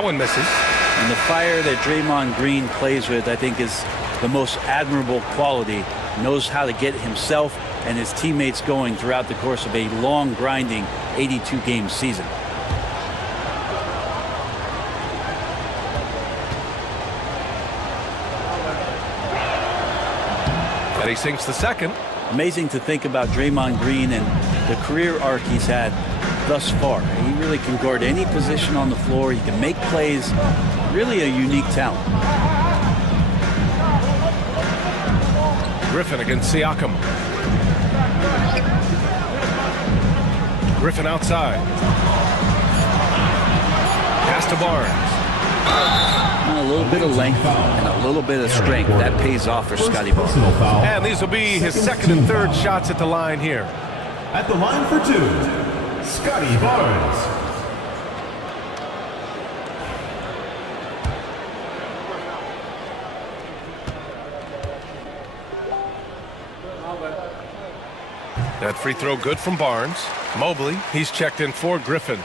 That one misses. And the fire that Draymond Green plays with, I think, is the most admirable quality. Knows how to get himself and his teammates going throughout the course of a long, grinding 82-game season. And he sinks the second. Amazing to think about Draymond Green and the career arc he's had thus far. He really can guard any position on the floor. He can make plays. Really a unique talent. Griffin against Siakam. Griffin outside. Pass to Barnes. A little bit of length and a little bit of strength. That pays off for Scotty Barnes. And these will be his second and third shots at the line here. At the line for two, Scotty Barnes. That free throw good from Barnes. Mobley, he's checked in for Griffin.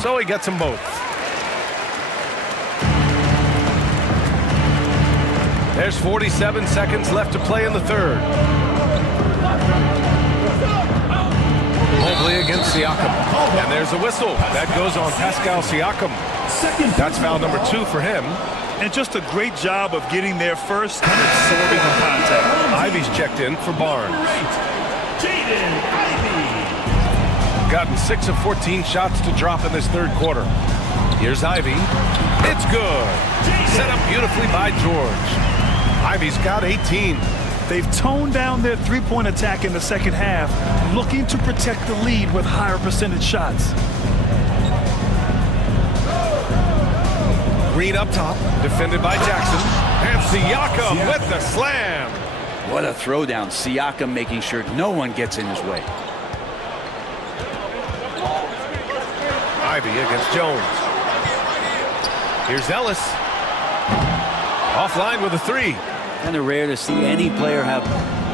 So he gets them both. There's 47 seconds left to play in the third. Mobley against Siakam. And there's a whistle. That goes on Pascal Siakam. That's foul number 2 for him. And just a great job of getting there first and absorbing the contact. Ivy's checked in for Barnes. Gotten 6 of 14 shots to drop in this third quarter. Here's Ivy. It's good. Set up beautifully by George. Ivy's got 18. They've toned down their three-point attack in the second half, looking to protect the lead with higher percentage shots. Green up top, defended by Jackson. And Siakam with the slam. What a throwdown. Siakam making sure no one gets in his way. Ivy against Jones. Here's Ellis. Offline with a 3. Kind of rare to see any player have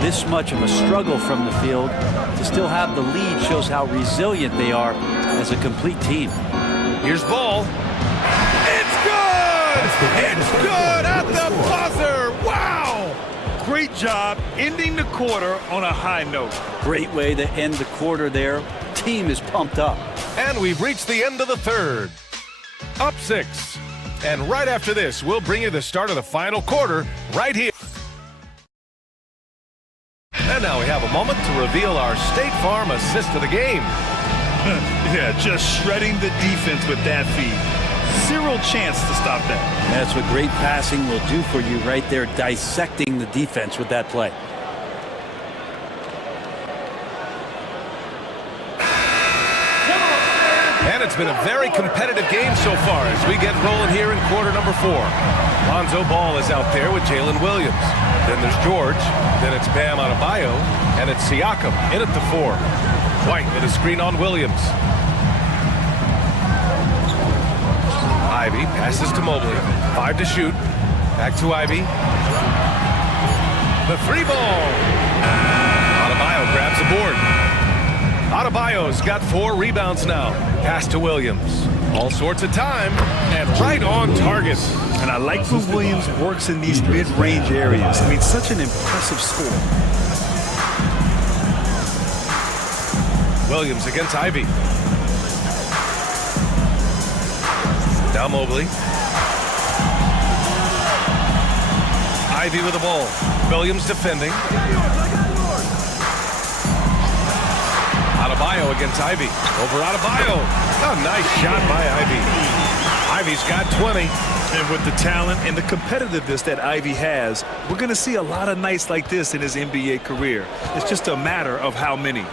this much of a struggle from the field. To still have the lead shows how resilient they are as a complete team. Here's Ball. It's good! It's good at the buzzer! Wow! Great job ending the quarter on a high note. Great way to end the quarter there. Team is pumped up. And we've reached the end of the third. Up 6. And right after this, we'll bring you the start of the final quarter right here. And now we have a moment to reveal our State Farm assist of the game. Yeah, just shredding the defense with that feed. Zero chance to stop that. That's what great passing will do for you right there, dissecting the defense with that play. And it's been a very competitive game so far as we get rolling here in quarter number 4. Lonzo Ball is out there with Jalen Williams. Then there's George. Then it's Bam Adebayo. And it's Siakam in at the 4. White with a screen on Williams. Ivy passes to Mobley. 5 to shoot. Back to Ivy. The 3 ball. Adebayo grabs the board. Adebayo's got 4 rebounds now. Pass to Williams. All sorts of time and right on target. And I like when Williams works in these mid-range areas. I mean, such an impressive score. Williams against Ivy. Now Mobley. Ivy with the ball. Williams defending. Adebayo against Ivy. Over Adebayo. A nice shot by Ivy. Ivy's got 20. And with the talent and the competitiveness that Ivy has, we're going to see a lot of nights like this in his NBA career. It's just a matter of how many.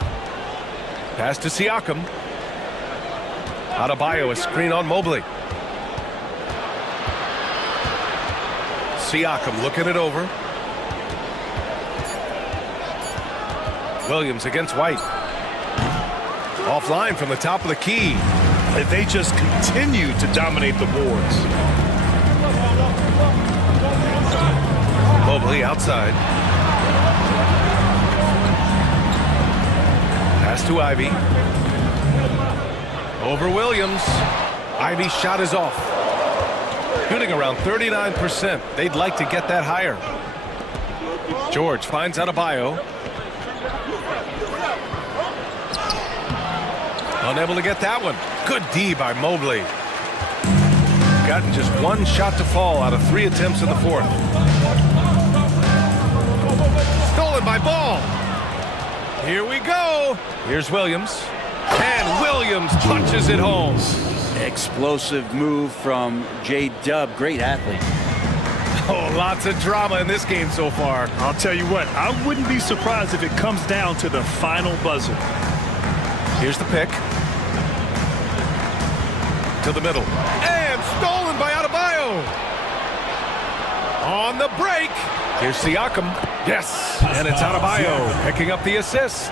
Pass to Siakam. Adebayo, a screen on Mobley. Siakam looking it over. Williams against White. Offline from the top of the key. They just continue to dominate the boards. Mobley outside. Pass to Ivy. Over Williams. Ivy's shot is off. Shooting around 39%. They'd like to get that higher. George finds Adebayo. Unable to get that one. Good D by Mobley. Gotten just one shot to fall out of 3 attempts in the fourth. Stolen by Ball. Here we go. Here's Williams. And Williams punches it home. Explosive move from J-Dub. Great athlete. Oh, lots of drama in this game so far. I'll tell you what, I wouldn't be surprised if it comes down to the final buzzer. Here's the pick. To the middle. And stolen by Adebayo. On the break. Here's Siakam. Yes. And it's Adebayo picking up the assist.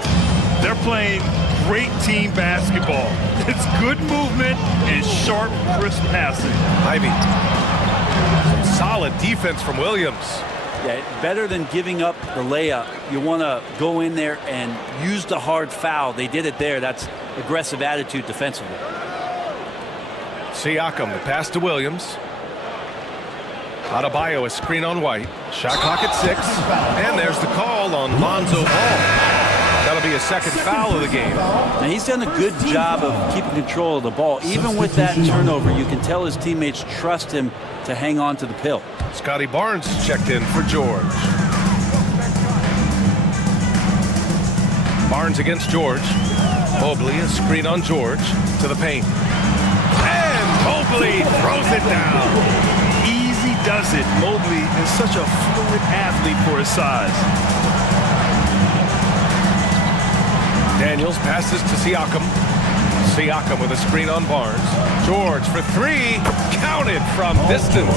They're playing great team basketball. It's good movement and sharp, crisp passing. Ivy. Some solid defense from Williams. Yeah, better than giving up the layup. You want to go in there and use the hard foul. They did it there. That's aggressive attitude defensively. Siakam, the pass to Williams. Adebayo, a screen on White. Shot clock at 6. And there's the call on Lonzo Ball. That'll be a second foul of the game. Now he's done a good job of keeping control of the ball. Even with that turnover, you can tell his teammates trust him to hang on to the pill. Scotty Barnes checked in for George. Barnes against George. Mobley, a screen on George. To the paint. And Mobley throws it down. Easy does it. Mobley is such a fluid athlete for his size. Daniels passes to Siakam. Siakam with a screen on Barnes. George for 3. Counted from distance.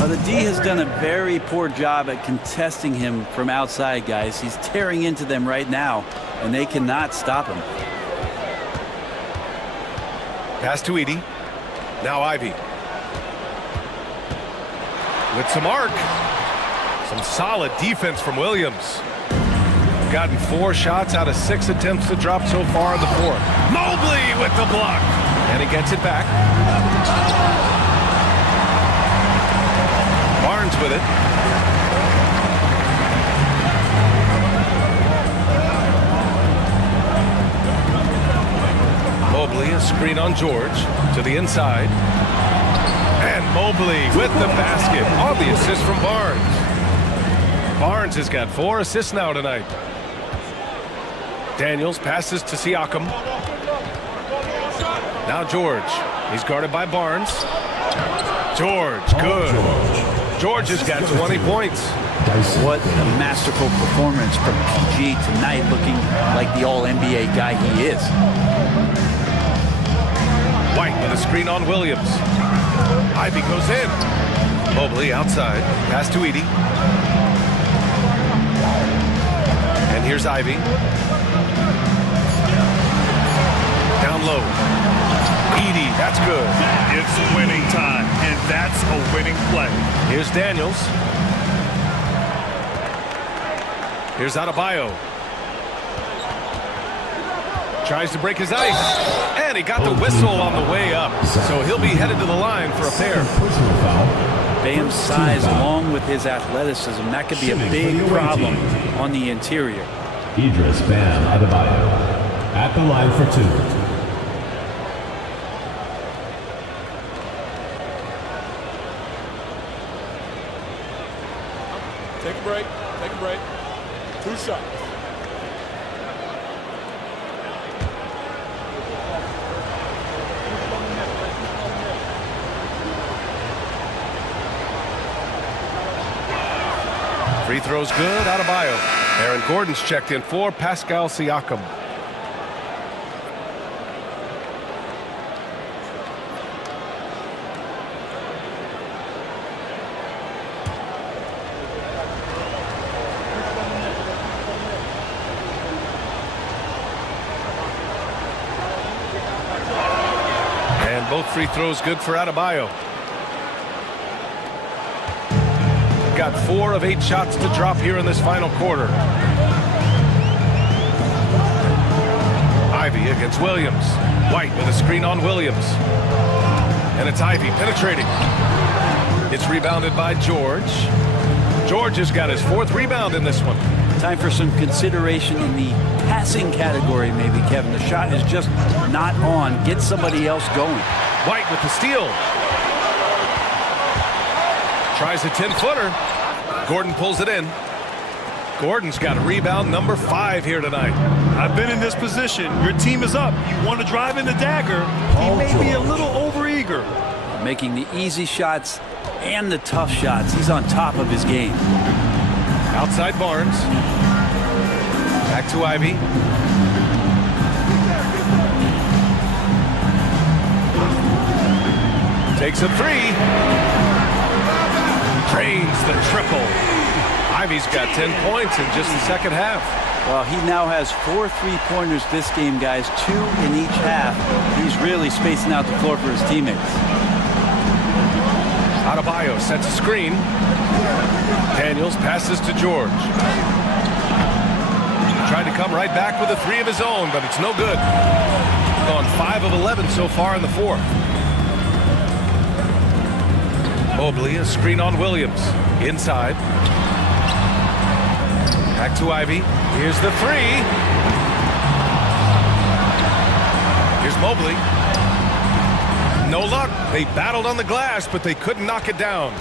Now the D has done a very poor job at contesting him from outside, guys. He's tearing into them right now, and they cannot stop him. Pass to Edey. Now Ivy. With some arc. Some solid defense from Williams. Gotten 4 shots out of 6 attempts to drop so far in the fourth. Mobley with the block. And he gets it back. Barnes with it. Mobley, a screen on George. To the inside. And Mobley with the basket on the assist from Barnes. Barnes has got 4 assists now tonight. Daniels passes to Siakam. Now George. He's guarded by Barnes. George, good. George has got 20 points. What a masterful performance from PG tonight, looking like the all-NBA guy he is. White with a screen on Williams. Ivy goes in. Mobley outside. Pass to Edey. And here's Ivy. Down low. Edey, that's good. It's winning time, and that's a winning play. Here's Daniels. Here's Adebayo. Tries to break his ice. And he got the whistle on the way up. So he'll be headed to the line for a pair. Bam's size along with his athleticism, that could be a big problem on the interior. Idris Bam Adebayo at the line for 2. Take a break. Take a break. 2 shots. Free throws good. Adebayo. Aaron Gordon's checked in for Pascal Siakam. free throw's good for Adebayo. Got 4 of 8 shots to drop here in this final quarter. Ivy against Williams. White with a screen on Williams. And it's Ivy penetrating. It's rebounded by George. George has got his 4th rebound in this one. Time for some consideration in the passing category, maybe, Kevin. The shot is just not on. Get somebody else going. White with the steal. Tries a 10-footer. Gordon pulls it in. Gordon's got a rebound number 5 here tonight. I've been in this position. Your team is up. You want to drive in the dagger. He may be a little overeager. Making the easy shots and the tough shots. He's on top of his game. Outside Barnes. Back to Ivy. Takes a 3. Drains the triple. Ivy's got 10 points in just the second half. Well, he now has 4 3-pointers this game, guys. 2 in each half. He's really spacing out the floor for his teammates. Adebayo sets a screen. Daniels passes to George. Tried to come right back with a 3 of his own, but it's no good. Gone 5 of 11 so far in the 4th. Mobley, a screen on Williams. Inside. Back to Ivy. Here's the 3. Here's Mobley. No luck. They battled on the glass, but they couldn't knock it down.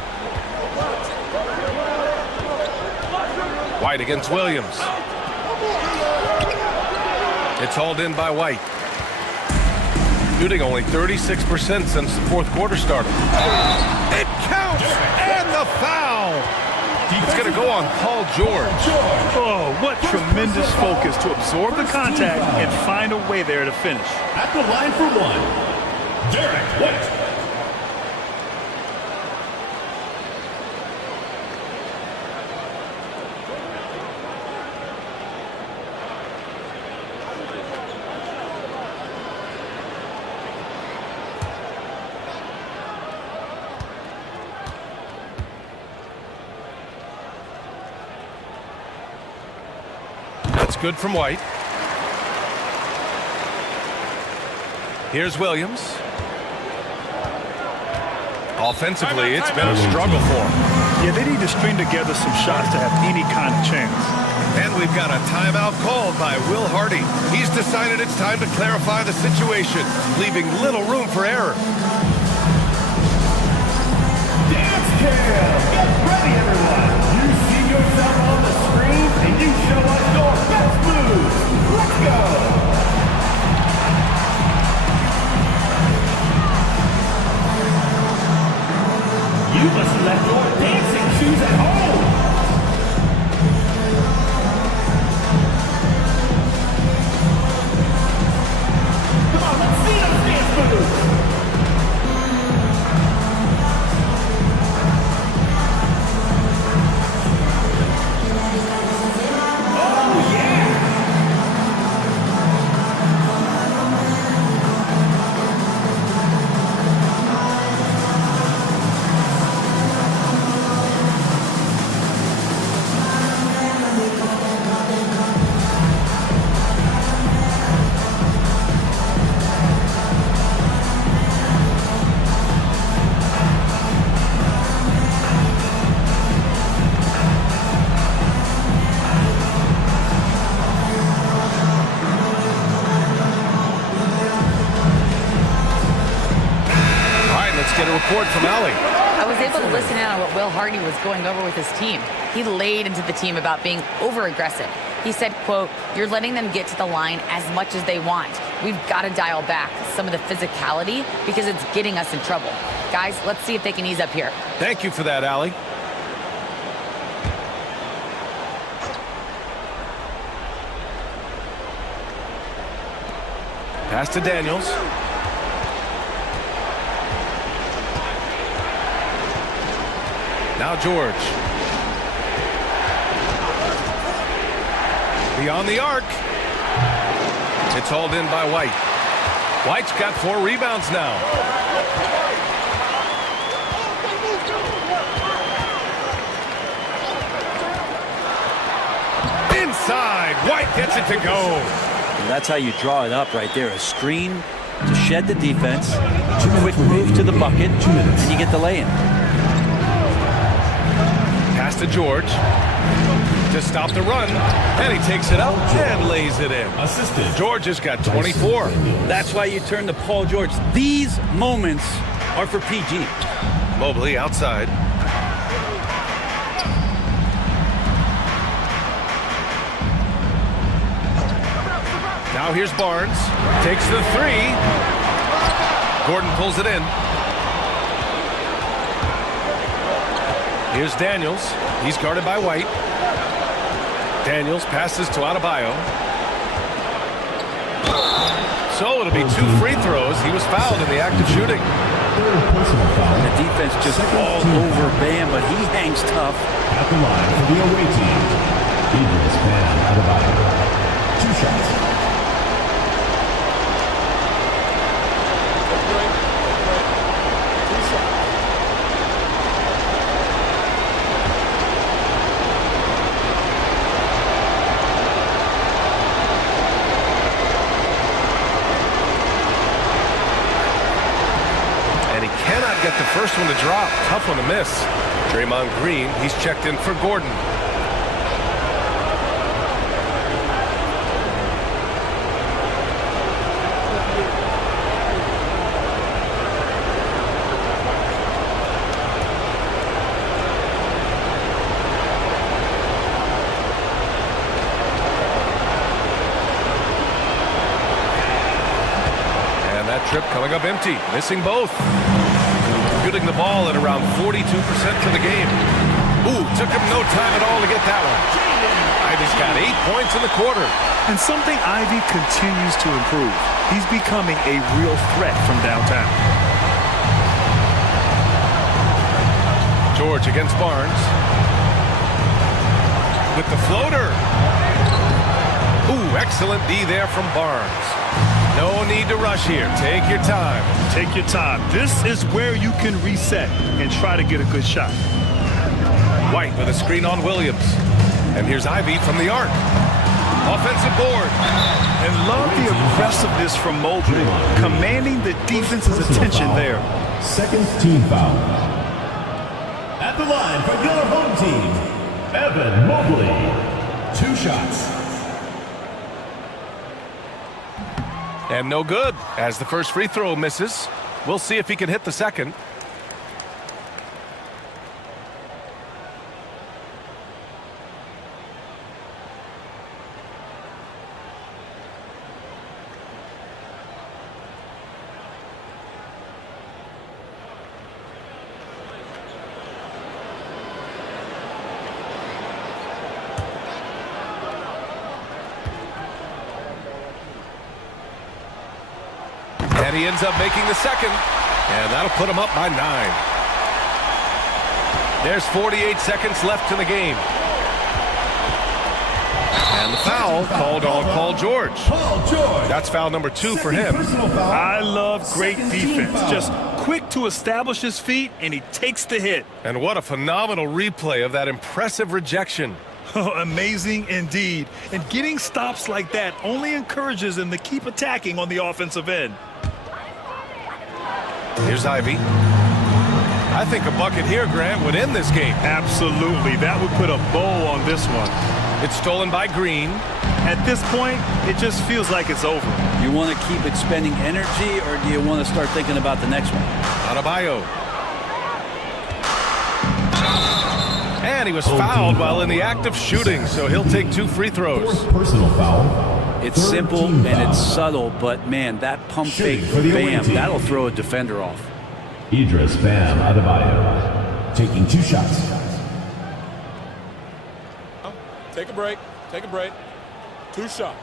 White against Williams. It's hauled in by White. Shooting only 36% since the 4th quarter started. It counts! And the foul! It's going to go on Paul George. Oh, what tremendous focus to absorb the contact and find a way there to finish. At the line for 1, Derek White. That's good from White. Here's Williams. Offensively, it's been a struggle for him. Yeah, they need to string together some shots to have any kind of chance. And we've got a timeout called by Will Hardy. He's decided it's time to clarify the situation, leaving little room for error. Dance cam! Get ready, everyone! You see yourself on the screen, and you show us your best moves. Let's go! You must have left your dancing shoes at home. Come on, let's see those dance moves. Get a report from Allie. I was able to listen in on what Will Hardy was going over with his team. He laid into the team about being over-aggressive. He said, quote, "You're letting them get to the line as much as they want. We've got to dial back some of the physicality because it's getting us in trouble. Guys, let's see if they can ease up here." Thank you for that, Allie. Pass to Daniels. Now George. Beyond the arc. It's hauled in by White. White's got 4 rebounds now. Inside, White gets it to go. And that's how you draw it up right there. A screen to shed the defense, quick move to the bucket, and you get the lay-in. Pass to George to stop the run, and he takes it up and lays it in. Assisted. George has got 24. That's why you turn to Paul George. These moments are for PG. Mobley outside. Now here's Barnes. Takes the three. Gordon pulls it in. Here's Daniels. He's guarded by White. Daniels passes to Adebayo. So it'll be 2 free throws. He was fouled in the act of shooting. The defense just all over Bam, but he hangs tough. At the line for the away team, Idris Bam Adebayo. 2 shots. Get the first one to drop. Tough one to miss. Draymond Green, he's checked in for Gordon. And that trip coming up empty, missing both. Shooting the ball at around 42% for the game. Ooh, took him no time at all to get that one. Ivy's got 8 points in the quarter. And something Ivy continues to improve. He's becoming a real threat from downtown. George against Barnes. With the floater. Ooh, excellent D there from Barnes. No need to rush here. Take your time. Take your time. This is where you can reset and try to get a good shot. White with a screen on Williams. And here's Ivy from the arc. Offensive board. And love the aggressiveness from Mobley, commanding the defense's attention there. Second team foul. At the line for your home team, Evan Mobley. 2 shots. And no good, as the first free throw misses. We'll see if he can hit the second. And he ends up making the second. And that'll put him up by 9. There's 48 seconds left in the game. And the foul called on Paul George. That's foul number 2 for him. I love great defense. Just quick to establish his feet, and he takes the hit. And what a phenomenal replay of that impressive rejection. Amazing indeed. And getting stops like that only encourages him to keep attacking on the offensive end. Here's Ivy. I think a bucket here, Grant, would end this game. Absolutely. That would put a bow on this one. It's stolen by Green. At this point, it just feels like it's over. You want to keep expending energy, or do you want to start thinking about the next one? Adebayo. And he was fouled while in the act of shooting, so he'll take 2 free throws. Personal foul. It's simple and it's subtle, but man, that pump fake Bam, that'll throw a defender off. Idris Bam Adebayo taking 2 shots. Take a break. Take a break. 2 shots.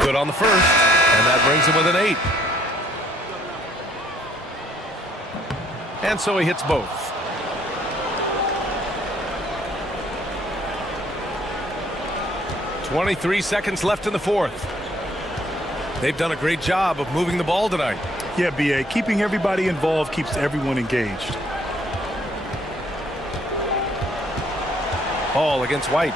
Good on the first, and that brings him with an 8. And so he hits both. 23 seconds left in the fourth. They've done a great job of moving the ball tonight. Yeah, B.A., keeping everybody involved keeps everyone engaged. Ball against White.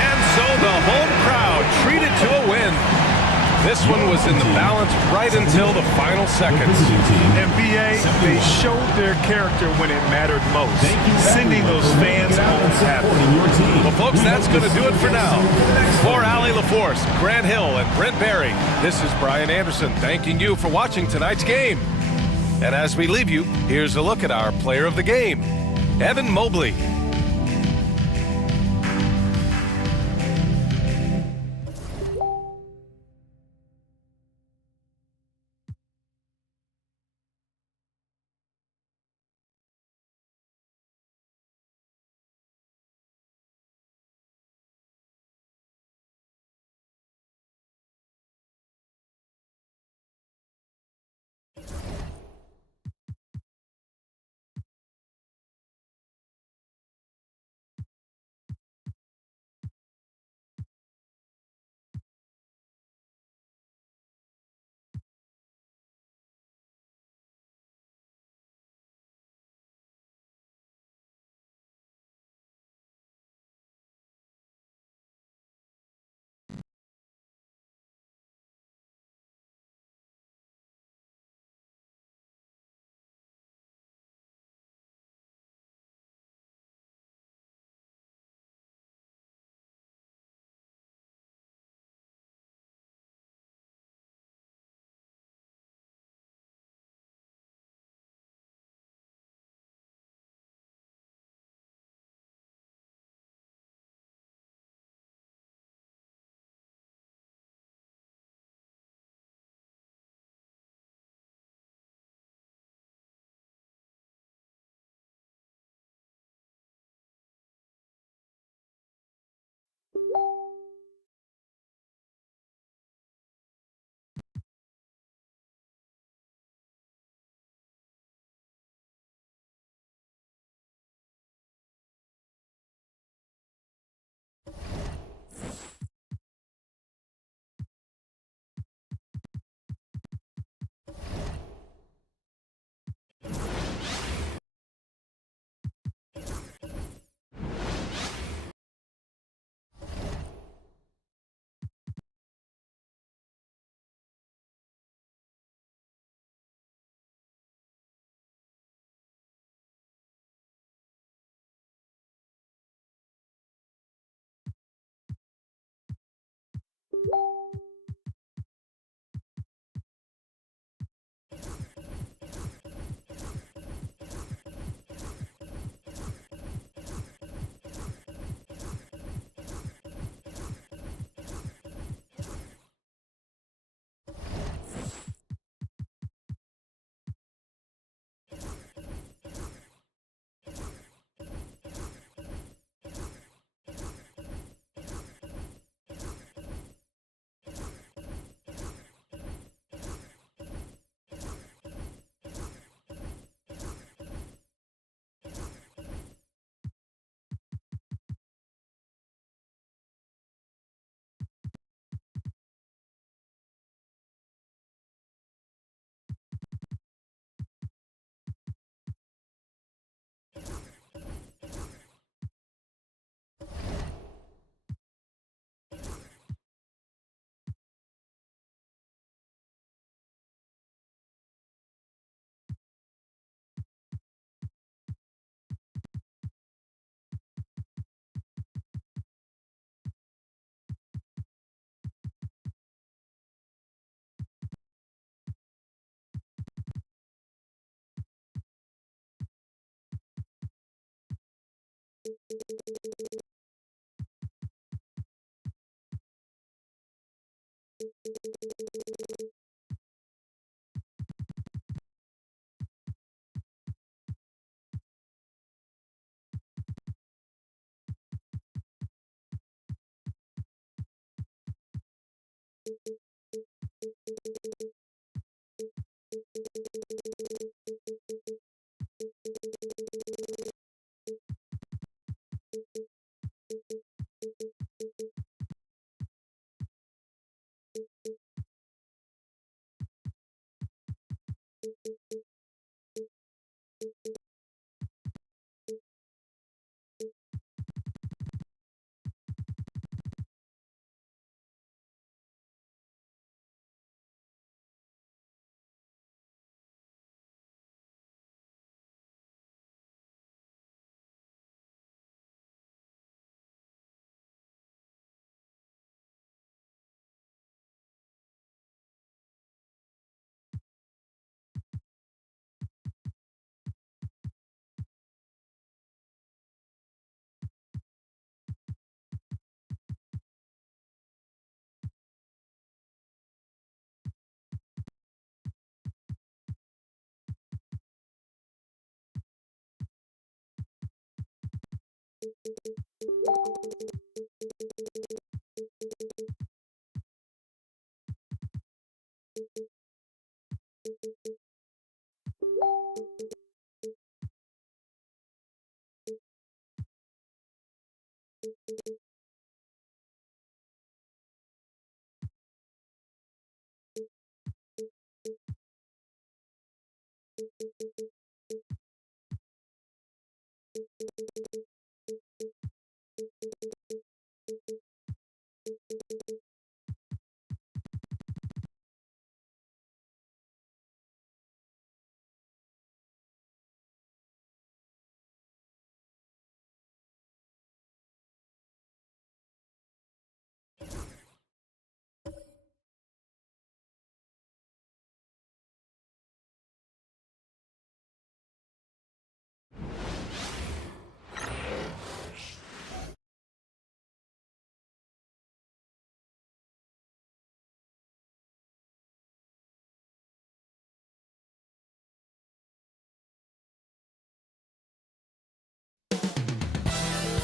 And so the home crowd treated to a win. This one was in the balance right until the final seconds. And B.A., they showed their character when it mattered most, sending those fans home happy. Well, folks, that's going to do it for now. For Allie LaForce, Grant Hill, and Brent Barry, this is Brian Anderson thanking you for watching tonight's game. And as we leave you, here's a look at our player of the game, Evan Mobley.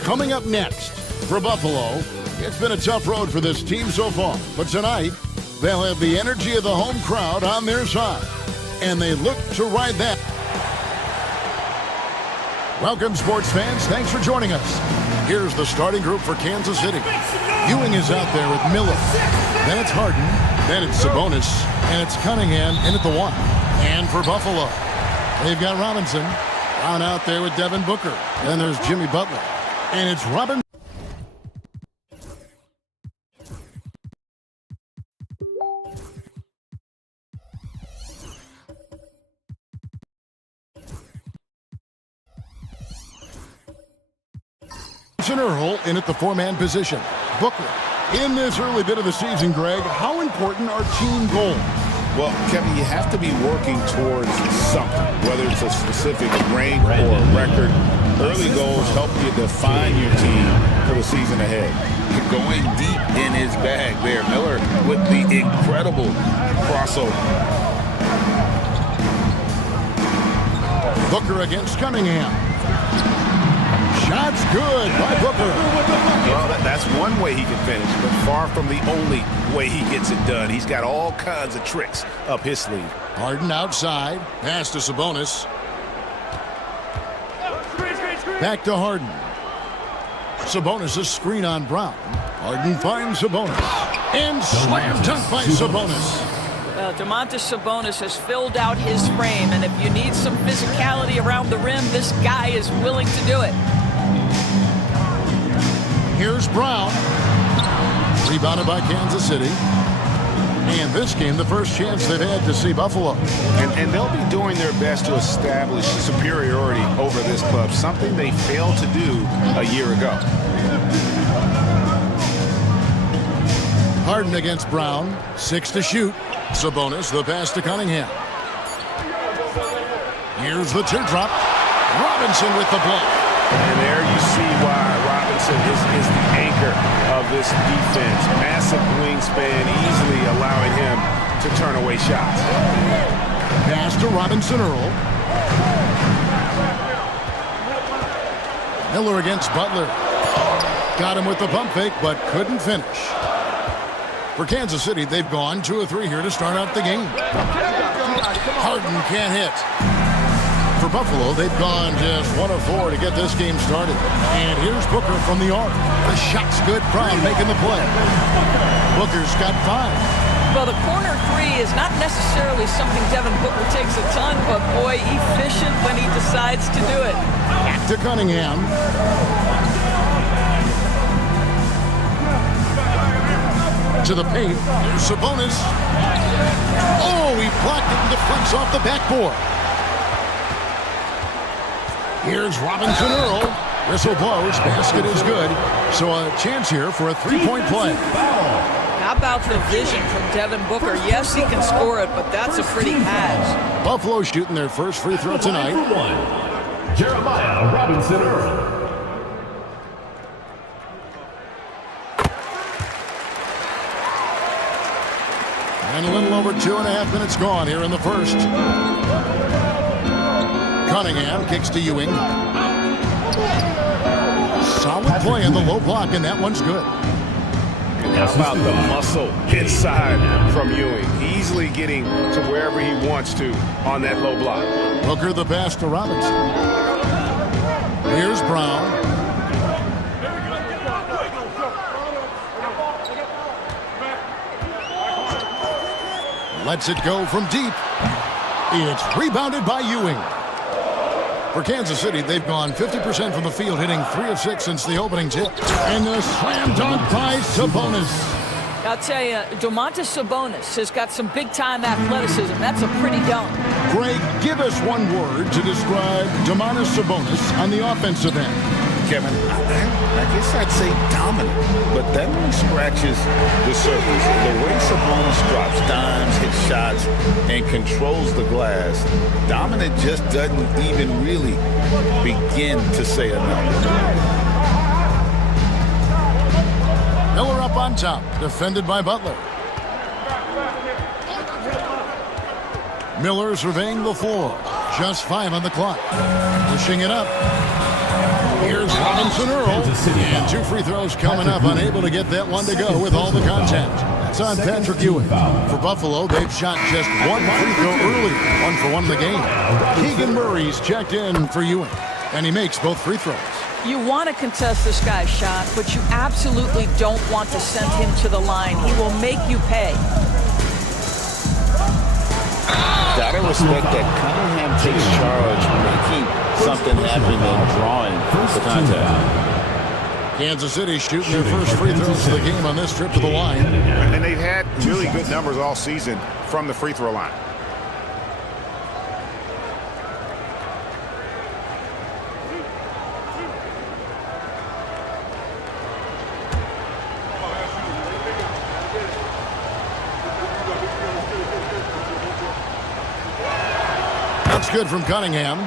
Coming up next for Buffalo, it's been a tough road for this team so far, but tonight they'll have the energy of the home crowd on their side, and they look to ride that. Welcome, sports fans. Thanks for joining us. Here's the starting group for Kansas City. Ewing is out there with Miller. Then it's Harden. Then it's Sabonis. And it's Cunningham in at the 1. And for Buffalo, they've got Robinson. Brown out there with Devin Booker. Then there's Jimmy Butler. And it's Robin. Earl in at the 4-man position. Booker. In this early bit of the season, Greg, how important are team goals? Well, Kevin, you have to be working towards something, whether it's a specific rank or a record. Early goals help you define your team for the season ahead. Going deep in his bag there. Miller with the incredible crossover. Booker against Cunningham. Shots good by Booker. Well, that's one way he can finish, but far from the only way he gets it done. He's got all kinds of tricks up his sleeve. Harden outside. Pass to Sabonis. Back to Harden. Sabonis' screen on Brown. Harden finds Sabonis. And slam dunk by Sabonis. Domantas Sabonis has filled out his frame, and if you need some physicality around the rim, this guy is willing to do it. Here's Brown. Rebounded by Kansas City. And this game, the first chance they've had to see Buffalo. And they'll be doing their best to establish superiority over this club, something they failed to do a year ago. Harden against Brown. 6 to shoot. Sabonis, the pass to Cunningham. Here's the teardrop. Robinson with the block. And there you see why Robinson is the anchor of this defense. Massive wingspan, easily allowing him to turn away shots. Pass to Robinson Earl. Miller against Butler. Got him with the pump fake, but couldn't finish. For Kansas City, they've gone 2 of 3 here to start out the game. Harden can't hit. For Buffalo, they've gone just 1 of 4 to get this game started. And here's Booker from the arc. The shot's good. Brown making the play. Booker's got 5. Well, the corner three is not necessarily something Devin Booker takes a ton, but boy, efficient when he decides to do it. To Cunningham. To the paint. Here's Sabonis. Oh, he blocked it and deflects off the backboard. Here's Robinson Earl. Whistle blows. Basket is good. So a chance here for a three-point play. How about the vision from Devin Booker? Yes, he can score it, but that's a pretty pass. Buffalo shooting their first free throw tonight. Jeremiah Robinson Earl. And a little over 2.5 minutes gone here in the first. Cunningham kicks to Ewing. Solid play in the low block, and that one's good. How about the muscle inside from Ewing? Easily getting to wherever he wants to on that low block. Booker the pass to Robinson. Here's Brown. Lets it go from deep. It's rebounded by Ewing. For Kansas City, they've gone 50% from the field, hitting 3 of 6 since the opening tip. And the slam dunk by Sabonis. I'll tell you, Domantas Sabonis has got some big-time athleticism. That's a pretty dunk. Greg, give us one word to describe Domantas Sabonis on the offensive end. Kevin, I guess I'd say dominant, but that one scratches the surface. The way Sabonis drops dimes, hits shots, and controls the glass, dominant just doesn't even really begin to say enough. Miller up on top, defended by Butler. Miller surveying the floor. Just 5 on the clock. Pushing it up. Here's Robinson Earl. And 2 free throws coming up. Unable to get that one to go with all the contact. That's on Patrick Ewing. For Buffalo, they've shot just 1 free throw early. 1 for 1 in the game. Keegan Murray's checked in for Ewing. And he makes both free throws. You want to contest this guy's shot, but you absolutely don't want to send him to the line. He will make you pay. Gotta respect that Cunningham takes charge, making something happen and drawing the contact. Kansas City shooting their first free throws of the game on this trip to the line. And they've had really good numbers all season from the free throw line. That's good from Cunningham.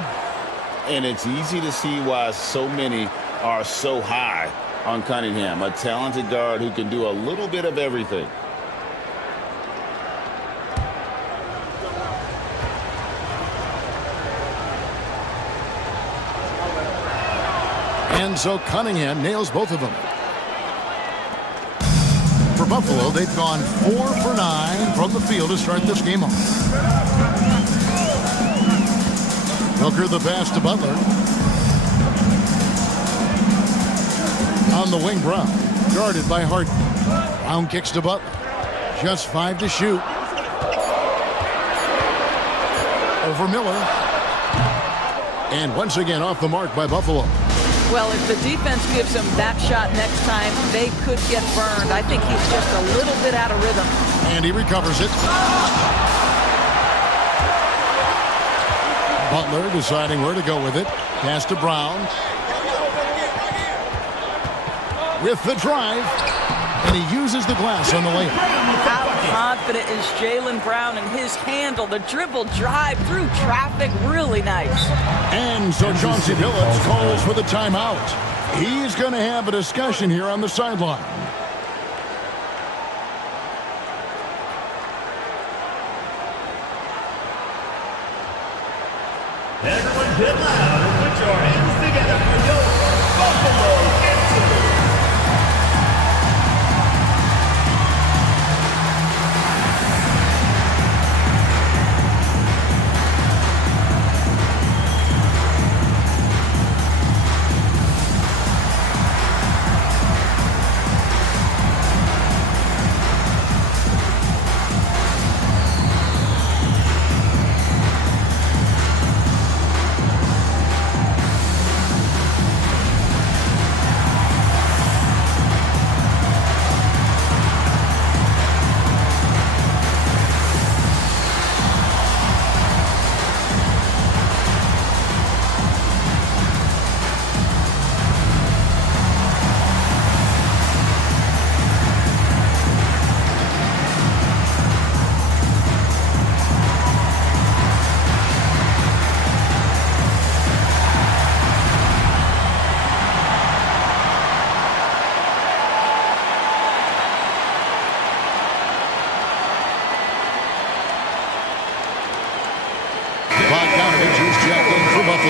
And it's easy to see why so many are so high on Cunningham, a talented guard who can do a little bit of everything. And so Cunningham nails both of them. For Buffalo, they've gone 4 for 9 from the field to start this game off. Booker the pass to Butler. On the wing, Brown. Guarded by Harden. Brown kicks to Butler. Just 5 to shoot. Over Miller. And once again off the mark by Buffalo. Well, if the defense gives him that shot next time, they could get burned. I think he's just a little bit out of rhythm. And he recovers it. Butler deciding where to go with it. Pass to Brown. With the drive. And he uses the glass on the layup. How confident is Jaylen Brown in his handle? The dribble drive through traffic, really nice. And so Chauncey Billups calls for the timeout. He's going to have a discussion here on the sideline. Everyone get loud and put your hands together for your Buffalo Inters.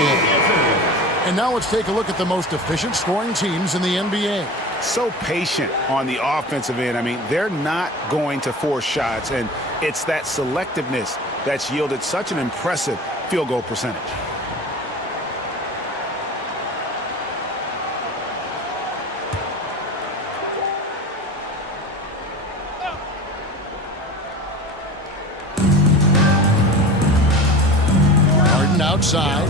Buffalo. And now let's take a look at the most efficient scoring teams in the NBA. So patient on the offensive end. I mean, they're not going to force shots, and it's that selectiveness that's yielded such an impressive field goal percentage. Harden outside.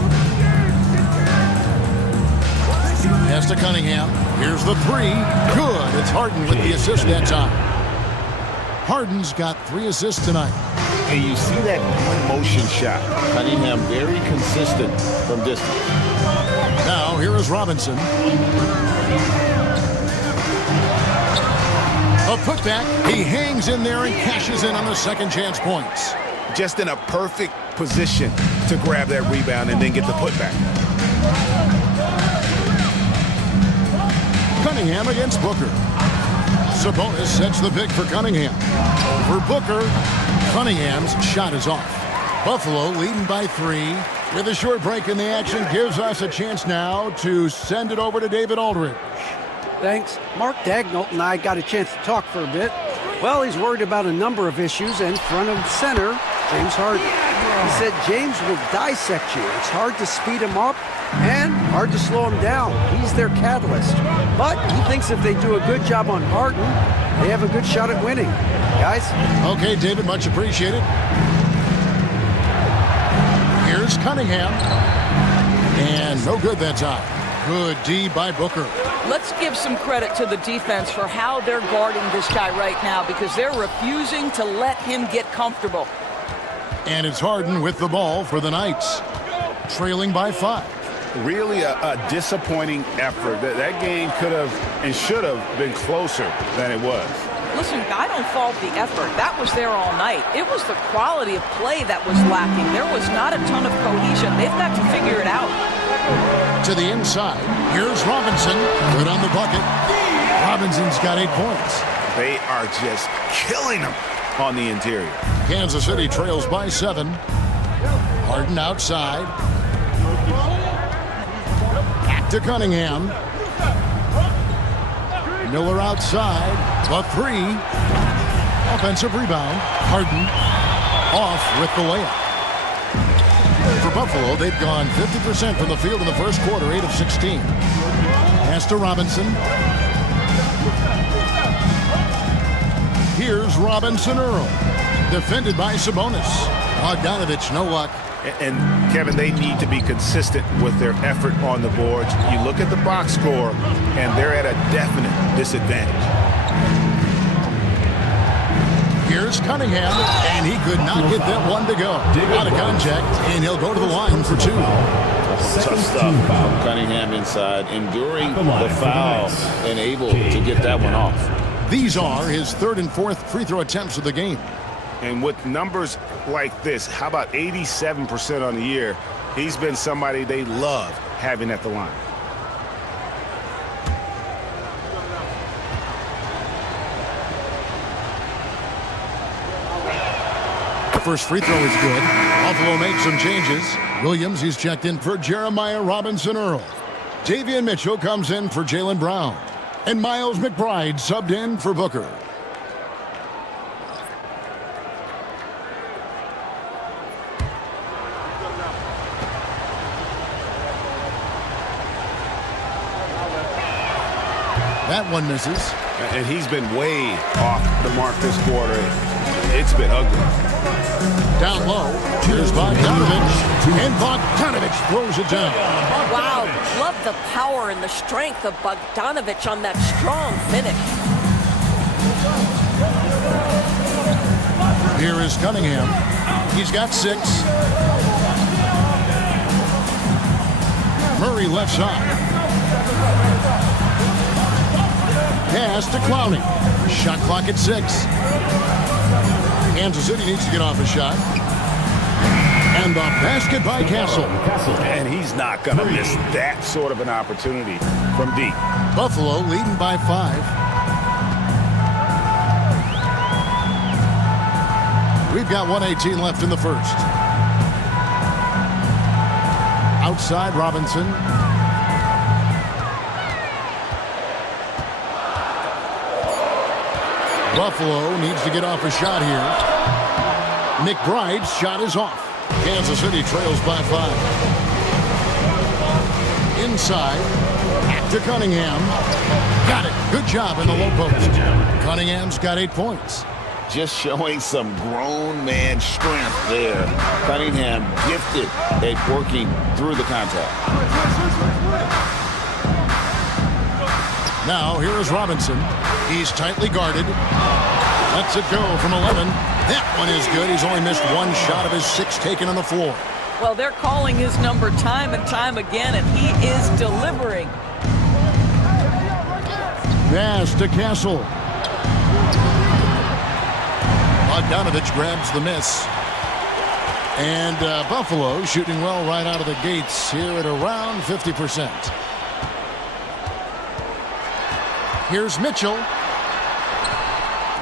Pass to Cunningham. Here's the three. Good. It's Harden with the assist that time. Harden's got 3 assists tonight. And you see that one-motion shot. Cunningham very consistent from distance. Now, here is Robinson. A putback. He hangs in there and cashes in on the second chance points. Just in a perfect position to grab that rebound and then get the putback. Cunningham against Booker. Sabonis sets the pick for Cunningham. For Booker, Cunningham's shot is off. Buffalo leading by 3. With a short break in the action, gives us a chance now to send it over to David Aldridge. Thanks. Mark Dagnall and I got a chance to talk for a bit. Well, he's worried about a number of issues, and front of center, James Harden. He said James will dissect you. It's hard to speed him up and hard to slow him down. He's their catalyst. But he thinks if they do a good job on Harden, they have a good shot at winning. Guys? Okay, David, much appreciated. Here's Cunningham. And no good that time. Good D by Booker. Let's give some credit to the defense for how they're guarding this guy right now, because they're refusing to let him get comfortable. And it's Harden with the ball for the Knights, trailing by 5. Really a disappointing effort. That game could have and should have been closer than it was. Listen, I don't fault the effort. That was there all night. It was the quality of play that was lacking. There was not a ton of cohesion. They've got to figure it out. To the inside. Here's Robinson. Good on the bucket. Robinson's got 8 points. They are just killing them on the interior. Kansas City trails by 7. Harden outside. Back to Cunningham. Miller outside. The 3. Offensive rebound. Harden off with the layup. For Buffalo, they've gone 50% from the field in the first quarter, 8 of 16. Pass to Robinson. Here's Robinson Earl. Defended by Sabonis. Bogdanovich, no luck. And Kevin, they need to be consistent with their effort on the boards. You look at the box score, and they're at a definite disadvantage. Here's Cunningham, and he could not get that one to go. Out of contact, and he'll go to the line for 2. Tough stuff. Cunningham inside, enduring the foul, and able to get that one off. These are his 3rd and 4th free throw attempts of the game. And with numbers like this, how about 87% on the year? He's been somebody they love having at the line. First free throw is good. Buffalo makes some changes. Williams, he's checked in for Jeremiah Robinson Earl. Davion Mitchell comes in for Jaylen Brown. And Miles McBride subbed in for Booker. That one misses. And he's been way off the mark this quarter. It's been ugly. Down low. Here's Bogdanovich. And Bogdanovich throws it down. Wow. Love the power and the strength of Bogdanovich on that strong finish. Here is Cunningham. He's got 6. Murray left side. Pass to Clowney. Shot clock at 6. Kansas City needs to get off a shot. And the basket by Castle. And he's not going to miss that sort of an opportunity from deep. Buffalo leading by 5. We've got 1:18 left in the first. outside Robinson. Buffalo needs to get off a shot here. McBride's shot is off. Kansas City trails by 5. Inside to Cunningham. Got it. Good job in the low post. Cunningham's got 8 points. Just showing some grown man strength there. Cunningham gifted at working through the contact. Now here is Robinson. He's tightly guarded. Lets it go from 11. That one is good. He's only missed 1 shot of his 6 taken on the floor. Well, they're calling his number time and time again, and he is delivering. Pass to Castle. Bogdanovich grabs the miss. And Buffalo shooting well right out of the gates here at around 50%. Here's Mitchell.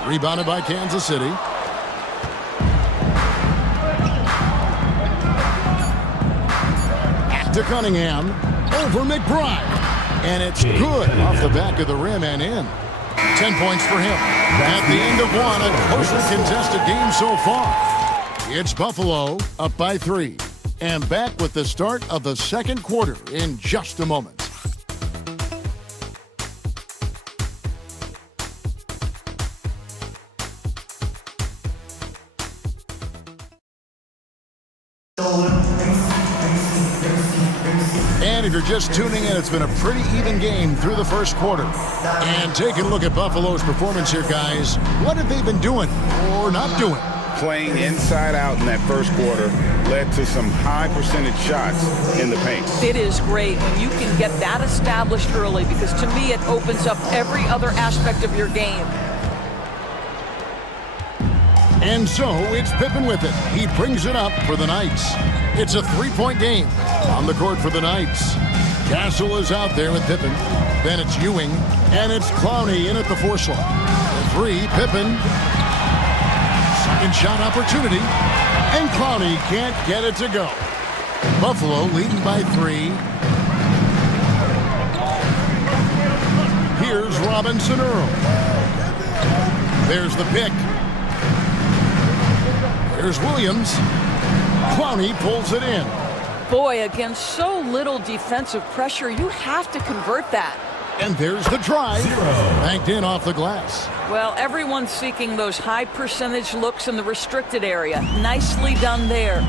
Rebounded by Kansas City. To Cunningham. Over McBride. And it's good off the back of the rim and in. 10 points for him. At the end of one, a closely contested game so far. It's Buffalo up by 3. And back with the start of the second quarter in just a moment. And if you're just tuning in, it's been a pretty even game through the first quarter. And taking a look at Buffalo's performance here, guys. What have they been doing or not doing? Playing inside out in that first quarter led to some high percentage shots in the paint. It is great when you can get that established early, because to me it opens up every other aspect of your game. And so it's Pippen with it. He brings it up for the Knights. It's a 3-point game on the court for the Knights. Castle is out there with Pippen. Then it's Ewing, and it's Clowney in at the 4 slot. The 3, Pippen. Second shot opportunity, and Clowney can't get it to go. Buffalo leading by 3. Here's Robinson Earl. There's the pick. There's Williams. Clowney pulls it in. Boy, against so little defensive pressure, you have to convert that. And there's the drive. Banked in off the glass. Well, everyone's seeking those high percentage looks in the restricted area. Nicely done there.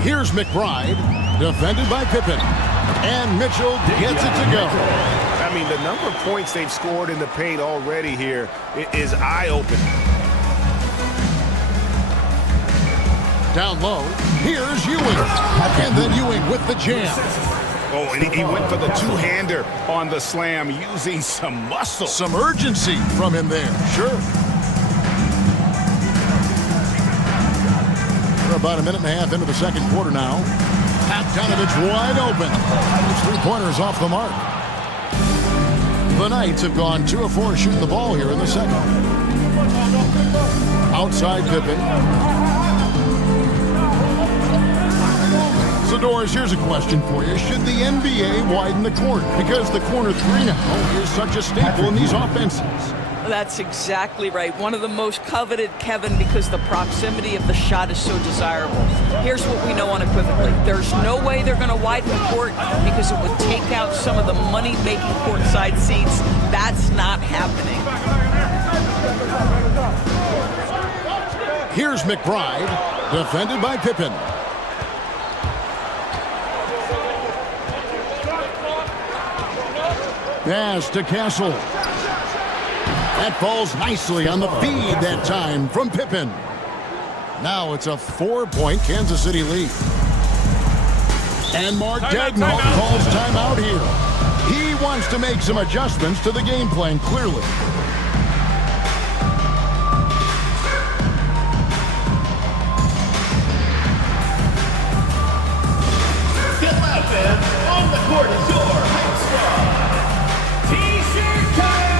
Here's McBride, defended by Pippen. And Mitchell gets it to go. I mean, the number of points they've scored in the paint already here is eye-opening. Down low, here's Ewing. And then Ewing with the jam. Oh, and he went for the two-hander on the slam, using some muscle. Some urgency from him there, sure. We're about a minute and a half into the second quarter now. Bogdanovich wide open. His 3-pointers off the mark. The Knights have gone 2 of 4 shooting the ball here in the second. Outside Pippen. So, Doris, here's a question for you. Should the NBA widen the corner? Because the corner 3 now is such a staple in these offenses. That's exactly right. One of the most coveted, Kevin, because the proximity of the shot is so desirable. Here's what we know unequivocally. There's no way they're going to widen the court, because it would take out some of the money-making courtside seats. That's not happening. Here's McBride, defended by Pippen. Pass to Castle. That falls nicely on the feed that time from Pippen. Now it's a 4-point Kansas City lead. And Mark Daigneault calls timeout here. He wants to make some adjustments to the game plan, clearly. Get loud, fans. On the court is your hype squad. T-shirt time!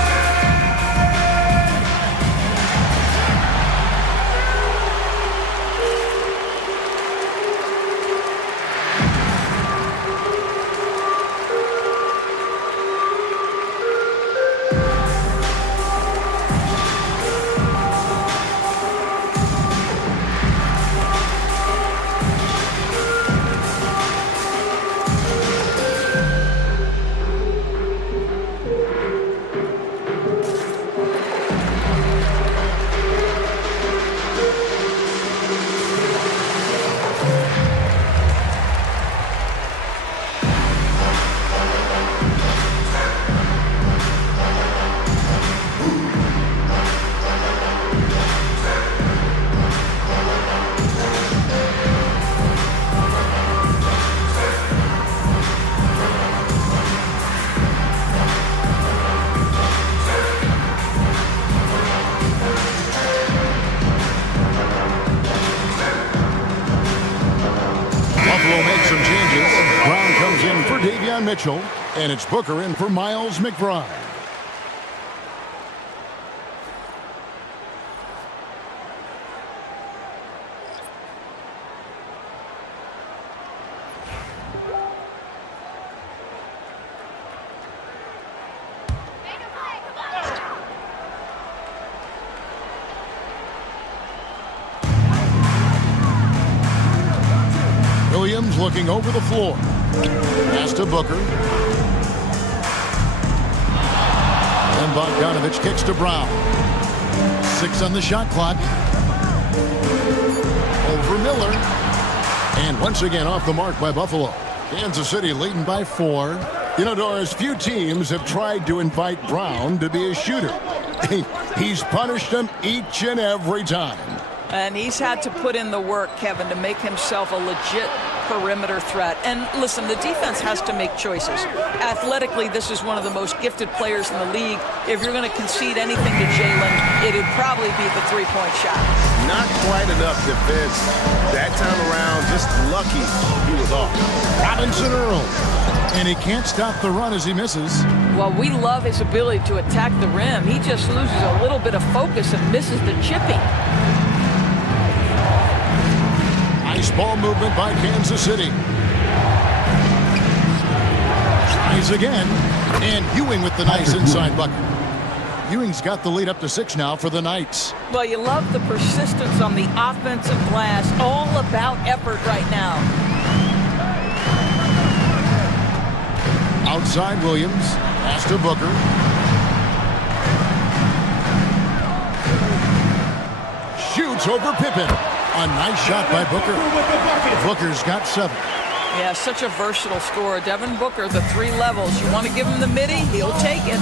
Buffalo makes some changes. Brown comes in for Davion Mitchell, and it's Booker in for Miles McBride. Williams looking over the floor. Pass to Booker. And Bogdanovich kicks to Brown. 6 on the shot clock. Over Miller. And once again off the mark by Buffalo. Kansas City leading by 4. You know, Doris, few teams have tried to invite Brown to be a shooter. He's punished them each and every time. And he's had to put in the work, Kevin, to make himself a legit perimeter threat. And listen, the defense has to make choices. Athletically, this is one of the most gifted players in the league. If you're going to concede anything to Jalen, it'd probably be the three-point shot. Not quite enough defense. That time around, just lucky he was off. Robinson Earl. And he can't stop the run as he misses. Well, we love his ability to attack the rim. He just loses a little bit of focus and misses the chipping. Nice ball movement by Kansas City. Tries again. And Ewing with the nice inside bucket. Ewing's got the lead up to 6 now for the Knights. Well, you love the persistence on the offensive glass. All about effort right now. Outside Williams. Pass to Booker. Shoots over Pippen. A nice shot by Booker. Booker's got 7. Yeah, such a versatile scorer. Devin Booker, the 3 levels. You want to give him the midi, he'll take it.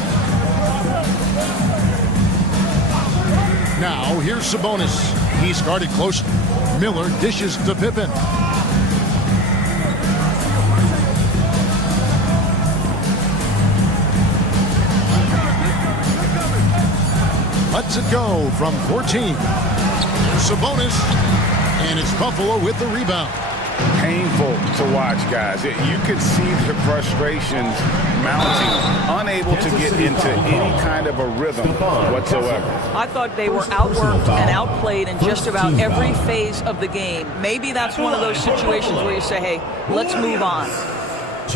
Now, here's Sabonis. He's guarded closely. Miller dishes to Pippen. Lets it go from 14. Sabonis. And it's Buffalo with the rebound. Painful to watch, guys. You could see the frustrations mounting, unable to get into any kind of a rhythm whatsoever. I thought they were outworked and outplayed in just about every phase of the game. Maybe that's one of those situations where you say, hey, let's move on.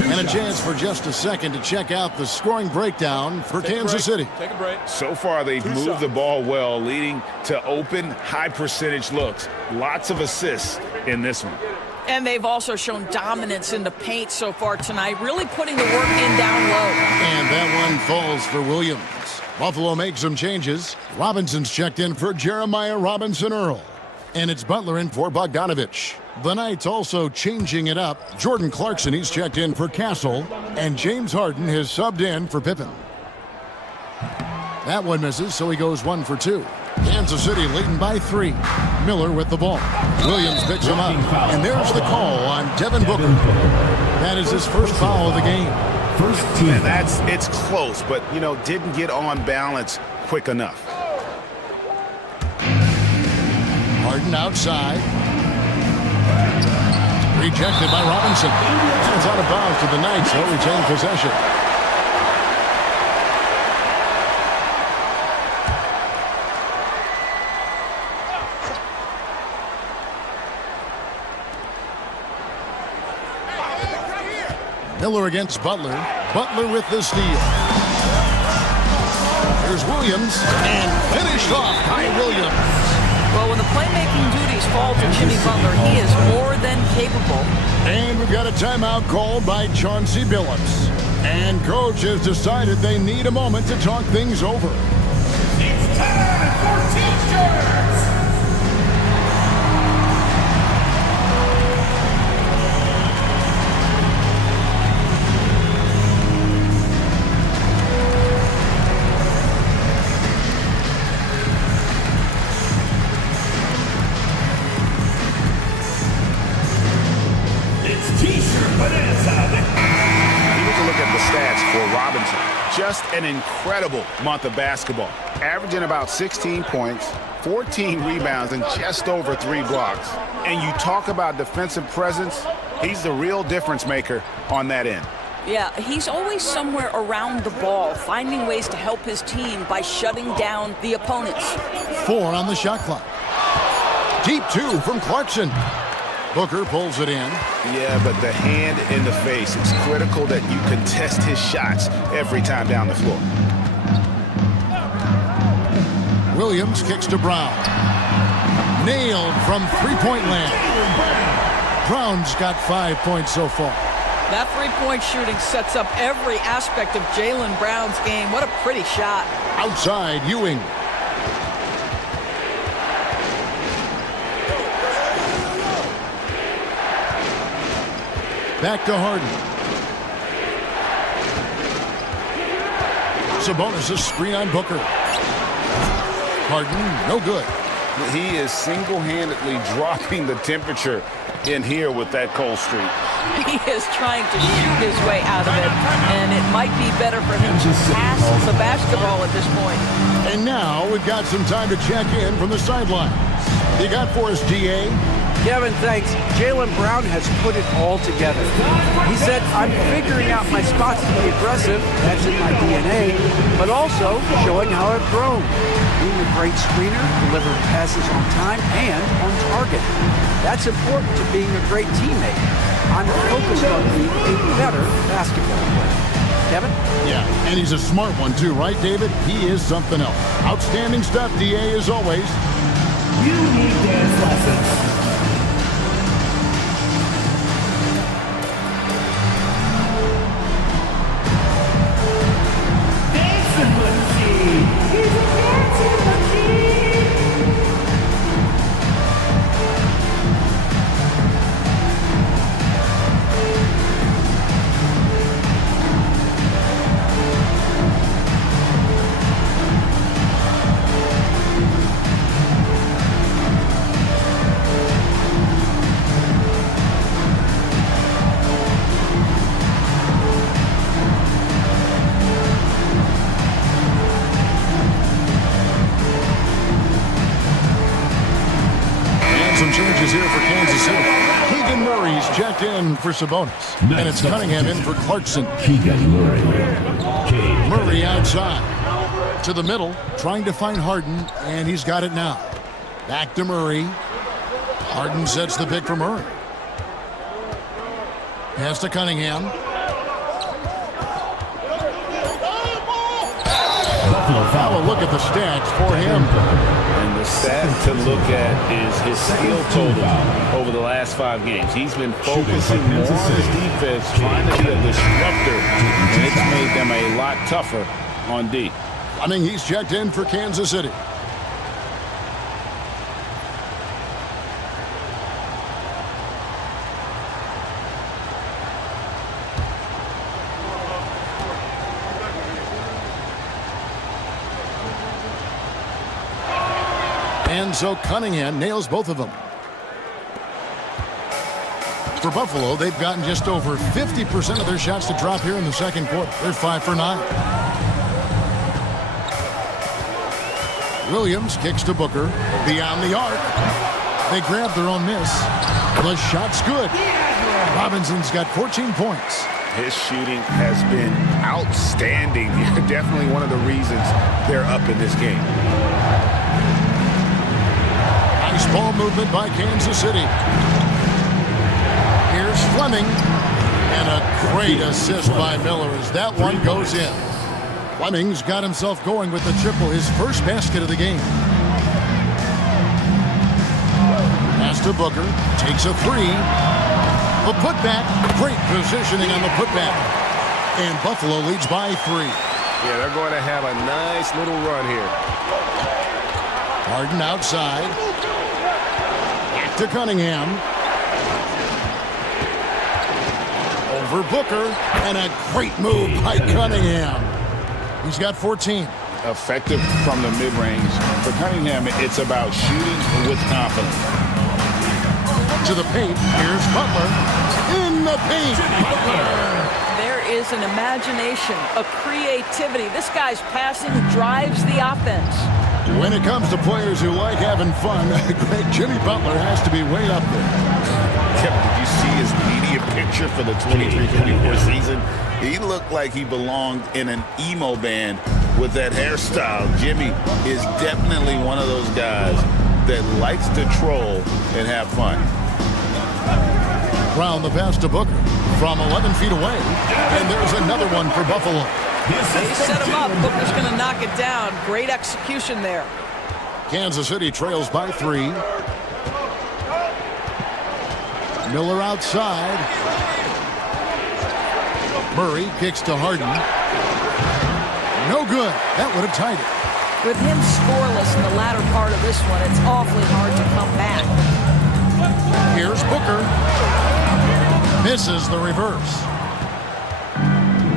And a chance for just a second to check out the scoring breakdown for Kansas City. Take a break. So far, they've moved the ball well, leading to open, high-percentage looks. Lots of assists in this one. And they've also shown dominance in the paint so far tonight, really putting the work in down low. And that one falls for Williams. Buffalo makes some changes. Robinson's checked in for Jeremiah Robinson Earl. And it's Butler in for Bogdanovich. The Knights also changing it up. Jordan Clarkson, he's checked in for Castle. And James Harden has subbed in for Pippen. That one misses, so he goes 1 for 2. Kansas City leading by 3. Miller with the ball. Williams picks him up. And there's the call on Devin Booker. That is his first foul of the game. And it's close, but, didn't get on balance quick enough. Harden outside. Rejected by Robinson. And it's out of bounds to the Knights. They'll retain possession. Miller against Butler. Butler with the steal. Here's Williams. And finished off by Williams. Well, when the playmaking duties fall to Jimmy Butler, he is more than capable. And we've got a timeout called by Chauncey Billups. And coach has decided they need a moment to talk things over. It's time for T-shirts! Just an incredible month of basketball. Averaging about 16 points, 14 rebounds, and just over 3 blocks. And you talk about defensive presence, He's the real difference maker on that end. Yeah, he's always somewhere around the ball, finding ways to help his team by shutting down the opponents. 4 on the shot clock. Deep 2 from Clarkson. Booker pulls it in. Yeah, but the hand in the face. It's critical that you contest his shots every time down the floor. Williams kicks to Brown. Nailed from three-point land. Brown's got 5 points so far. That three-point shooting sets up every aspect of Jaylen Brown's game. What a pretty shot. Outside, Ewing. Back to Harden. Sabonis' screen on Booker. Harden, no good. He is single-handedly dropping the temperature in here with that cold streak. He is trying to shoot his way out of it, and it might be better for him to pass the basketball at this point. And now we've got some time to check in from the sidelines. You got for us, DA? Kevin, thanks. Jaylen Brown has put it all together. He said, I'm figuring out my spots to be aggressive. That's in my DNA. But also showing how I've grown. Being a great screener, delivering passes on time and on target. That's important to being a great teammate. I'm focused on being a better basketball player. Kevin? Yeah, and he's a smart one too, right, David? He is something else. Outstanding stuff, DA, as always. You need dance lessons. Some changes here for Kansas City. Keegan Murray's checked in for Sabonis. And it's Cunningham in for Clarkson. Keegan Murray. Murray outside. To the middle, trying to find Harden, and he's got it now. Back to Murray. Harden sets the pick for Murray. Pass to Cunningham. Now a look at the stats for him. And the stat to look at is his skill total over the last 5 games. He's been focusing more on his defense, trying to be a disruptor, and it's made them a lot tougher on D. I mean, he's checked in for Kansas City. And so Cunningham nails both of them. For Buffalo, they've gotten just over 50% of their shots to drop here in the second quarter. They're 5 for 9. Williams kicks to Booker. Beyond the arc. They grab their own miss. The shot's good. Robinson's got 14 points. His shooting has been outstanding. Definitely one of the reasons they're up in this game. Nice ball movement by Kansas City. Here's Fleming. And a great assist by Miller as that one goes in. Fleming's got himself going with the triple, his first basket of the game. Pass to Booker. Takes a 3. A putback. Great positioning on the putback. And Buffalo leads by 3. Yeah, they're going to have a nice little run here. Harden outside. Back to Cunningham. Over Booker. And a great move by Cunningham. He's got 14. Effective from the mid-range. For Cunningham, it's about shooting with confidence. To the paint. Here's Butler. In the paint. There is an imagination, a creativity. This guy's passing drives the offense. When it comes to players who like having fun, Jimmy Butler has to be way up there. Kevin, did you see his media picture for the 23-24 season? He looked like he belonged in an emo band with that hairstyle. Jimmy is definitely one of those guys that likes to troll and have fun. Brown the pass to Booker from 11 feet away. And there's another one for Buffalo. They set him up. Booker's going to knock it down. Great execution there. Kansas City trails by 3. Miller outside. Murray kicks to Harden. No good. That would have tied it. With him scoreless in the latter part of this one, it's awfully hard to come back. Here's Booker. Misses the reverse.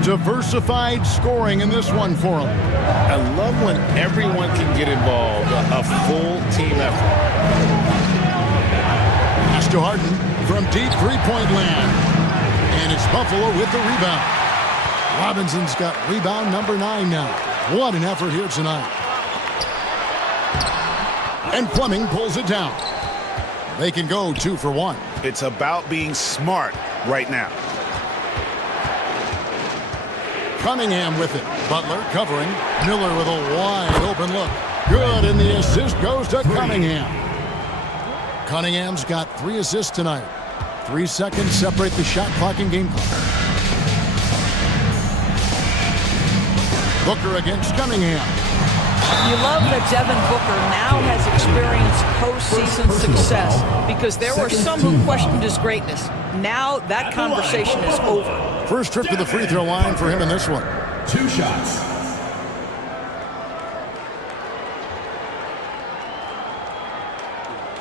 Diversified scoring in this one for him. I love when everyone can get involved, a full team effort. Pass to Harden from deep three-point land. And it's Buffalo with the rebound. Robinson's got rebound number 9 now. What an effort here tonight. And Fleming pulls it down. They can go 2 for 1. It's about being smart right now. Cunningham with it. Butler covering. Miller with a wide open look. Good, and the assist goes to Cunningham. Cunningham's got 3 assists tonight. 3 seconds separate the shot clock and game clock. Booker against Cunningham. You love that Devin Booker now has experienced postseason success because there were some who questioned his greatness. Now that conversation is over. First trip to the free throw line for him in this one. 2 shots.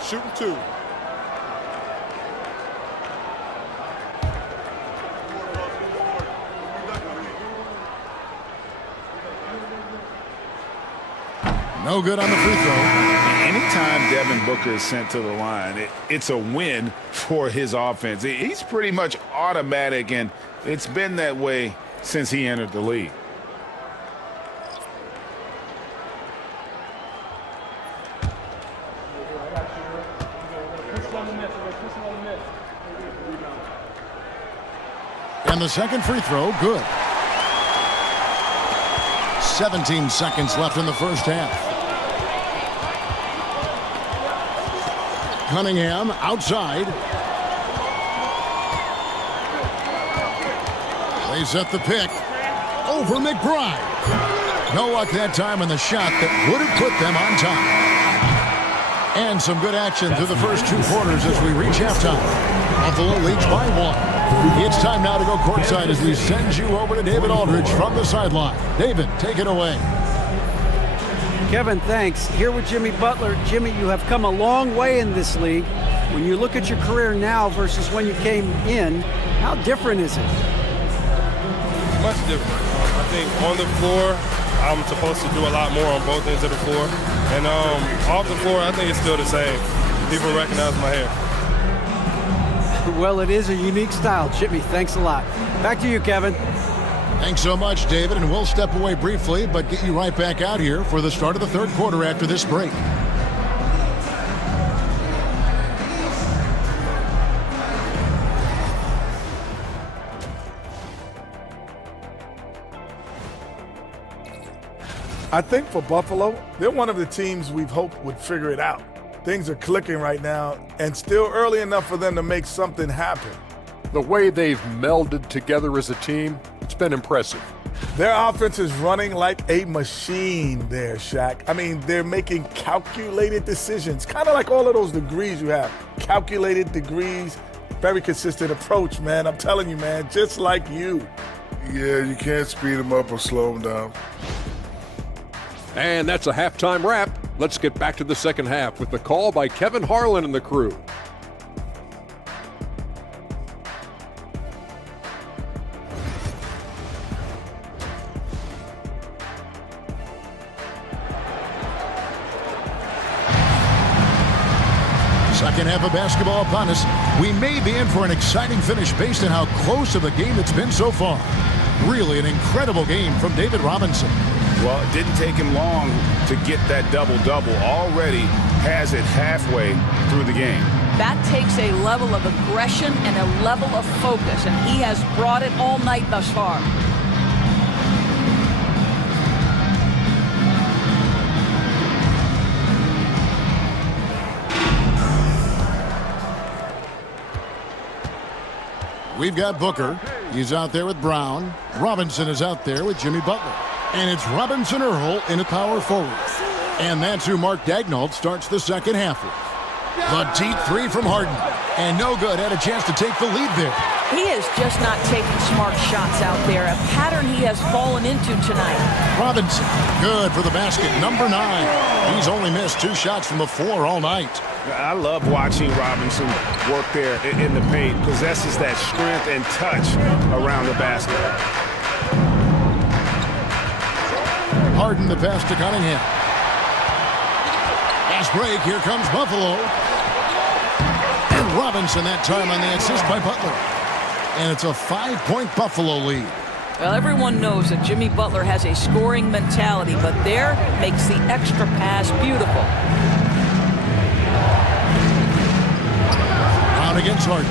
Shooting 2. No good on the free throw. Anytime Devin Booker is sent to the line, it's a win for his offense. He's pretty much automatic, and it's been that way since he entered the league. And the second free throw, good. 17 seconds left in the first half. Cunningham outside. They set the pick. Over McBride. No luck that time in the shot that would have put them on top. And some good action through the first 2 quarters as we reach halftime. Buffalo leads by 1. It's time now to go courtside as we send you over to David Aldridge from the sideline. David, take it away. Kevin, thanks. Here with Jimmy Butler. Jimmy, you have come a long way in this league. When you look at your career now versus when you came in, how different is it? Much different. I think on the floor, I'm supposed to do a lot more on both ends of the floor. And off the floor, I think it's still the same. People recognize my hair. Well, it is a unique style, Jimmy. Thanks a lot. Back to you, Kevin. Thanks so much, David, and we'll step away briefly, but get you right back out here for the start of the third quarter after this break. I think for Buffalo, they're one of the teams we've hoped would figure it out. Things are clicking right now, and still early enough for them to make something happen. The way they've melded together as a team, it's been impressive. Their offense is running like a machine there, Shaq. I mean, they're making calculated decisions, kind of like all of those degrees you have. Calculated degrees, very consistent approach, man. I'm telling you, man, just like you. Yeah, you can't speed them up or slow them down. And that's a halftime wrap. Let's get back to the second half with the call by Kevin Harlan and the crew. Second half of basketball upon us. We may be in for an exciting finish based on how close of a game it's been so far. Really an incredible game from David Robinson. Well, it didn't take him long to get that double-double. Already has it halfway through the game. That takes a level of aggression and a level of focus, and he has brought it all night thus far. We've got Booker. He's out there with Brown. Robinson is out there with Jimmy Butler. And it's Robinson Earl in a power forward. And that's who Mark Daigneault starts the second half with. The deep three from Harden. And no good. Had a chance to take the lead there. He is just not taking smart shots out there, a pattern he has fallen into tonight. Robinson, good for the basket, number 9. He's only missed 2 shots from the floor all night. I love watching Robinson work there in the paint. Possesses that strength and touch around the basket. Harden the pass to Cunningham. Fast break, here comes Buffalo. And Robinson that time on the assist by Butler. And it's a 5-point Buffalo lead. Well, everyone knows that Jimmy Butler has a scoring mentality, but there makes the extra pass beautiful. Brown against Harden.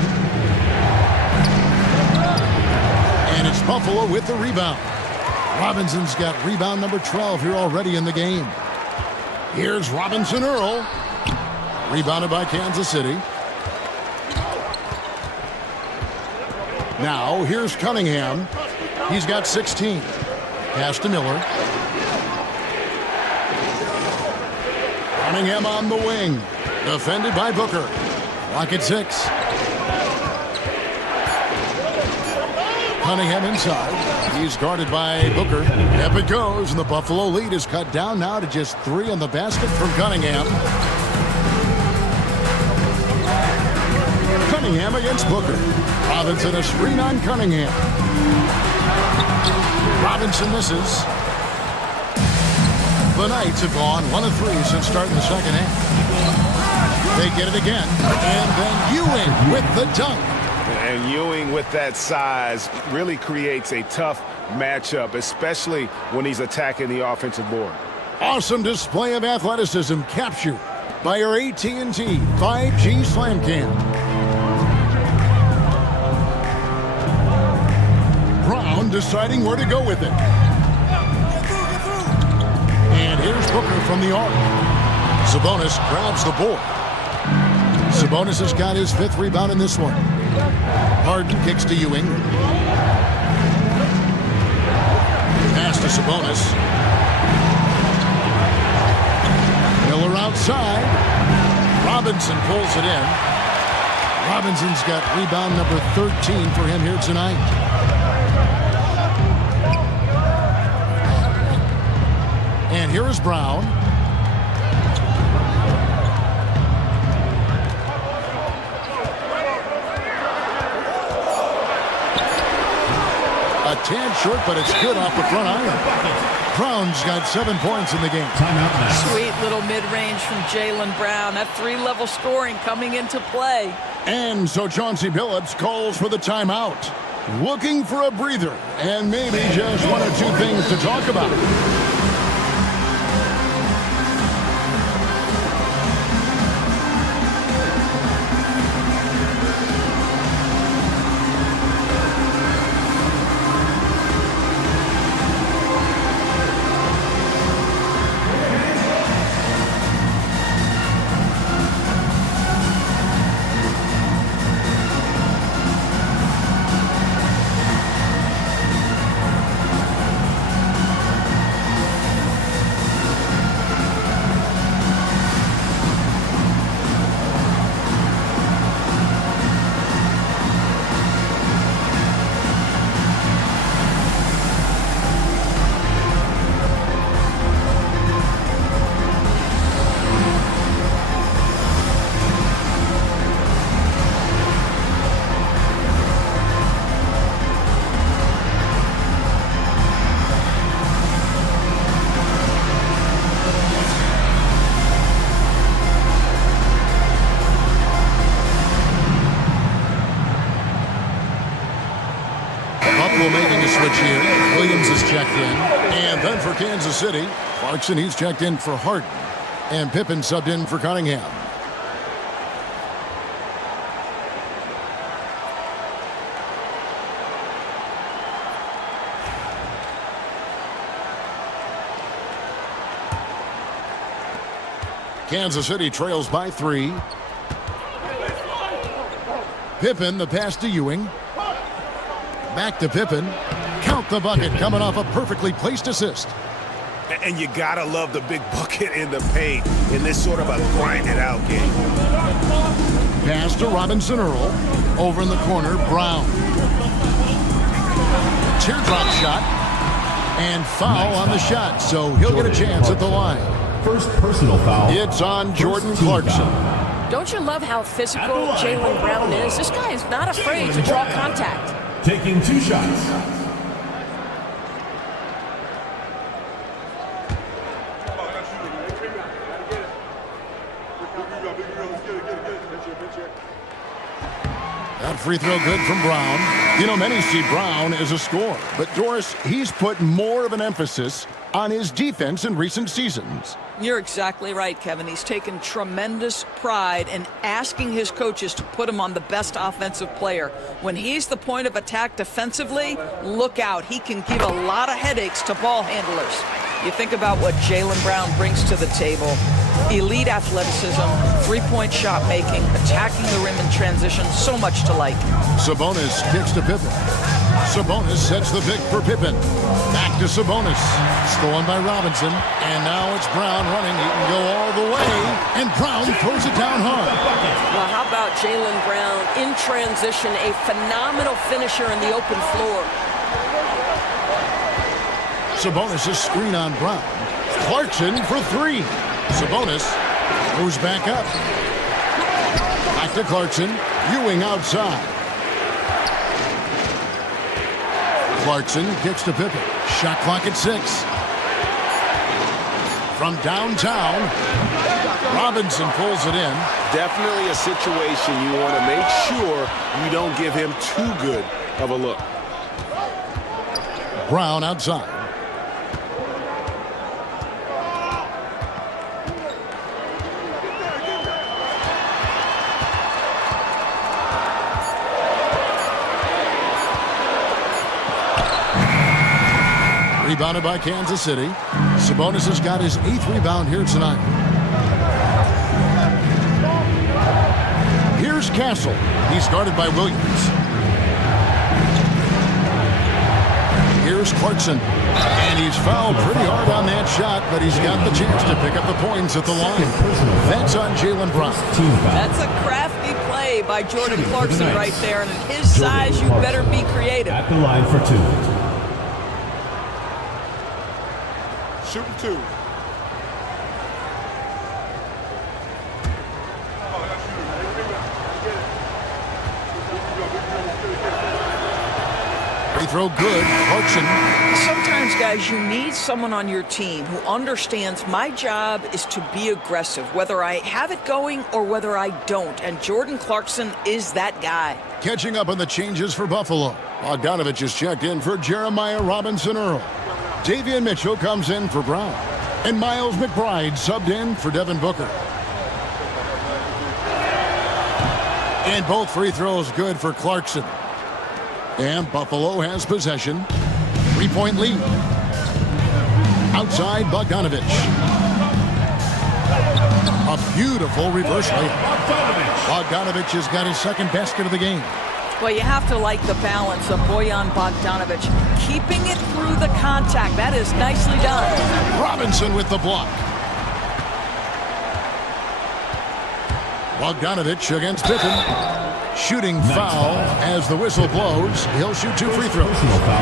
And it's Buffalo with the rebound. Robinson's got rebound number 12 here already in the game. Here's Robinson Earl. Rebounded by Kansas City. Now, here's Cunningham. He's got 16. Pass to Miller. Cunningham on the wing. Defended by Booker. Clock at 6. Cunningham inside. He's guarded by Booker. Up it goes, and the Buffalo lead is cut down now to just 3 on the basket from Cunningham. Cunningham against Booker. Robinson a screen on Cunningham. Robinson misses. The Knights have gone 1 of 3 since starting the second half. They get it again. And then Ewing with the dunk. And Ewing with that size really creates a tough matchup, especially when he's attacking the offensive board. Awesome display of athleticism captured by our AT&T 5G Slam Cam. Brown deciding where to go with it. And here's Booker from the arc. Sabonis grabs the board. Sabonis has got his 5th rebound in this one. Harden kicks to Ewing. Pass to Sabonis. Miller outside. Robinson pulls it in. Robinson's got rebound number 13 for him here tonight. And here is Brown. A tad short, but it's good off the front iron. Brown's got 7 points in the game. Timeout now. Sweet little mid-range from Jaylen Brown. That 3-level scoring coming into play. And so Chauncey Billups calls for the timeout. Looking for a breather and maybe just 1 or 2 things to talk about. Making a switch here. Williams is checked in. And then for Kansas City, Clarkson, he's checked in for Harden. And Pippen subbed in for Cunningham. Kansas City trails by 3. Pippen, the pass to Ewing. Back to Pippen. Count the bucket, coming off a perfectly placed assist. And you gotta love the big bucket in the paint in this sort of a grind-it-out game. Pass to Robinson Earl. Over in the corner, Brown. Teardrop shot. And foul on the shot, so he'll get a chance at the line. First personal foul. It's on Jordan Clarkson. Don't you love how physical Jaylen Brown is? This guy is not afraid to draw contact. Taking 2 shots. That free throw good from Brown. You know, many see Brown as a scorer, but Doris, he's put more of an emphasis on his defense in recent seasons. You're exactly right, Kevin. He's taken tremendous pride in asking his coaches to put him on the best offensive player. When he's the point of attack defensively, look out. He can give a lot of headaches to ball handlers. You think about what Jaylen Brown brings to the table. Elite athleticism, three-point shot making, attacking the rim in transition, so much to like. Sabonis kicks to Pippen. Sabonis sets the pick for Pippen. Back to Sabonis. Stolen by Robinson. And now it's Brown running. He can go all the way. And Brown throws it down hard. Well, how about Jaylen Brown in transition, a phenomenal finisher in the open floor. Sabonis' screen on Brown. Clarkson for 3. Sabonis moves back up. Back to Clarkson. Ewing outside. Clarkson kicks to Pippen. Shot clock at 6. From downtown, Robinson pulls it in. Definitely a situation you want to make sure you don't give him too good of a look. Brown outside. Rebounded by Kansas City. Sabonis has got his 8th rebound here tonight. Here's Castle. He's guarded by Williams. Here's Clarkson. And he's fouled pretty hard on that shot, but he's got the chance to pick up the points at the line. That's on Jaylen Brown. That's a crafty play by Jordan Clarkson right there. And at his size, you better be creative. At the line for 2. Shooting 2. Free throw good. Clarkson. Sometimes, guys, you need someone on your team who understands my job is to be aggressive, whether I have it going or whether I don't. And Jordan Clarkson is that guy. Catching up on the changes for Buffalo. Bogdanovich is checked in for Jeremiah Robinson Earl. Davion Mitchell comes in for Brown. And Miles McBride subbed in for Devin Booker. And both free throws good for Clarkson. And Buffalo has possession. 3-point lead. Outside Bogdanovich. A beautiful reverse layup. Bogdanovich has got his 2nd basket of the game. Well, you have to like the balance of Bojan Bogdanović. Keeping it through the contact. That is nicely done. Robinson with the block. Bogdanovich against Pippen. Shooting foul as the whistle blows. He'll shoot 2 free throws.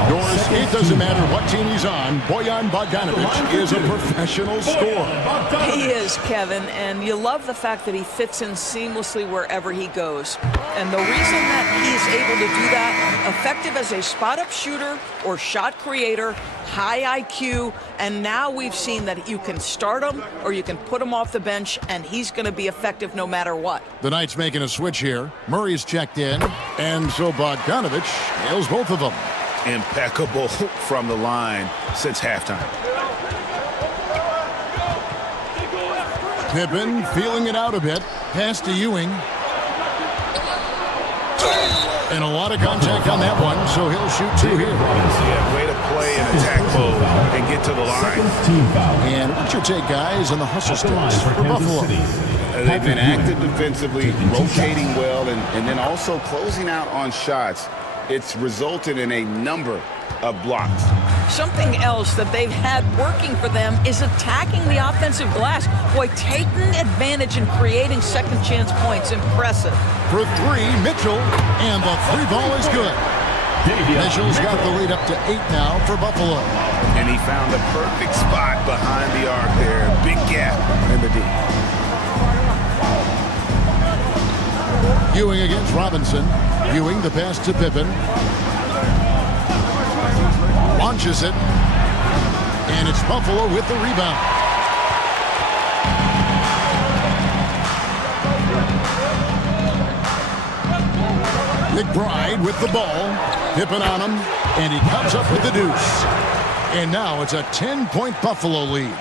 Doris, it doesn't matter what team he's on. Bojan Bogdanović is a professional scorer. He is, Kevin, and you love the fact that he fits in seamlessly wherever he goes. And the reason that he's able to do that, effective as a spot-up shooter or shot creator, high IQ, and now we've seen that you can start him or you can put him off the bench, and he's going to be effective no matter what. The Knights making a switch here. Murray's checked in, and so Bogdanovich nails both of them. Impeccable from the line since halftime. Pippen feeling it out a bit. Pass to Ewing. And a lot of contact on that one, so he'll shoot 2 here. Yeah, way to play play in attack mode and get to the line. And what's your take, guys, on the hustle sticks for Buffalo? They've been active defensively, rotating well, and then also closing out on shots. It's resulted in a number of blocks. Something else that they've had working for them is attacking the offensive glass. Boy, taking advantage and creating second chance points. Impressive. For three, Mitchell, and the three ball is good. Mitchell's got the lead up to 8 now for Buffalo. And he found the perfect spot behind the arc there. Big gap in the D. Ewing against Robinson. Ewing the pass to Pippen. Launches it. And it's Buffalo with the rebound. McBride with the ball. Pippen on him. And he comes up with the deuce. And now it's a 10-point Buffalo lead.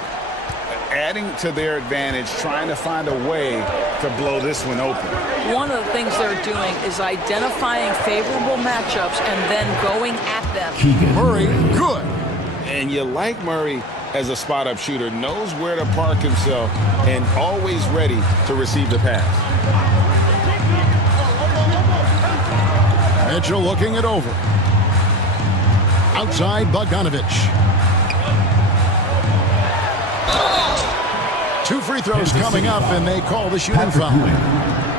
Adding to their advantage, trying to find a way to blow this one open. One of the things they're doing is identifying favorable matchups and then going at them. Murray, good. And you like Murray as a spot-up shooter, knows where to park himself, and always ready to receive the pass. Mitchell looking it over. Outside Bogdanovich. 2 free throws coming up, and they call the shooting foul.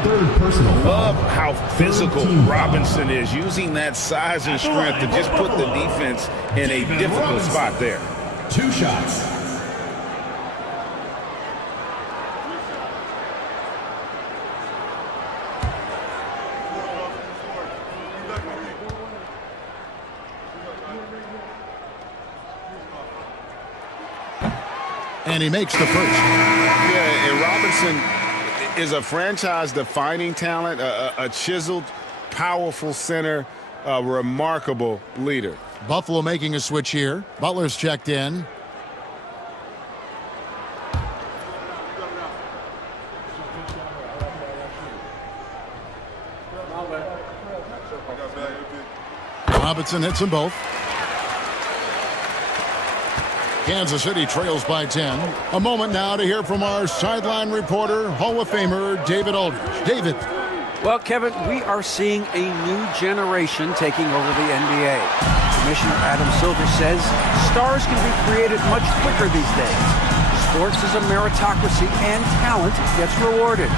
Third personal. Love how physical Robinson is, using that size and strength to just put the defense in a difficult spot there. 2 shots. And he makes the first. Yeah, and Robinson is a franchise-defining talent, a chiseled, powerful center, a remarkable leader. Buffalo making a switch here. Butler's checked in. Robinson hits them both. Kansas City trails by 10. A moment now to hear from our sideline reporter, Hall of Famer David Aldridge. David. Well, Kevin, we are seeing a new generation taking over the NBA. Commissioner Adam Silver says stars can be created much quicker these days. Sports is a meritocracy and talent gets rewarded.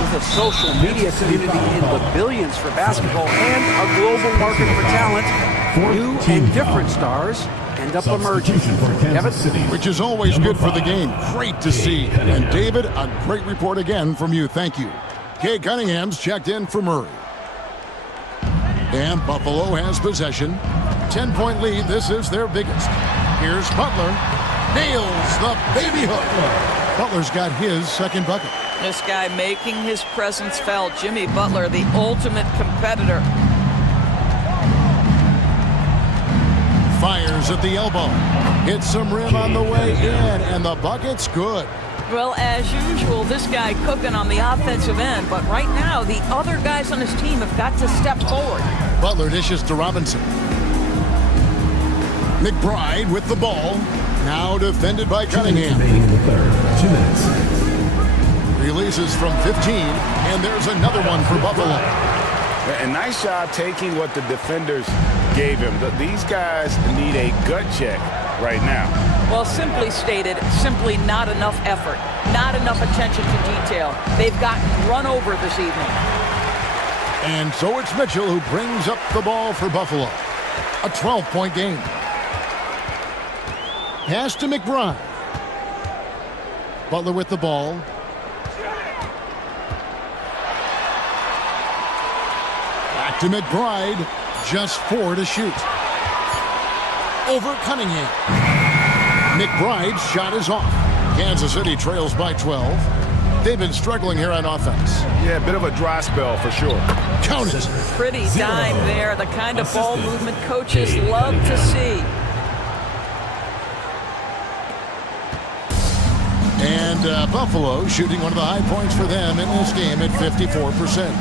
With a social media community in the billions for basketball and a global market for talent, new and different stars end up emerging. Kevin? Which is always good for the game. Great to see. And David, a great report again from you. Thank you. Kay Cunningham's checked in for Murray. And Buffalo has possession. 10-point lead. This is their biggest. Here's Butler. Nails the baby hook. Butler's got his second bucket. This guy making his presence felt. Jimmy Butler, the ultimate competitor. Fires at the elbow. Hits some rim on the way in, and the bucket's good. Well, as usual, this guy cooking on the offensive end, but right now, the other guys on his team have got to step forward. Butler dishes to Robinson. McBride with the ball. Now defended by Cunningham. 2 minutes. Releases from 15, and there's another one for Buffalo. A nice job taking what the defenders gave him. These guys need a gut check right now. Well, simply stated, simply not enough effort, not enough attention to detail. They've gotten run over this evening. And so it's Mitchell who brings up the ball for Buffalo. A 12-point game. Pass to McBride. Butler with the ball. Back to McBride. Just 4 to shoot. Over Cunningham. McBride's shot is off. Kansas City trails by 12. They've been struggling here on offense. Yeah, a bit of a dry spell for sure. Count it. Pretty dime there, the kind of ball movement coaches love to see. And Buffalo shooting one of the high points for them in this game at 54%.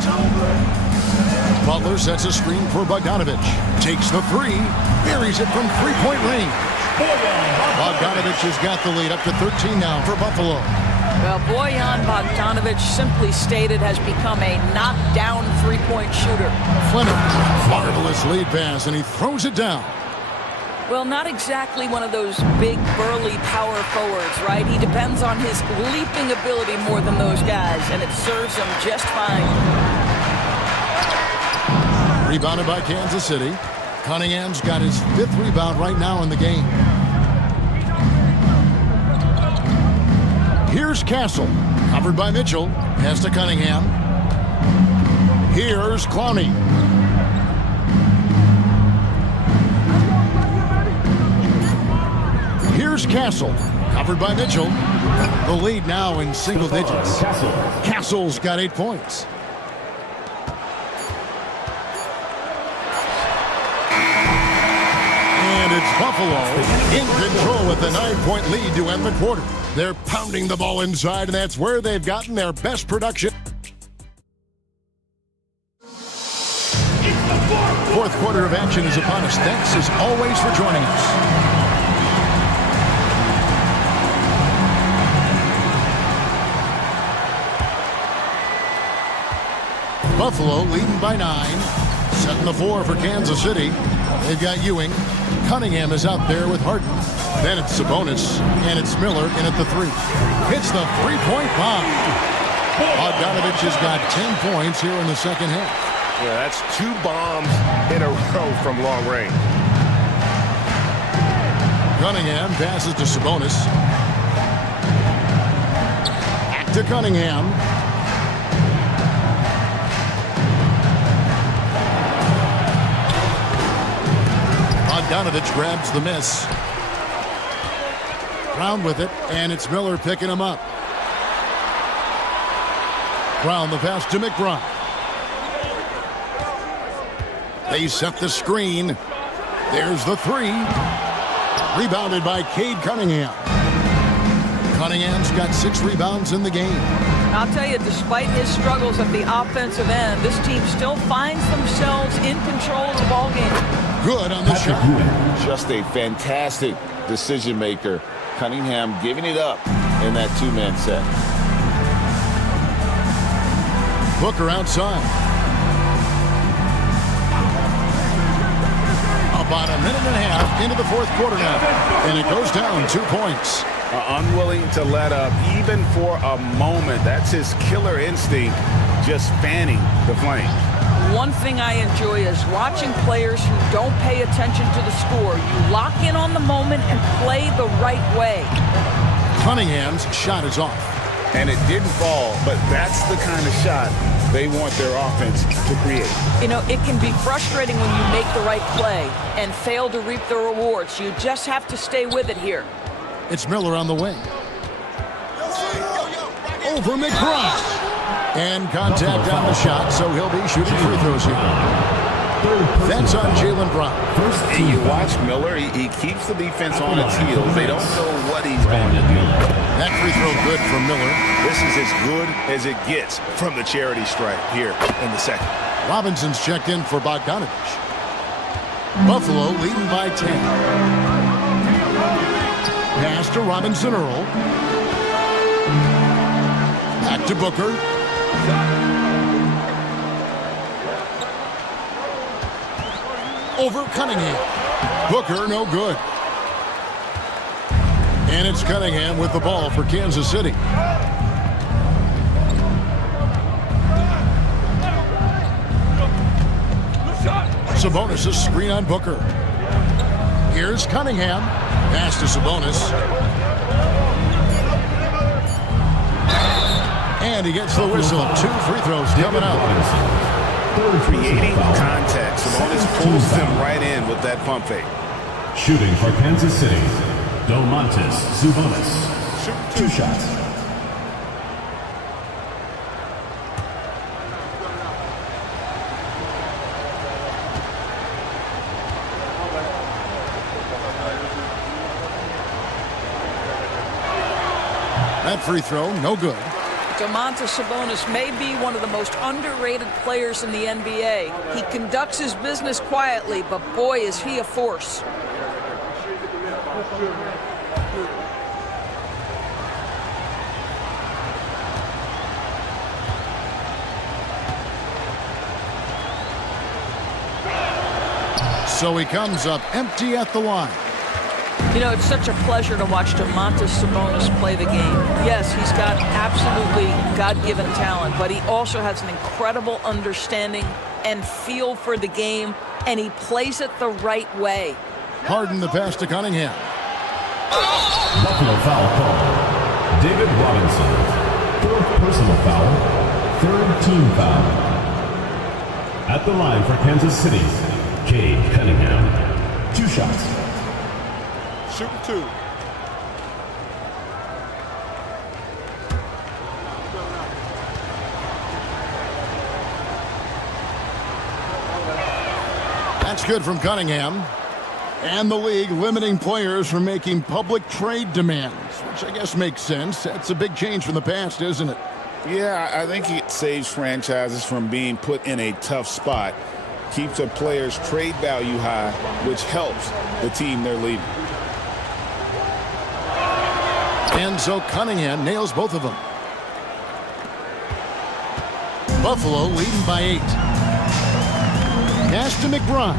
Butler Miller sets a screen for Bogdanovich. Takes the three. Buries it from three-point range. Bogdanovich has got the lead up to 13 now for Buffalo. Well, Bojan Bogdanovic, simply stated, has become a knockdown three-point shooter. Fleming, marvelous lead pass, and he throws it down. Well, not exactly one of those big, burly power forwards, right? He depends on his leaping ability more than those guys, and it serves him just fine. Rebounded by Kansas City. Cunningham's got his 5th rebound right now in the game. Here's Castle, covered by Mitchell. Pass to Cunningham. Here's Clowney. Here's Castle, covered by Mitchell. The lead now in single digits. Castle's got 8 points. And it's Buffalo in control with a 9-point lead to end the quarter. They're pounding the ball inside, and that's where they've gotten their best production. Fourth quarter of action is upon us. Thanks as always for joining us. Buffalo leading by 9. Setting the floor for Kansas City. They've got Ewing. Cunningham is out there with Harden. Then it's Sabonis, and it's Miller in at the 3. Hits the three-point bomb. Bogdanovich has got 10 points here in the second half. Yeah, that's 2 bombs in a row from long range. Cunningham passes to Sabonis. Back to Cunningham. Bogdanovich grabs the miss. Brown with it, and it's Miller picking him up. Brown the pass to McBride. They set the screen. There's the 3. Rebounded by Cade Cunningham. Cunningham's got 6 rebounds in the game. I'll tell you, despite his struggles at the offensive end, this team still finds themselves in control of the ball game. Good on the shot. Just a fantastic decision maker. Cunningham giving it up in that 2-man set. Booker outside. About a minute and a half into the fourth quarter now. And it goes down 2 points. Unwilling to let up even for a moment. That's his killer instinct, just fanning the flame. One thing I enjoy is watching players who don't pay attention to the score. You lock in on the moment and play the right way. Cunningham's shot is off. And it didn't fall, but that's the kind of shot they want their offense to create. You know, it can be frustrating when you make the right play and fail to reap the rewards. You just have to stay with it here. It's Miller on the wing. Over McBride. And contact on the shot, so he'll be shooting free throws here. That's on Jaylen Brown. And you watch Miller, he keeps the defense on its heels. They don't know what he's going to do. That free throw good from Miller. This is as good as it gets from the charity stripe here in the second. Robinson's checked in for Bogdanovich. Buffalo leading by 10. Pass to Robinson Earl. Back to Booker. Over Cunningham. Booker, no good. And it's Cunningham with the ball for Kansas City. Sabonis' screen on Booker. Here's Cunningham. Pass to Sabonis. And he gets the whistle. 2 free throws coming up. Creating contact. Sabonis pulls them right in with that pump fake. Shooting for Kansas City, Domantas Sabonis. 2 shots. That free throw, no good. Domantas Sabonis may be one of the most underrated players in the NBA. He conducts his business quietly, but boy, is he a force. So he comes up empty at the line. You know, it's such a pleasure to watch Domantas Sabonis play the game. Yes, he's got absolutely God-given talent, but he also has an incredible understanding and feel for the game, and he plays it the right way. Harden the pass to Cunningham. Buffalo foul call. David Robinson. 4th personal foul. 3rd team foul. At the line for Kansas City, Cade Cunningham. 2 shots. Shooting 2. That's good from Cunningham. And the league limiting players from making public trade demands, which I guess makes sense. That's a big change from the past, isn't it? Yeah, I think it saves franchises from being put in a tough spot, keeps a player's trade value high, which helps the team they're leaving. And so Cunningham nails both of them. Buffalo leading by 8. Pass to McBride.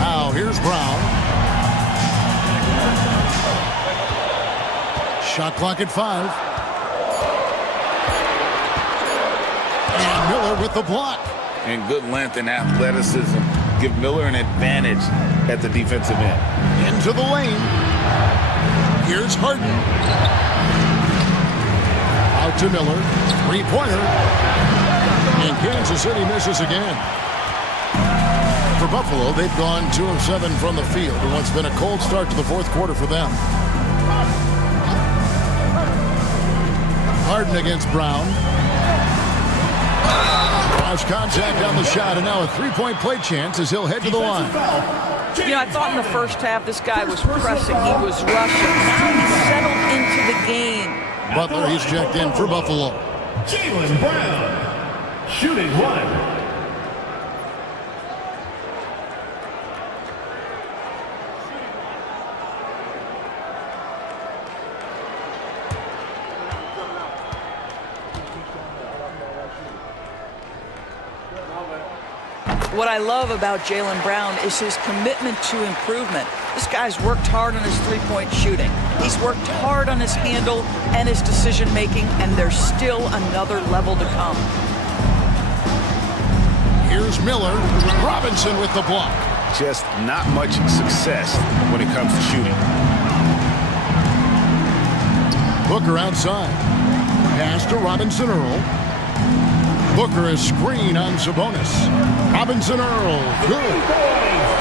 Now here's Brown. Shot clock at 5. And Miller with the block. And good length and athleticism give Miller an advantage at the defensive end. Into the lane. Here's Harden. Out to Miller. 3-pointer. And Kansas City misses again. For Buffalo, they've gone 2 of 7 from the field in what's been a cold start to the 4th quarter for them. Harden against Brown. Draws contact on the shot, and now a 3-point play chance as he'll head to the line. You know, I thought in the first half this guy was pressing, he was rushing. Now he's settled into the game. Butler, he's checked in for Buffalo. Jaylen Brown, shooting 1. What I love about Jaylen Brown is his commitment to improvement. This guy's worked hard on his three-point shooting. He's worked hard on his handle and his decision-making, and there's still another level to come. Here's Miller. Robinson with the block. Just not much success when it comes to shooting. Booker outside. Pass to Robinson Earl. Booker is screen on Sabonis. Robinson Earl, good.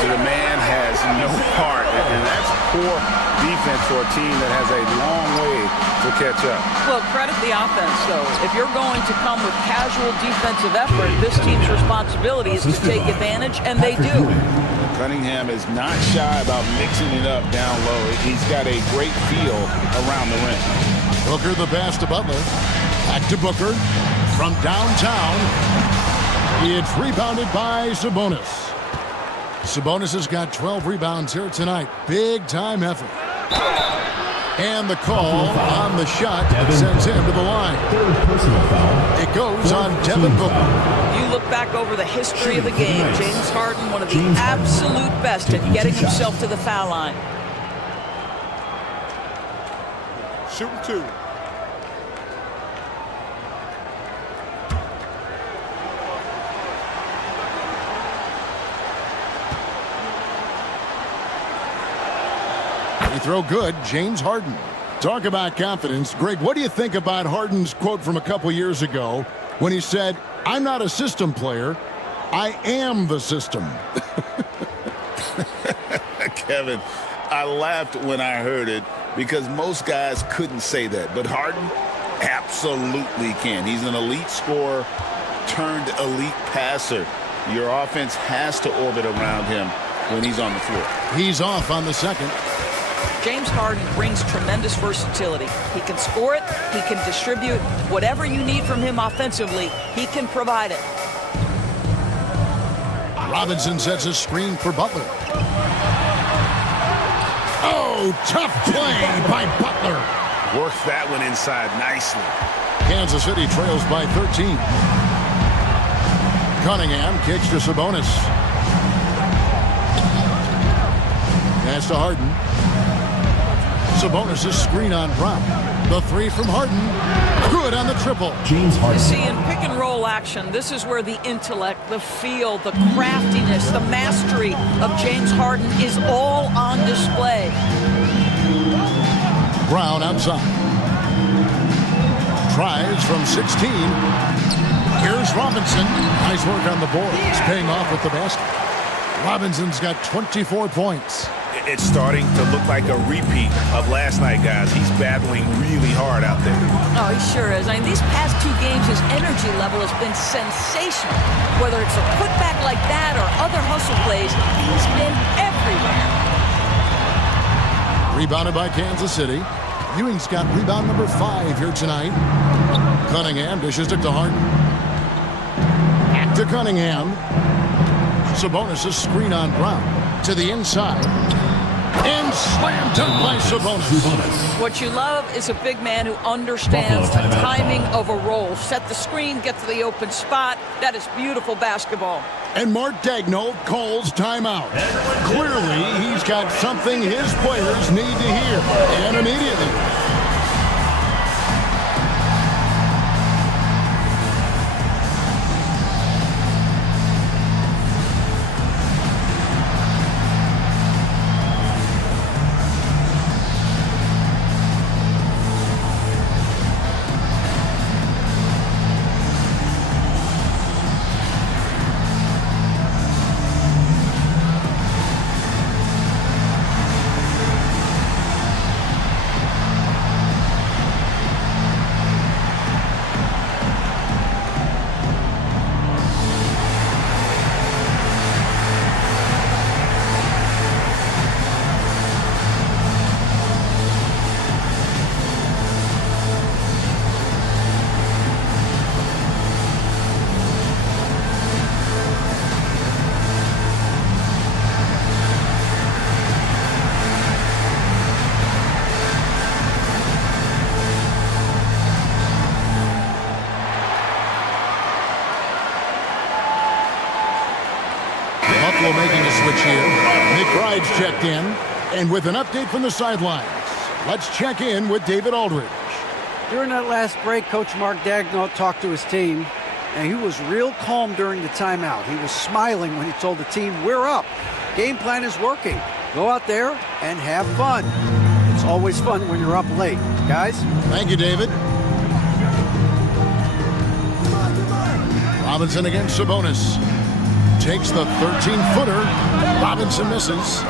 The man has no heart, and that's poor defense for a team that has a long way to catch up. Well, credit the offense, though. If you're going to come with casual defensive effort, this team's responsibility is to take advantage, and they do. Cunningham is not shy about mixing it up down low. He's got a great feel around the rim. Booker the pass to Butler. Back to Booker. From downtown, it's rebounded by Sabonis. Sabonis has got 12 rebounds here tonight. Big time effort. And the call on the shot sends him to the line. It goes on Devin Booker. You look back over the history of the game, James Harden, one of the absolute best at getting himself to the foul line. Shooting 2. Throw good, James Harden. Talk about confidence. Greg, what do you think about Harden's quote from a couple years ago when he said, "I'm not a system player, I am the system"? Kevin, I laughed when I heard it because most guys couldn't say that, but Harden absolutely can. He's an elite scorer turned elite passer. Your offense has to orbit around him when he's on the floor. He's off on the second. James Harden brings tremendous versatility. He can score it, he can distribute. Whatever you need from him offensively, he can provide it. Robinson sets a screen for Butler. Oh, tough play by Butler. Works that one inside nicely. Kansas City trails by 13. Cunningham kicks to Sabonis. Pass to Harden. Sabonis' screen on Brown. The three from Harden. Good on the triple. James Harden. You see, in pick and roll action, this is where the intellect, the feel, the craftiness, the mastery of James Harden is all on display. Brown outside. Tries from 16. Here's Robinson. Nice work on the board. It's paying off with the basket. Robinson's got 24 points. It's starting to look like a repeat of last night, guys. He's battling really hard out there. Oh, he sure is. I mean, these past 2 games, his energy level has been sensational. Whether it's a putback like that or other hustle plays, he's been everywhere. Rebounded by Kansas City. Ewing's got rebound number 5 here tonight. Cunningham dishes it to Harden. To Cunningham. Sabonis' screen on Brown. To the inside. And slam dunk by Sabonis. What you love is a big man who understands the timing of a roll. Set the screen, get to the open spot. That is beautiful basketball. And Mark Daigneault calls timeout. Clearly, he's got something his players need to hear. And immediately. Making a switch here. McBride's checked in. And with an update from the sidelines, let's check in with David Aldridge. During that last break, Coach Mark Daigneault talked to his team, and he was real calm during the timeout. He was smiling when he told the team, we're up. Game plan is working. Go out there and have fun. It's always fun when you're up late. Guys? Thank you, David. Robinson against Sabonis. Takes the 13-footer. Robinson misses.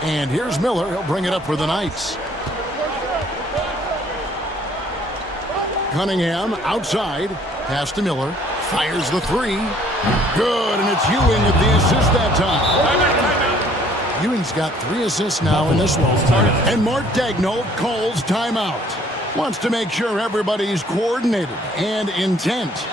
And here's Miller. He'll bring it up for the Knights. Cunningham outside. Pass to Miller. Fires the 3. Good, and it's Ewing with the assist that time. Ewing's got 3 assists now in this one. And Mark Daigneault calls timeout. Wants to make sure everybody's coordinated and intent.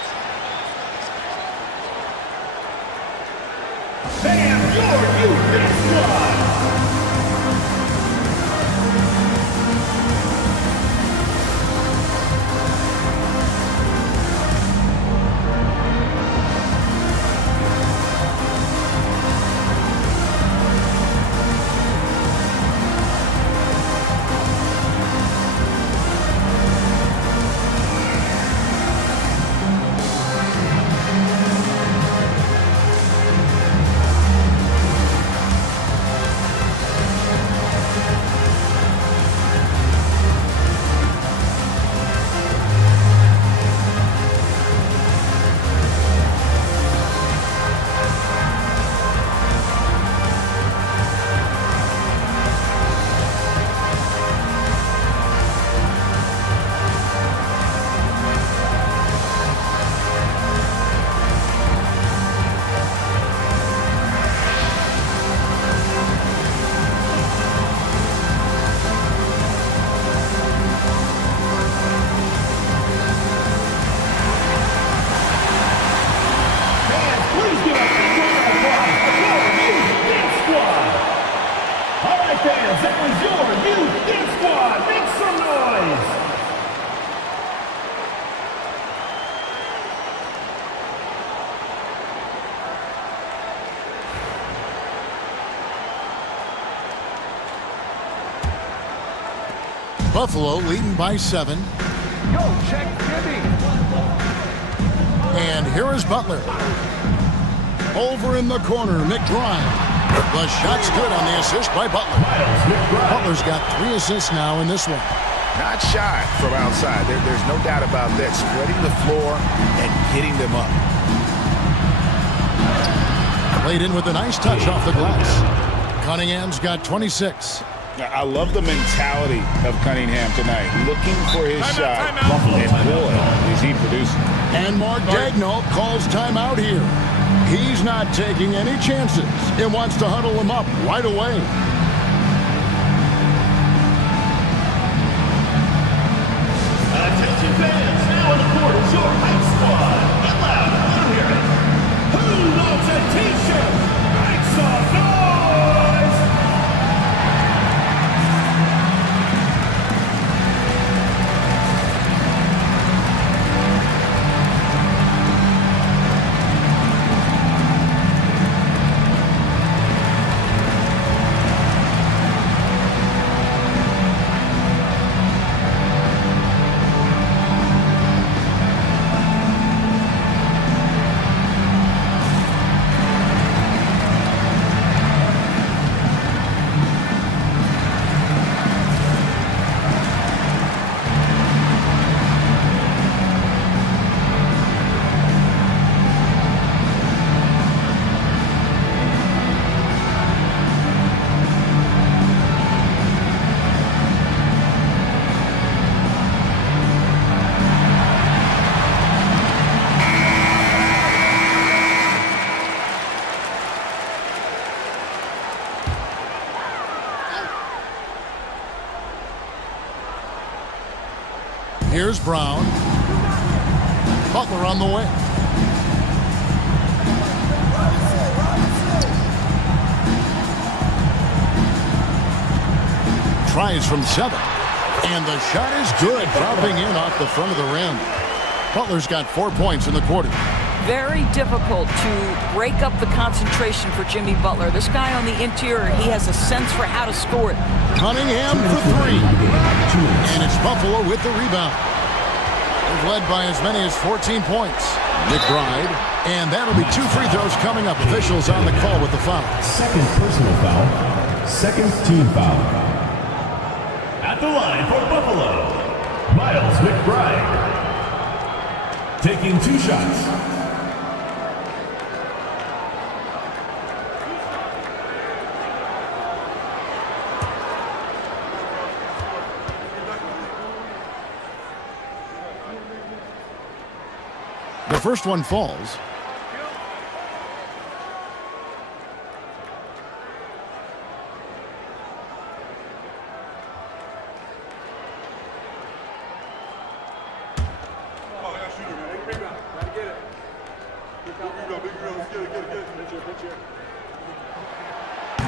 Buffalo leading by 7. Go, check Jimmy. And here is Butler. Over in the corner, McBride. The shot's good on the assist by Butler. Butler's got 3 assists now in this one. Not shy from outside. There's no doubt about that. Spreading the floor and getting them up. Played in with a nice touch off the glass. Cunningham's got 26. I love the mentality of Cunningham tonight. Looking for his shot. And boy, is he producing. And Mark Daigneault calls timeout here. He's not taking any chances and wants to huddle him up right away. Attention fans, now on the court is your hype squad. Get loud, let them hear it. Who loves a t-shirt? Make some noise! Here's Brown. Butler on the way. Tries from 7. And the shot is good, dropping in off the front of the rim. Butler's got 4 points in the quarter. Very difficult to break up the concentration for Jimmy Butler. This guy on the interior, he has a sense for how to score it. Cunningham for 3. And it's Buffalo with the rebound. They've led by as many as 14 points. McBride. And that'll be 2 free throws coming up. Officials on the call with the foul. Second personal foul. Second team foul. At the line for Buffalo, Miles McBride. Taking 2 shots. The first one falls.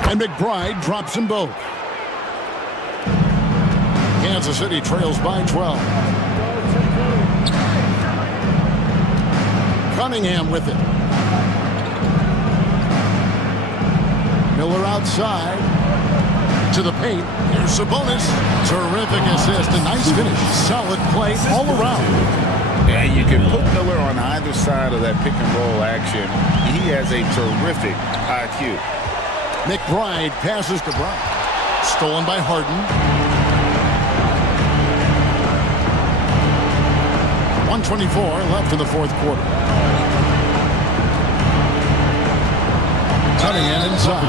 And McBride drops them both. Kansas City trails by 12. Cunningham with it. Miller outside to the paint. Here's Sabonis. Terrific assist. A nice finish. Solid play all around. And you can put Miller on either side of that pick and roll action. He has a terrific IQ. McBride passes to Brown. Stolen by Harden. 1:24 left in the fourth quarter. Cunningham inside.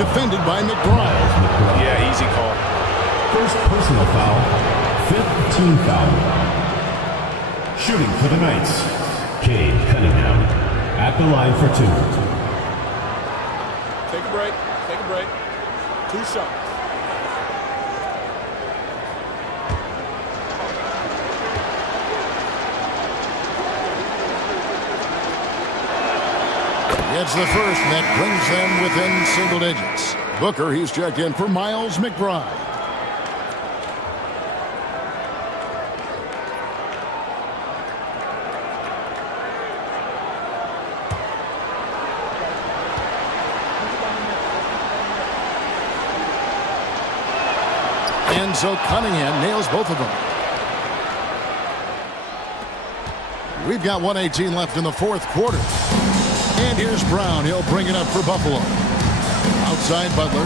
Defended by McBride. Yeah, easy call. First personal foul. 5th team foul. Shooting for the Knights, Cade Cunningham. At the line for 2. Take a break. Take a break. 2 shots. Gets the first, and that brings them within single digits. Booker, he's checked in for Miles McBride. And so Cunningham nails both of them. We've got 1:18 left in the fourth quarter. And here's Brown. He'll bring it up for Buffalo. Outside Butler.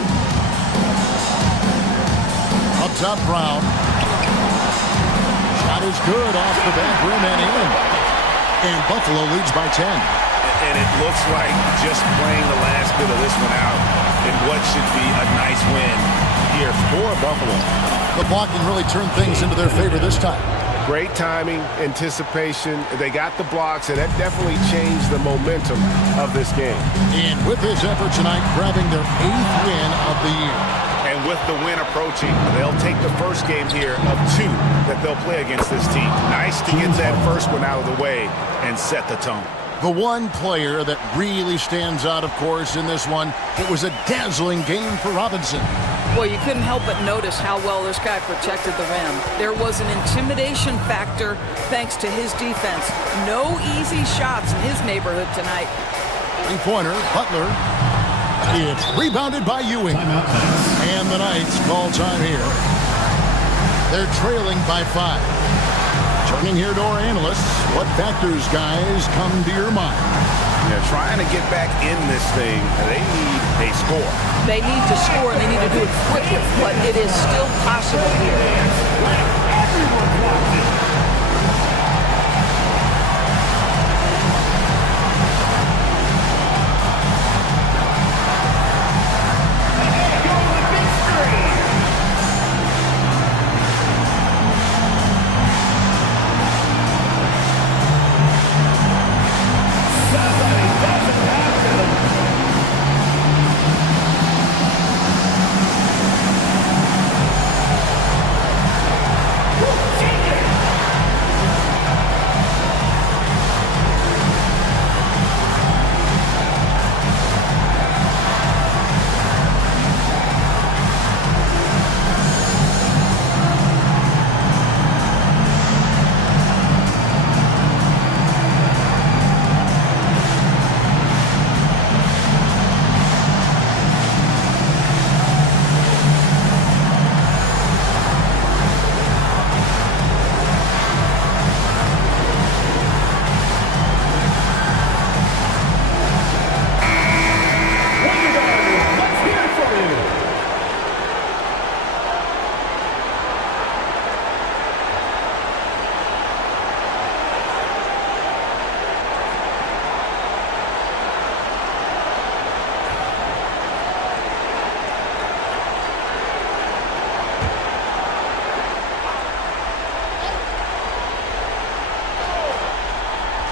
Up top Brown. Shot is good off the back rim and in. And Buffalo leads by 10. And it looks like just playing the last bit of this one out in what should be a nice win here for Buffalo. The blocking really turned things into their favor this time. Great timing, anticipation. They got the blocks, and that definitely changed the momentum of this game. And with this effort tonight, grabbing their 8th win of the year. And with the win approaching, they'll take the first game here of 2 that they'll play against this team. Nice to get that first one out of the way and set the tone. The one player that really stands out, of course, in this one, it was a dazzling game for Robinson. Well, you couldn't help but notice how well this guy protected the rim. There was an intimidation factor thanks to his defense. No easy shots in his neighborhood tonight. Three-pointer, Butler. It's rebounded by Ewing. And the Knights call time here. They're trailing by 5. Turning here to our analysts, what factors, guys, come to your mind? Yeah, trying to get back in this thing, they need a score. They need to score, and they need to do it quickly, but it is still possible here.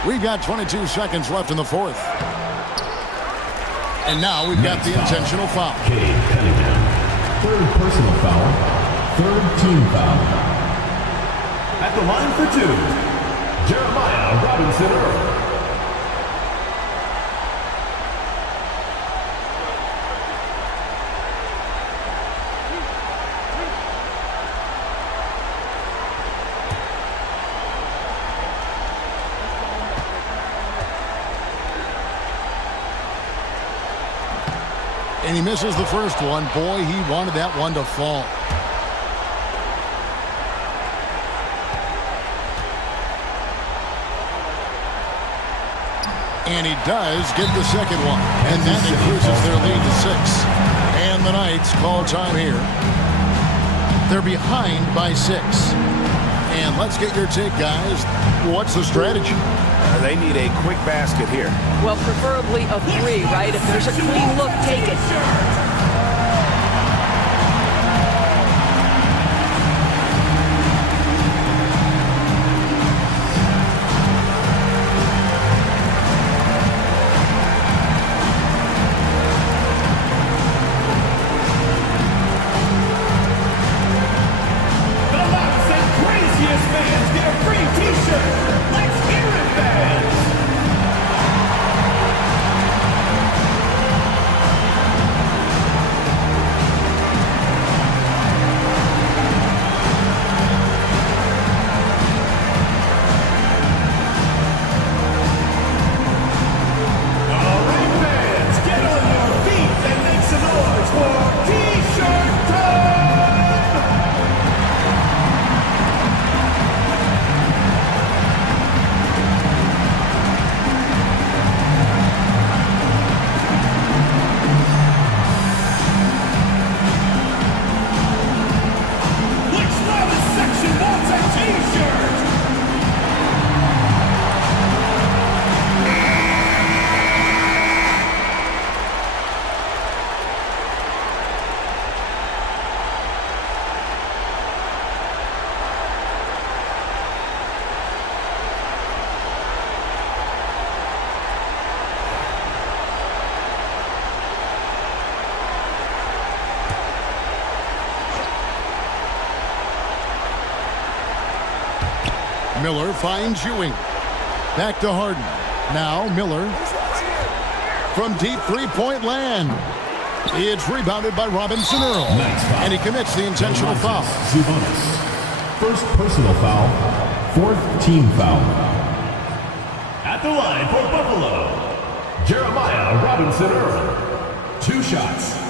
We've got 22 seconds left in the fourth. And now we've got the intentional foul. Cade Cunningham. 3rd personal foul. 3rd team foul. At the line for 2, Jeremiah Robinson Earl. And he misses the first one. Boy, he wanted that one to fall. And he does get the second one. And that increases their lead to 6. And the Knights call time here. They're behind by 6. And let's get your take, guys. What's the strategy? They need a quick basket here. Well, preferably a 3, right? If there's a clean look, take it. Miller finds Ewing. Back to Harden. Now Miller. From deep three-point land. It's rebounded by Robinson Earl. And he commits the intentional foul. First personal foul. Fourth team foul. At the line for Buffalo, Jeremiah Robinson Earl. 2 shots.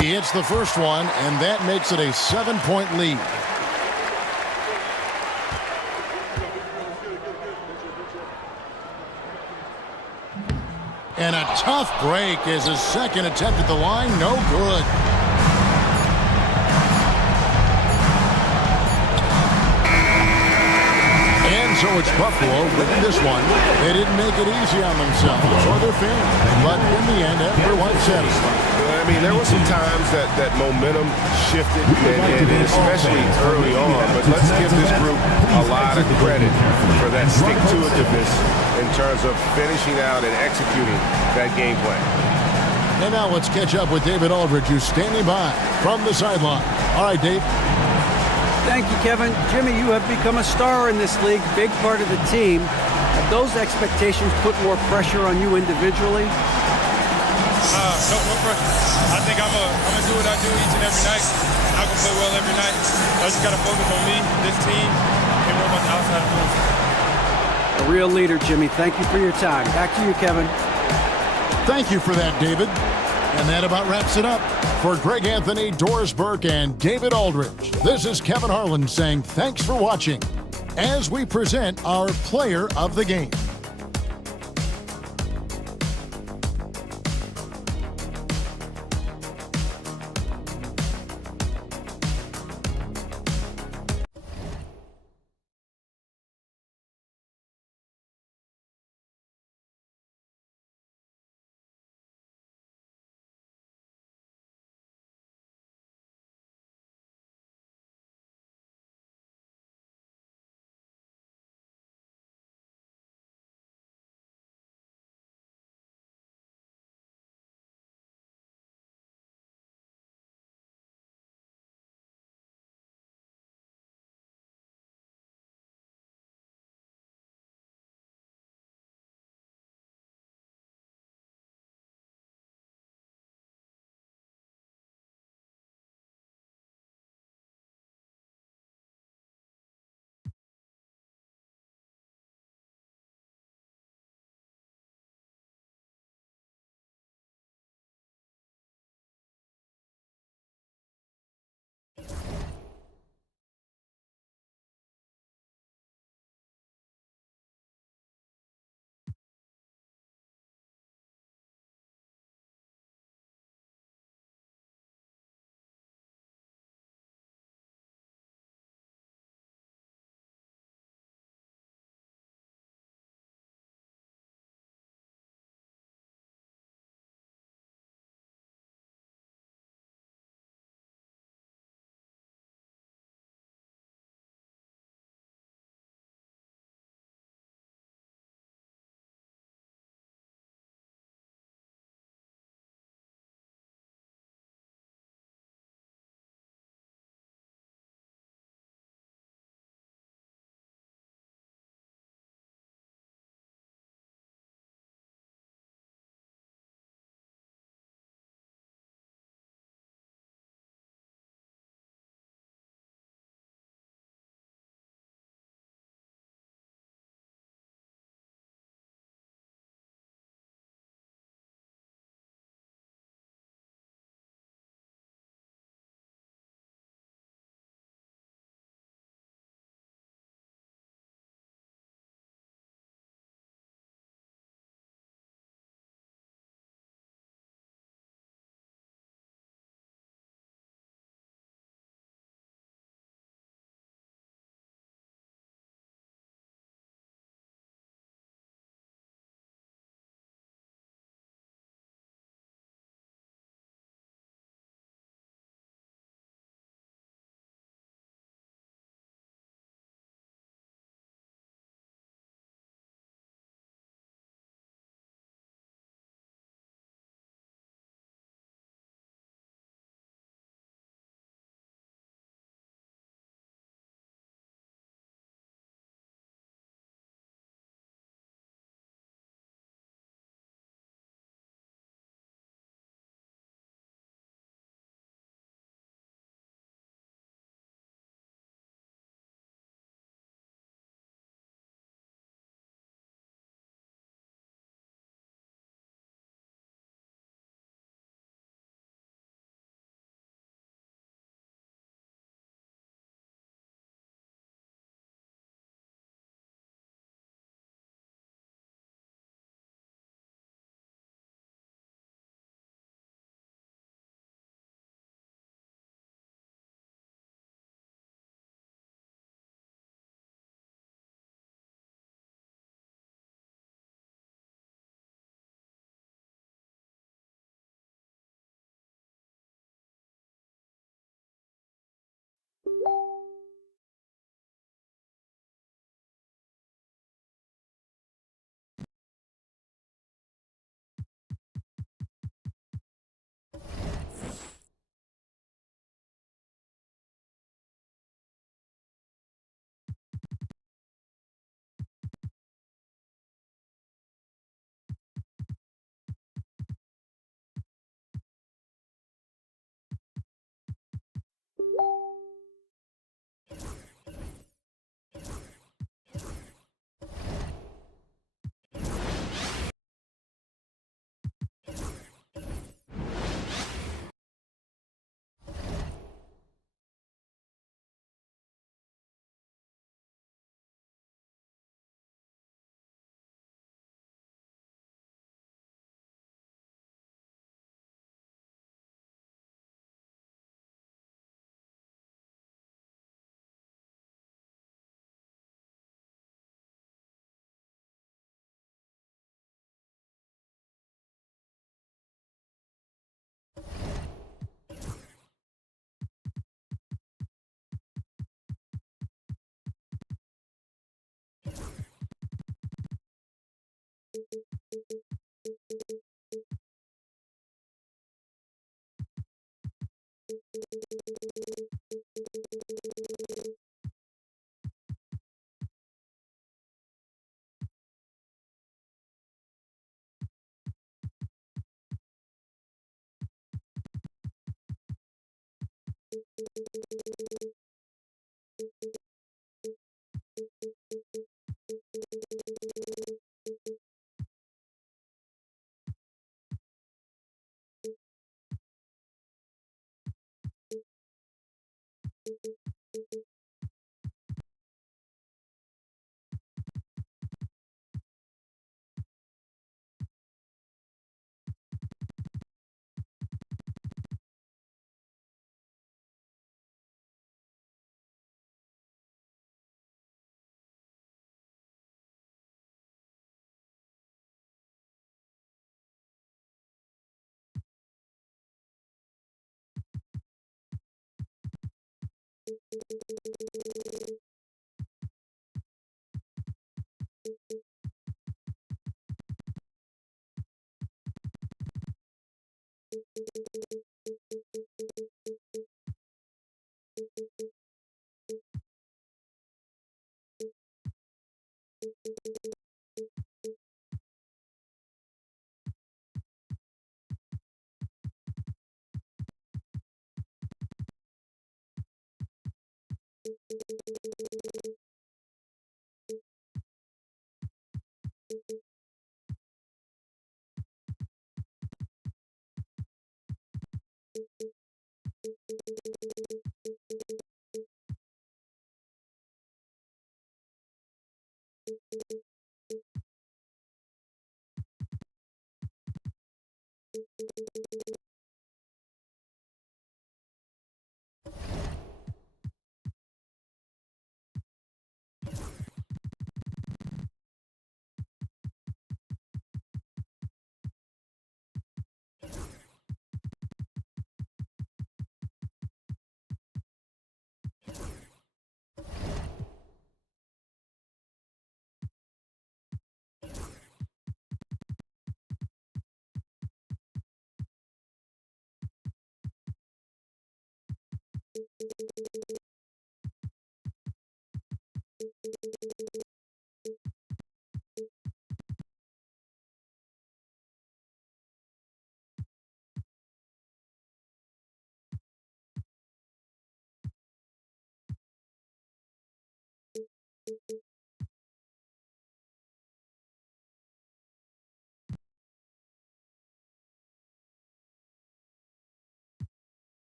He hits the first one, and that makes it a 7-point lead. And a tough break is his second attempt at the line. No good. And so it's Buffalo winning this one. They didn't make it easy on themselves or their fans. But in the end, everyone's satisfied. I mean, there were some times that momentum shifted, and especially early on. But let's give this group a lot of credit for that stick-to-itiveness in terms of finishing out and executing that game plan. And now let's catch up with David Aldridge, who's standing by from the sideline. All right, Dave. Thank you, Kevin. Jimmy, you have become a star in this league, big part of the team. Have those expectations put more pressure on you individually? No pressure. I think I'm gonna do what I do each and every night. I'm gonna play well every night. I just gotta focus on me, this team, and worry about the outside of moves. A real leader, Jimmy. Thank you for your time. Back to you, Kevin. Thank you for that, David. And that about wraps it up. For Greg Anthony, Doris Burke, and David Aldridge, this is Kevin Harlan saying thanks for watching as we present our Player of the Game.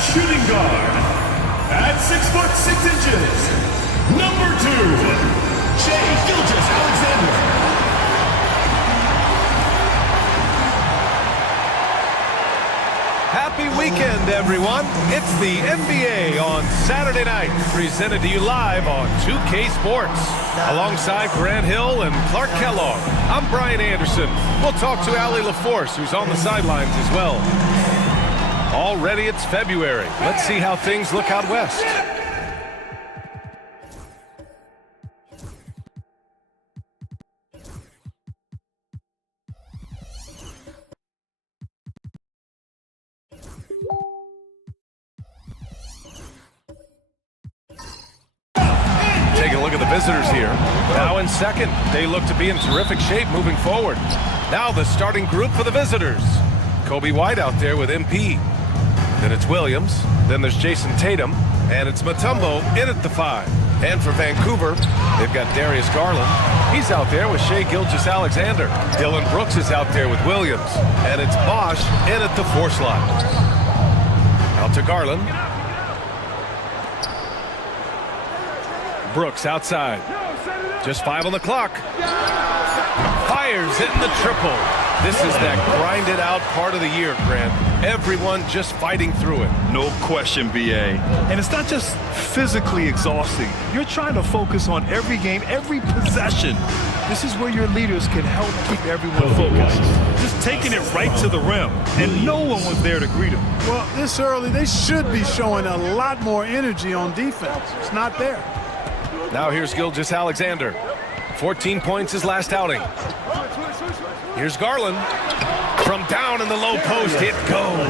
shooting guard, at 6 foot 6 inches, number 2, Shai Gilgeous-Alexander. Happy weekend, everyone. It's the NBA on Saturday night, presented to you live on 2K Sports. Alongside Grant Hill and Clark Kellogg, I'm Brian Anderson. We'll talk to Allie LaForce, who's on the sidelines as well. Already it's February. Let's see how things look out west. Taking a look at the visitors here. Now in second, they look to be in terrific shape moving forward. Now the starting group for the visitors. Kobe White out there with MP. Then it's Williams. Then there's Jason Tatum. And it's Mutombo in at the 5. And for Vancouver, they've got Darius Garland. He's out there with Shai Gilgeous-Alexander. Dylan Brooks is out there with Williams. And it's Bosch in at the 4 slot. Out to Garland. Brooks outside. Just 5 on the clock. Fires hitting the triple. This is that grinded out part of the year, Grant. Everyone just fighting through it. No question, BA. And it's not just physically exhausting. You're trying to focus on every game, every possession. This is where your leaders can help keep everyone focused. Just taking it right to the rim, and no one was there to greet him. Well, this early, they should be showing a lot more energy on defense. It's not there. Now here's Gilgeous-Alexander. 14 points his last outing. Here's Garland. From down in the low post, it goes.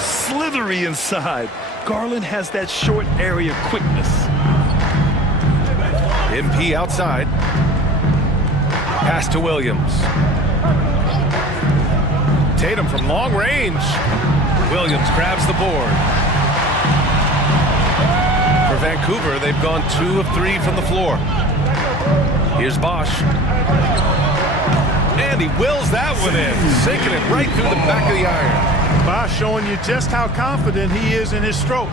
Slithery inside. Garland has that short area quickness. MP outside. Pass to Williams. Tatum from long range. Williams grabs the board. For Vancouver, they've gone 2 of 3 from the floor. Here's Bosch. And he wills that one in, sinking it right through the back of the iron. Bosch showing you just how confident he is in his stroke.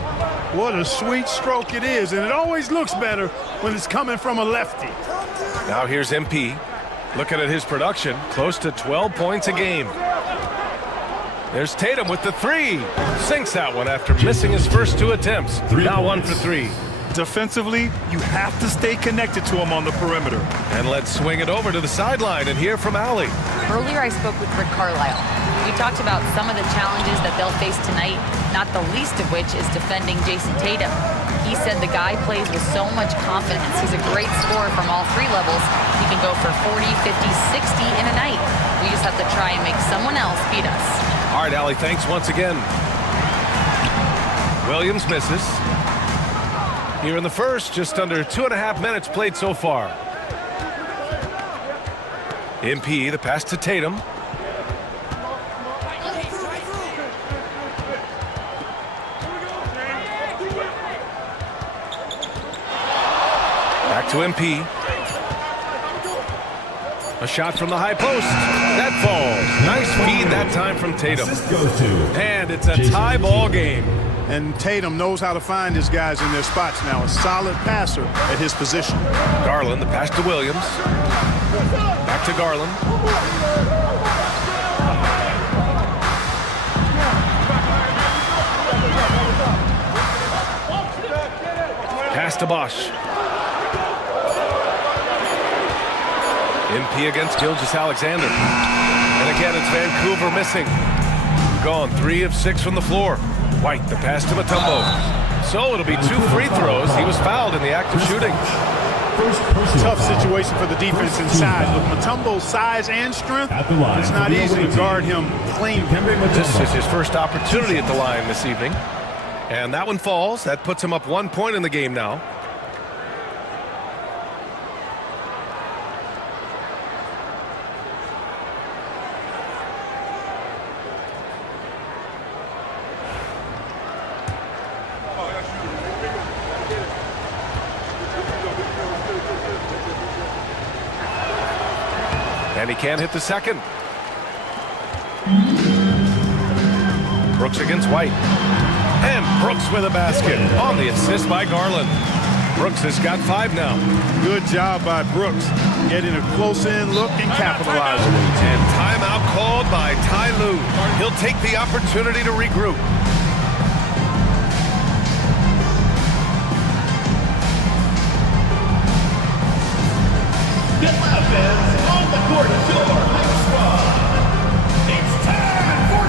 What a sweet stroke it is, and it always looks better when it's coming from a lefty. Now here's MP. Looking at his production, close to 12 points a game. There's Tatum with the 3. Sinks that one after missing his first 2 attempts. Now 1 for 3. Defensively, you have to stay connected to him on the perimeter. And let's swing it over to the sideline and hear from Allie. Earlier I spoke with Rick Carlisle. We talked about some of the challenges that they'll face tonight, not the least of which is defending Jason Tatum. He said the guy plays with so much confidence. He's a great scorer from all 3 levels. He can go for 40, 50, 60 in a night. We just have to try and make someone else beat us. All right, Allie, thanks once again. Williams misses. Here in the first, just under 2.5 minutes played so far. MP, the pass to Tatum. Back to MP. A shot from the high post. That falls. Nice feed that time from Tatum. And it's a tie ball game. And Tatum knows how to find his guys in their spots now. A solid passer at his position. Garland, the pass to Williams. Back to Garland. Pass to Bosch. MP against Gilgeous-Alexander. And again, it's Vancouver missing. Gone 3 of 6 from the floor. White, the pass to Mutombo. So it'll be 2 free throws. He was fouled in the act of shooting. Tough situation for the defense inside. With Mutombo's size and strength, it's not easy to guard him clean. This is his first opportunity at the line this evening. And that one falls. That puts him up 1 point in the game now. And he can't hit the second. Brooks against White. And Brooks with a basket on the assist by Garland. Brooks has got 5 now. Good job by Brooks, getting a close-in look and capitalizing. And timeout called by Ty Lue. He'll take the opportunity to regroup. Get loud, fans. On the court, your hype squad. It's time for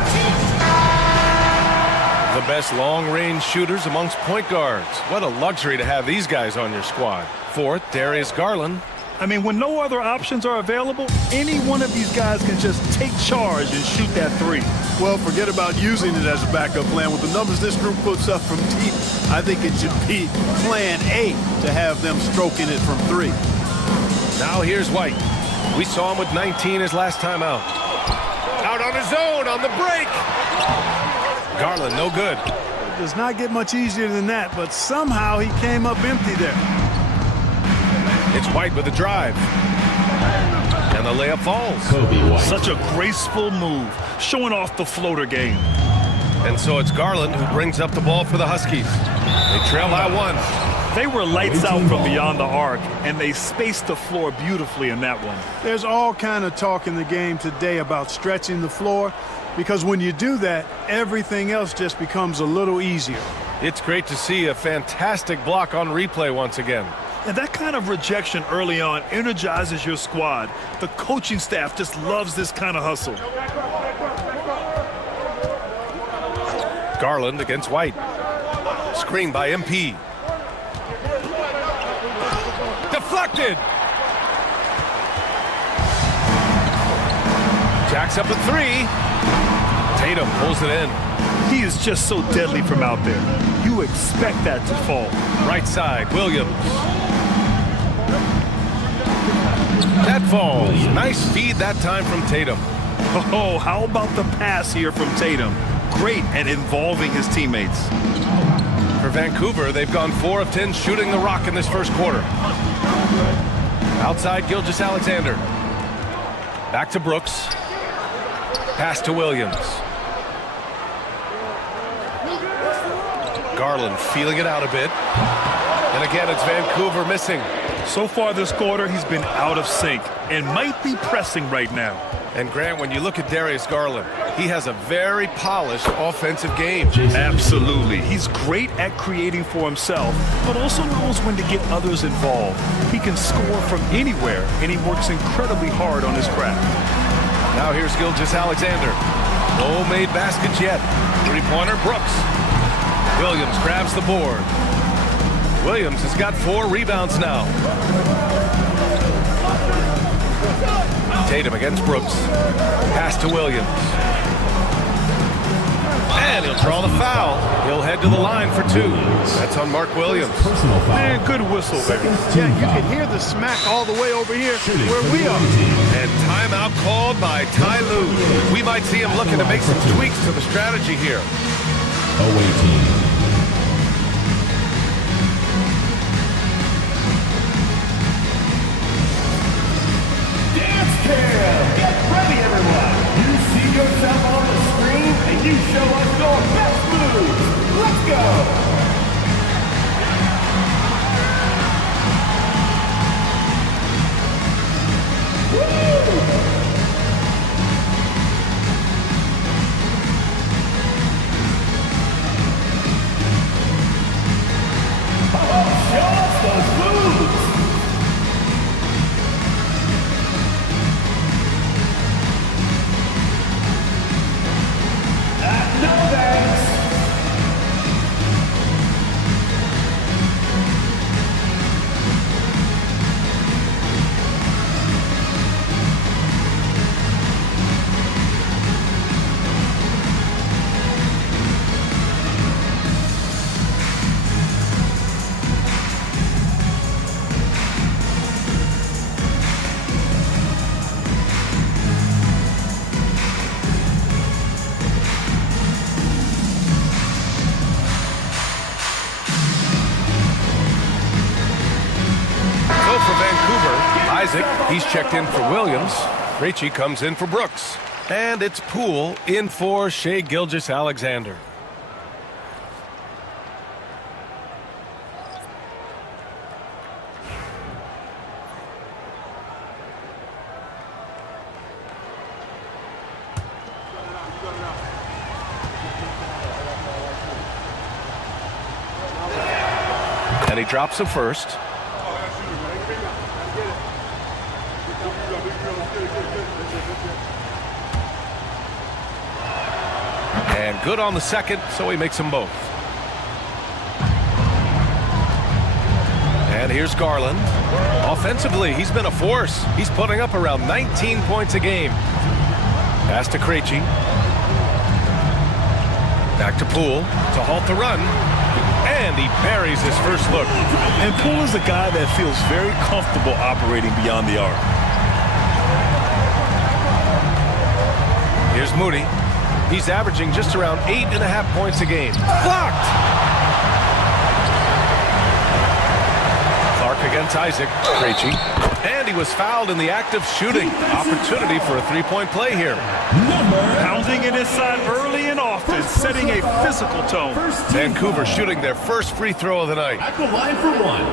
The best long-range shooters amongst point guards. What a luxury to have these guys on your squad. 4th, Darius Garland. I mean, when no other options are available, any one of these guys can just take charge and shoot that 3. Well, forget about using it as a backup plan. With the numbers this group puts up from deep, I think it should be plan A to have them stroking it from 3. Now here's White. We saw him with 19 his last time out. Out on his own on the break. Garland, no good. It does not get much easier than that, but somehow he came up empty there. It's White with the drive. And the layup falls. Such a graceful move, showing off the floater game. And so it's Garland who brings up the ball for the Huskies. They trail by 1. They were lights out from beyond the arc, and they spaced the floor beautifully in that one. There's all kind of talk in the game today about stretching the floor, because when you do that, everything else just becomes a little easier. It's great to see a fantastic block on replay once again. And that kind of rejection early on energizes your squad. The coaching staff just loves this kind of hustle. Garland against White. Screen by MP. Deflected. Jacks up at 3. Tatum pulls it in. He is just so deadly from out there. You expect that to fall. Right side, Williams. That falls. Nice feed that time from Tatum. Oh, how about the pass here from Tatum? Great at involving his teammates. For Vancouver, they've gone 4 of 10 shooting the rock in this first quarter. Outside, Gilgeous-Alexander. Back to Brooks. Pass to Williams. Garland feeling it out a bit. And again, it's Vancouver missing. So far this quarter, he's been out of sync and might be pressing right now. And Grant, when you look at Darius Garland, he has a very polished offensive game. Absolutely. He's great at creating for himself, but also knows when to get others involved. He can score from anywhere, and he works incredibly hard on his craft. Now here's Gilgeous-Alexander. No made baskets yet. 3-pointer, Brooks. Williams grabs the board. Williams has got 4 rebounds now. Tatum against Brooks. Pass to Williams. And he'll draw the foul. He'll head to the line for 2. That's on Mark Williams. Man, good whistle there. Yeah, you can hear the smack all the way over here where we are. And timeout called by Ty Lue. We might see him looking to make some tweaks to the strategy here. Away team. Get ready, everyone. You see yourself on the screen, and you show us your best moves. Let's go. Show us those moves. No thanks. He's checked in for Williams. Ricci comes in for Brooks. And it's Poole in for Shai Gilgeous-Alexander. And he drops him first. And good on the second, so he makes them both. And here's Garland. Offensively, he's been a force. He's putting up around 19 points a game. Pass to Krejci. Back to Poole to halt the run. And he buries his first look. And Poole is a guy that feels very comfortable operating beyond the arc. Here's Moody. He's averaging just around 8.5 points a game. Blocked! Clark against Isaac. Krejci. And he was fouled in the act of shooting. Opportunity for a three-point play here. Pounding it inside early and often, setting a physical tone. Vancouver shooting their first free throw of the night. At the line for one.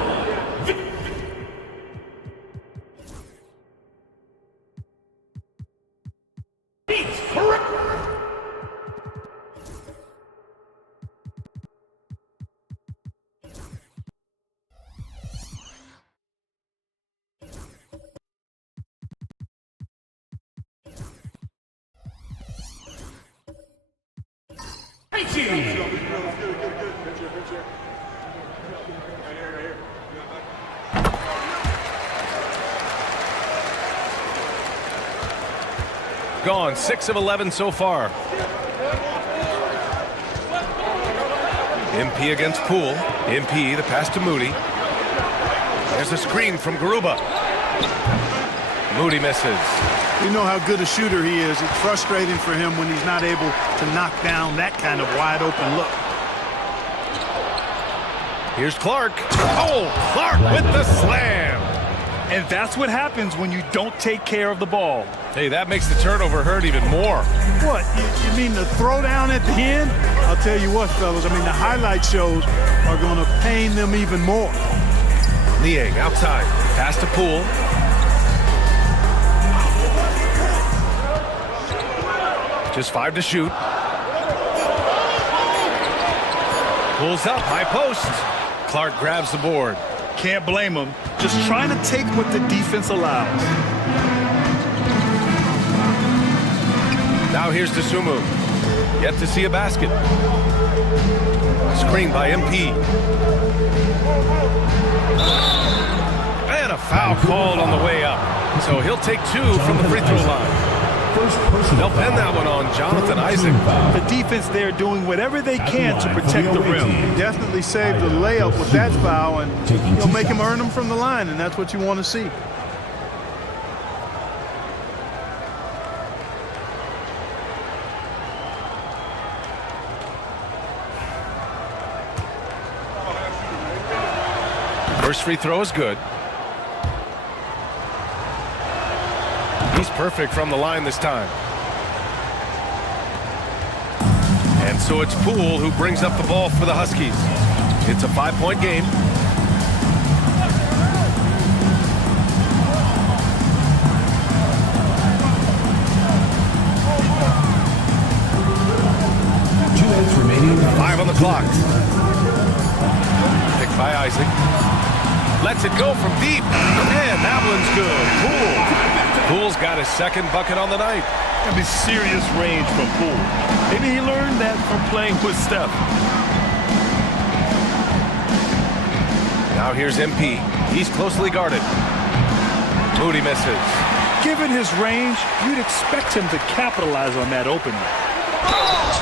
Gone 6 of 11 so far. MP against Poole. MP, the pass to Moody. There's a screen from Garuba. Moody misses. We know how good a shooter he is. It's frustrating for him when he's not able to knock down that kind of wide open look. Here's Clark. Oh, Clark with the slam. And that's what happens when you don't take care of the ball. Hey, that makes the turnover hurt even more. What, you mean the throwdown at the end? I'll tell you what, fellas, I mean, the highlight shows are going to pain them even more. Niang outside. Pass to Poole. Just 5 to shoot. Pulls up, high post. Clark grabs the board. Can't blame him. Just trying to take what the defense allows. Now here's Dosunmu. Yet to see a basket. Screen by MP. And a foul called on the way up. So he'll take 2 from the free throw line. They'll pen that one on Jonathan Isaac. The defense there doing whatever they can to protect the rim. Definitely saved the layup with that foul, and you'll make him earn them from the line, and that's what you want to see. First free throw is good. He's perfect from the line this time. And so it's Poole who brings up the ball for the Huskies. It's a 5-point game. Remaining. 5 on the clock. Picked by Isaac. Lets it go from deep. And that one's good. Poole. Poole's got his second bucket on the night. That'd be serious range from Poole. Maybe he learned that from playing with Steph. Now here's MP. He's closely guarded. Moody misses. Given his range, you'd expect him to capitalize on that opening.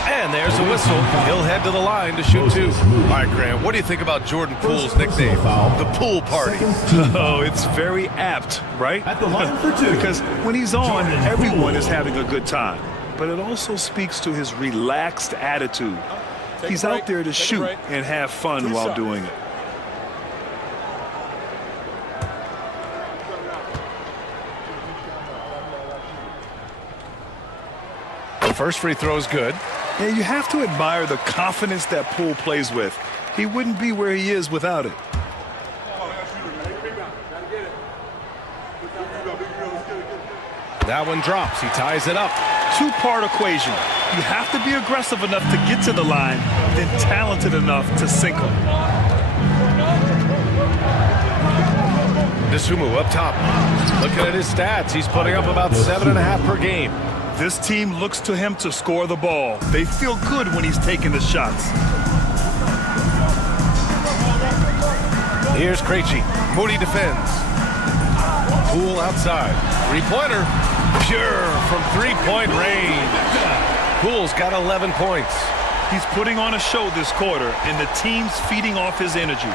And there's a whistle. He'll head to the line to shoot 2. All right, Graham, what do you think about Jordan Poole's nickname, the Poole Party? Oh, it's very apt, right? At the line for 2. Because when he's on, everyone is having a good time. But it also speaks to his relaxed attitude. He's out there to shoot and have fun while doing it. The first free throw is good. Yeah, you have to admire the confidence that Poole plays with. He wouldn't be where he is without it. That one drops. He ties it up. two-part equation. You have to be aggressive enough to get to the line, then talented enough to sink them. Dosunmu up top. Looking at his stats, he's putting up about 7.5 per game. This team looks to him to score the ball. They feel good when he's taking the shots. Here's Krejci. Moody defends. Poole outside. Three-pointer. Pure from three-point range. Poole's got 11 points. He's putting on a show this quarter, and the team's feeding off his energy.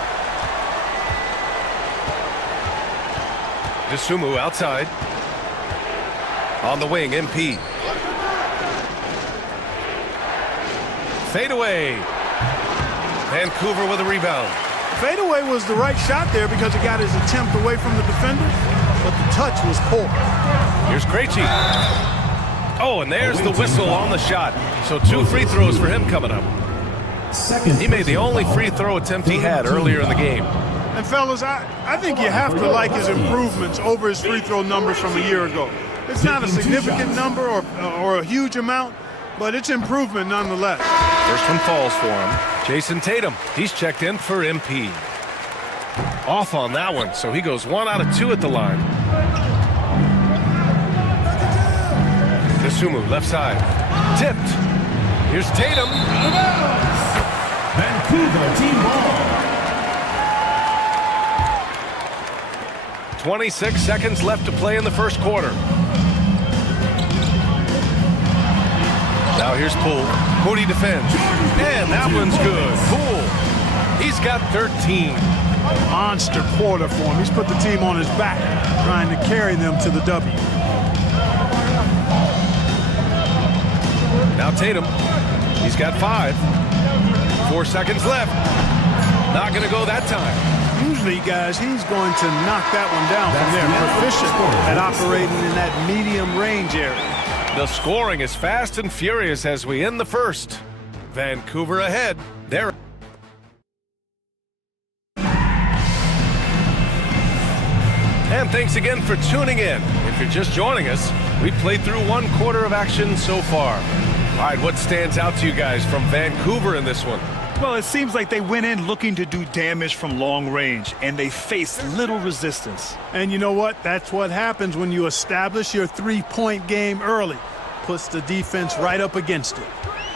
Dosunmu outside. On the wing, MP. Fade away. Vancouver with a rebound. Fadeaway was the right shot there because it got his attempt away from the defender, but the touch was poor. Here's Krejci. Oh, and there's the whistle on the shot. So 2 free throws for him coming up. He made the only free throw attempt he had earlier in the game. And fellas, I think you have to like his improvements over his free throw numbers from a year ago. It's not a significant number or a huge amount, but it's improvement nonetheless. First one falls for him. Jason Tatum, he's checked in for MP. Off on that one, so he goes 1 out of 2 at the line. Dosunmu left side. Tipped. Here's Tatum. Vancouver team ball. 26 seconds left to play in the first quarter. Now here's Poole. Moody defends. And that one's good. Poole. He's got 13. Monster quarter for him. He's put the team on his back, trying to carry them to the W. Now Tatum. He's got 5. 4 seconds left. Not going to go that time. Usually, guys, he's going to knock that one down from there. Proficient at operating in that medium range area. The scoring is fast and furious as we end the first. Vancouver ahead. They're And thanks again for tuning in. If you're just joining us, we played through 1 quarter of action so far. All right, what stands out to you guys from Vancouver in this one? Well, it seems like they went in looking to do damage from long range, and they faced little resistance. And you know what? That's what happens when you establish your three-point game early. Puts the defense right up against it.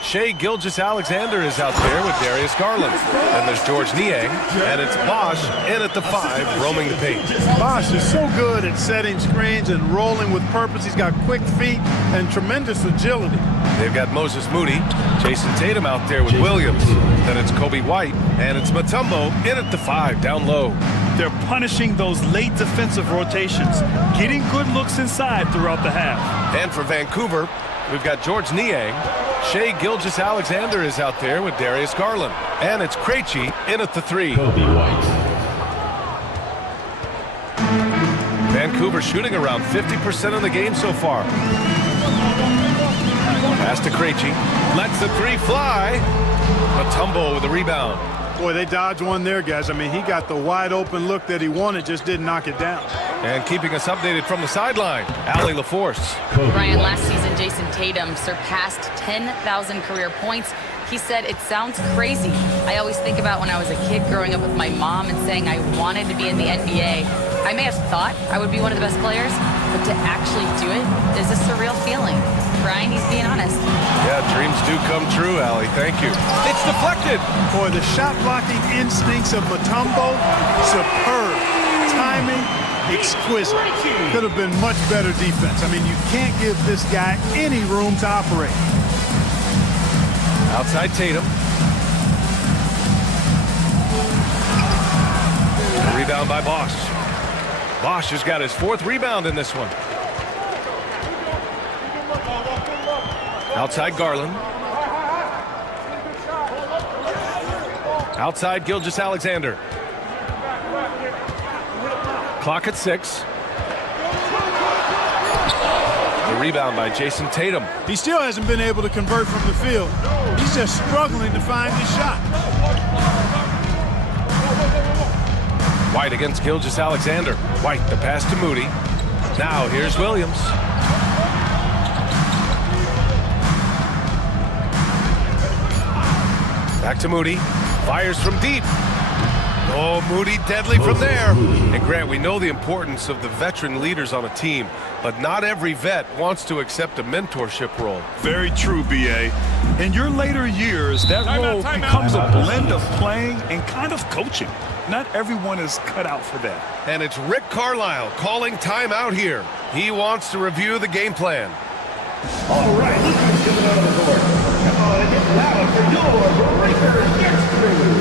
Shai Gilgeous-Alexander is out there with Darius Garland. Then there's George Niang, and it's Bosch in at the 5, roaming the paint. Bosch is so good at setting screens and rolling with purpose. He's got quick feet and tremendous agility. They've got Moses Moody, Jason Tatum out there with Williams. Then it's Kobe White, and it's Mutombo in at the 5, down low. They're punishing those late defensive rotations, getting good looks inside throughout the half. And for Vancouver, we've got George Niang. Shai Gilgeous-Alexander is out there with Darius Garland. And it's Krejci in at the 3. Kobe White. Vancouver shooting around 50% of the game so far. Pass to Krejci. Lets the 3 fly. Mutombo with the rebound. Boy, they dodged one there, guys. I mean, he got the wide open look that he wanted, just didn't knock it down. And keeping us updated from the sideline, Allie LaForce. Brian, last season, Jason Tatum surpassed 10,000 career points. He said, "It sounds crazy. I always think about when I was a kid growing up with my mom and saying I wanted to be in the NBA. I may have thought I would be one of the best players, but to actually do it is a surreal feeling." Brian, he's being honest. Yeah, dreams do come true, Allie. Thank you. It's deflected. Boy, the shot blocking instincts of Mutombo, superb. Timing, exquisite. Could have been much better defense. I mean, you can't give this guy any room to operate. Outside Tatum. Rebound by Bosch. Bosch has got his 4th rebound in this one. Outside Garland. Outside Gilgeous-Alexander. Clock at 6. The rebound by Jason Tatum. He still hasn't been able to convert from the field. He's just struggling to find his shot. White against Gilgeous-Alexander. White, the pass to Moody. Now here's Williams. Back to Moody. Fires from deep. Oh, Moody deadly from there. And Grant, we know the importance of the veteran leaders on a team, but not every vet wants to accept a mentorship role. Very true, B.A. In your later years, that role becomes a blend of playing and kind of coaching. Not everyone is cut out for that. And it's Rick Carlisle calling timeout here. He wants to review the game plan. All right, let's get it on the board. Come on and get loud for your Breakers Next Crew.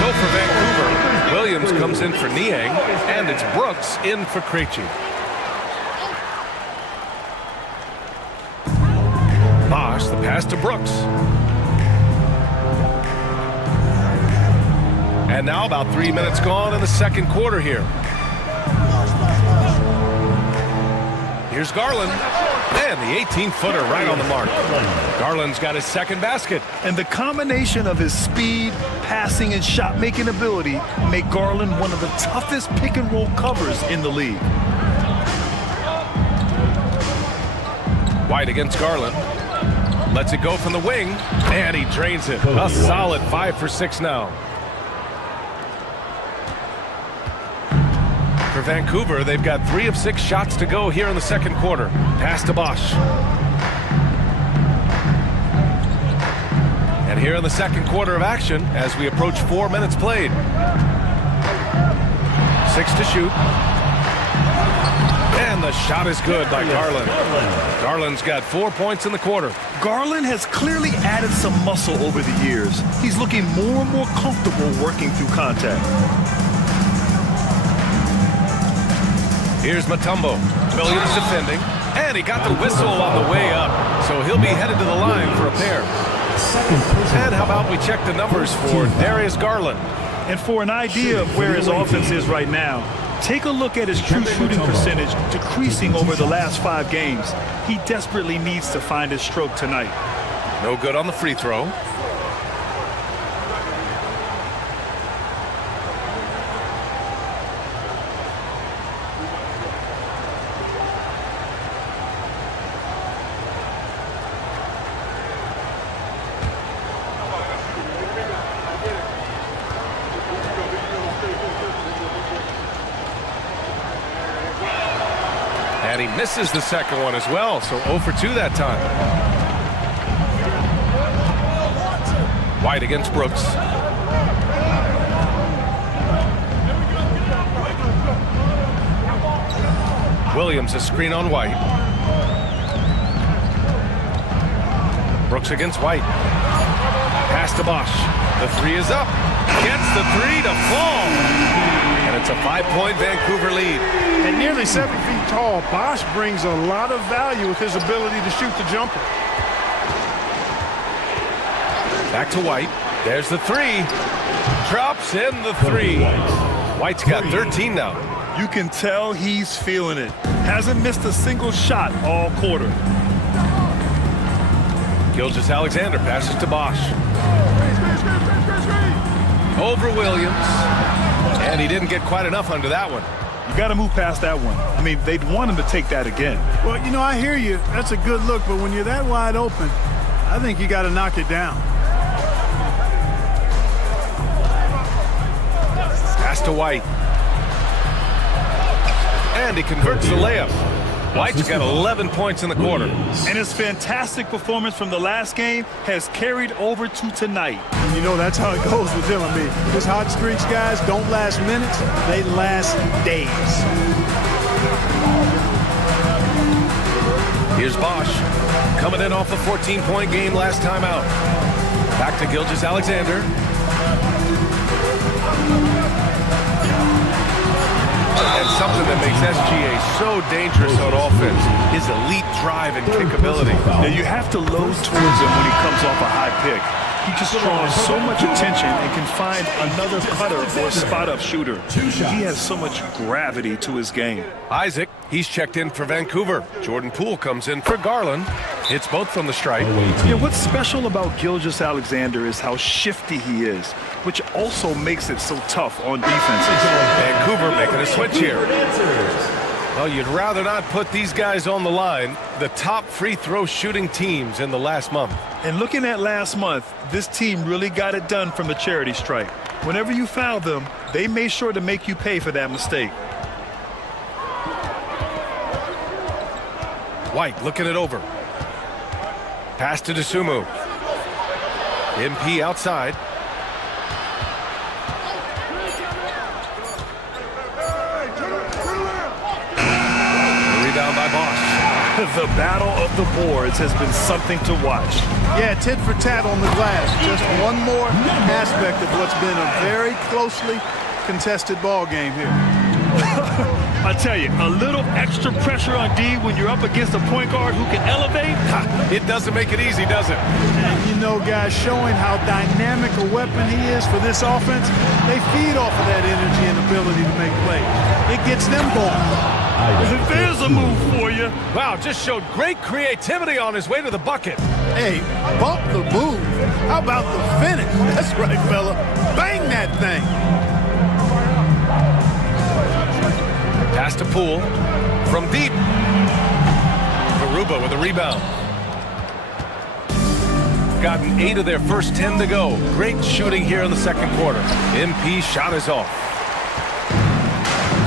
So for Vancouver, Williams comes in for Niang, and it's Brooks in for Krejci. Bosch, the pass to Brooks. And now about 3 minutes gone in the second quarter here. Here's Garland. And the 18-footer right on the mark. Garland's got his second basket. And the combination of his speed, passing, and shot-making ability make Garland one of the toughest pick-and-roll covers in the league. White against Garland. Lets it go from the wing, and he drains it. A solid 5 for 6 now. For Vancouver, they've got 3 of 6 shots to go here in the second quarter. Pass to Bosch. And here in the second quarter of action, as we approach 4 minutes played. 6 to shoot. And the shot is good by Garland. Garland's got 4 points in the quarter. Garland has clearly added some muscle over the years. He's looking more and more comfortable working through contact. Here's Mutombo. Williams defending. And he got the whistle on the way up. So he'll be headed to the line for a pair. And how about we check the numbers for Darius Garland. And for an idea of where his offense is right now, take a look at his true shooting percentage decreasing over the last 5 games. He desperately needs to find his stroke tonight. No good on the free throw. And he misses the second one as well, so 0 for 2 that time. White against Brooks. Williams a screen on White. Brooks against White. Pass to Bosch. The 3 is up. Gets the 3 to fall. And it's a 5-point Vancouver lead. At nearly 7 feet tall, Bosch brings a lot of value with his ability to shoot the jumper. Back to White. There's the 3. Drops in the 3. White's got 13 now. You can tell he's feeling it. Hasn't missed a single shot all quarter. Gilgeous-Alexander passes to Bosch. Over Williams. And he didn't get quite enough under that one. You got to move past that one. I mean, they'd want him to take that again. Well, you know, I hear you. That's a good look, but when you're that wide open, I think you got to knock it down. Pass to White. And he converts the layup. White's got 11 points in the quarter. And his fantastic performance from the last game has carried over to tonight. You know, that's how it goes with him. I mean, his hot streaks, guys, don't last minutes. They last days. Here's Bosch. Coming in off a 14-point game last time out. Back to Gilgeous-Alexander. And something that makes SGA so dangerous on offense, his elite drive and kickability. Now you have to load towards him when he comes off a high pick. He just draws so much attention and can find another cutter or spot-up shooter. He has so much gravity to his game. Isaac, he's checked in for Vancouver. Jordan Poole comes in for Garland. Hits both from the stripe. Yeah, what's special about Gilgeous-Alexander is how shifty he is, which also makes it so tough on defenses. Vancouver making a switch here. Well, you'd rather not put these guys on the line, the top free throw shooting teams in the last month. And looking at last month, this team really got it done from the charity stripe. Whenever you foul them, they made sure to make you pay for that mistake. White looking it over. Pass to Dosunmu. MP outside. Rebound by Bosch. The battle of the boards has been something to watch. Yeah, tit for tat on the glass. Just one more aspect of what's been a very closely contested ball game here. I tell you, a little extra pressure on D when you're up against a point guard who can elevate. It doesn't make it easy, does it? And you know, guys, showing how dynamic a weapon he is for this offense, they feed off of that energy and ability to make plays. It gets them going. There's a move for you. Wow, just showed great creativity on his way to the bucket. Hey, bump the move. How about the finish? That's right, fella. Bang that thing. Pass to Poole from deep. Garuba with a rebound. Gotten 8 of their first 10 to go. Great shooting here in the second quarter. MP shot is off.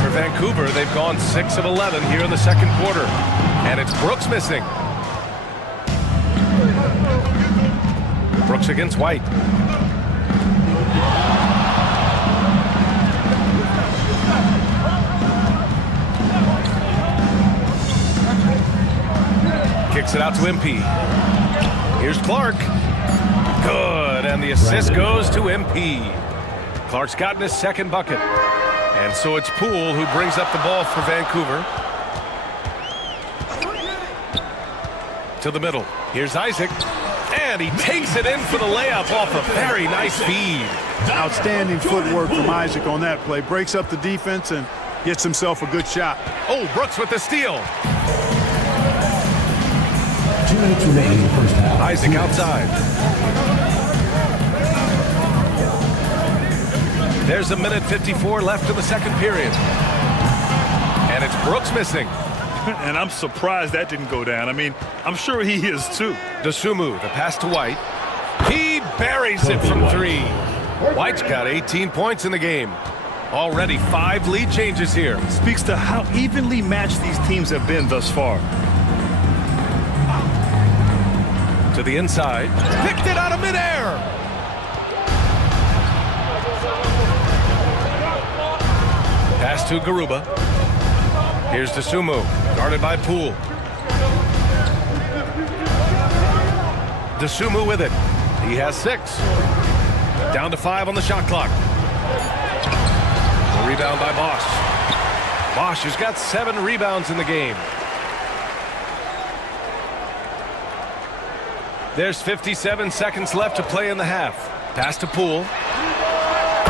For Vancouver, they've gone 6 of 11 here in the second quarter. And it's Brooks missing. Brooks against White. Kicks it out to MP. Here's Clark. Good, and the assist goes to MP. Clark's gotten his second bucket. And so it's Poole who brings up the ball for Vancouver. To the middle. Here's Isaac. And he takes it in for the layup off a very nice feed. Outstanding footwork from Isaac on that play. Breaks up the defense and gets himself a good shot. Oh, Brooks with the steal. 2 minutes remaining in the first half. Isaac outside. There's 1:54 left in the second period. And it's Brooks missing. And I'm surprised that didn't go down. I mean, I'm sure he is too. Dosunmu, the pass to White. He buries it from 3. White's got 18 points in the game. Already 5 lead changes here. Speaks to how evenly matched these teams have been thus far. To the inside. Picked it out of midair. Pass to Garuba. Here's Dosunmu, guarded by Poole. Dosunmu with it. He has 6. Down to 5 on the shot clock. The rebound by Bosch. Bosch has got 7 rebounds in the game. There's 57 seconds left to play in the half. Pass to Poole.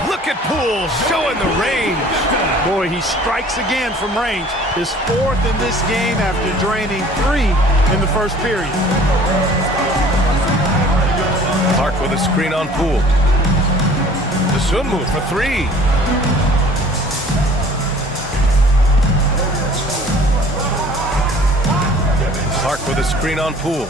Look at Poole showing the range. Boy, he strikes again from range. His 4th in this game after draining 3 in the first period. Clark with a screen on Poole. Dosunmu for 3. Clark with a screen on Poole.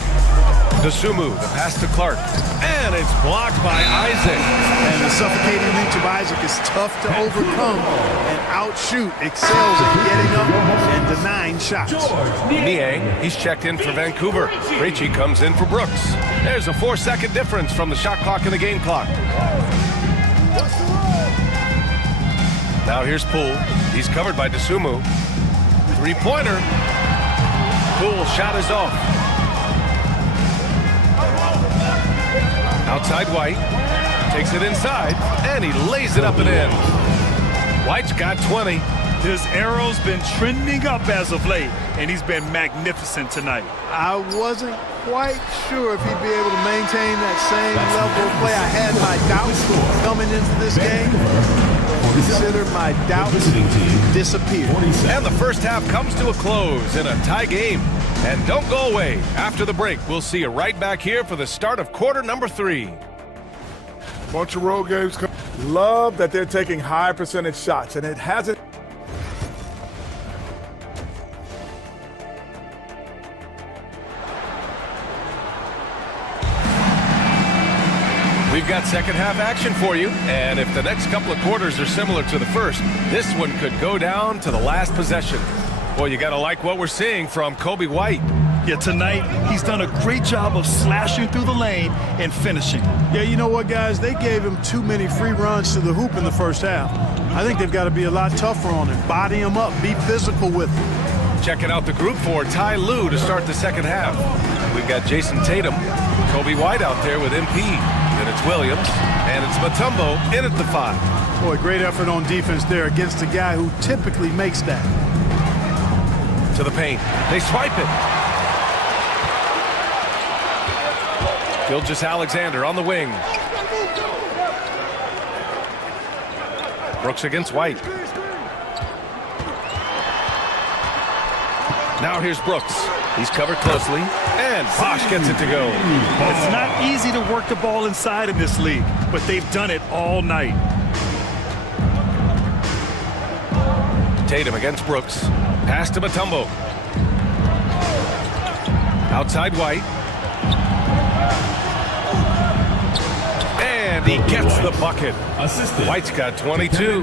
Dosunmu, the pass to Clark. And it's blocked by Isaac. And the suffocating reach of Isaac is tough to overcome and outshoot. Excels at getting up and denying shots. Niang, he's checked in for Vancouver. Ricci comes in for Brooks. There's a 4-second difference from the shot clock and the game clock. Now here's Poole. He's covered by Dosunmu. 3-pointer. Poole shot is off. Outside White. Takes it inside. And he lays it up and in. White's got 20. His arrow's been trending up as of late. and he's been magnificent tonight. I wasn't quite sure if he'd be able to maintain that same level of play. I had my doubts coming into this game. Consider my doubts disappear. And the first half comes to a close in a tie game. And don't go away. After the break, we'll see you right back here for the start of quarter number 3. Bunch of road games. Love that they're taking high percentage shots, and it hasn't. We've got second half action for you, and if the next couple of quarters are similar to the first, this one could go down to the last possession. Boy, you gotta like what we're seeing from Kobe White. Yeah, tonight he's done a great job of slashing through the lane and finishing. Yeah, you know what, guys? They gave him too many free runs to the hoop in the first half. I think they've got to be a lot tougher on him. Body him up, be physical with him. Checking out the group for Ty Lue to start the second half. We've got Jason Tatum, Kobe White out there with MP. Then it's Williams, and it's Mutombo in at the 5. Boy, great effort on defense there against a guy who typically makes that. To the paint. They swipe it. Gilgeous-Alexander on the wing. Brooks against White. Now here's Brooks. He's covered closely, and Bosh gets it to go. It's not easy to work the ball inside in this league, but they've done it all night. Tatum against Brooks. Pass to Mutombo. Outside White. And he gets the bucket. White's got 22.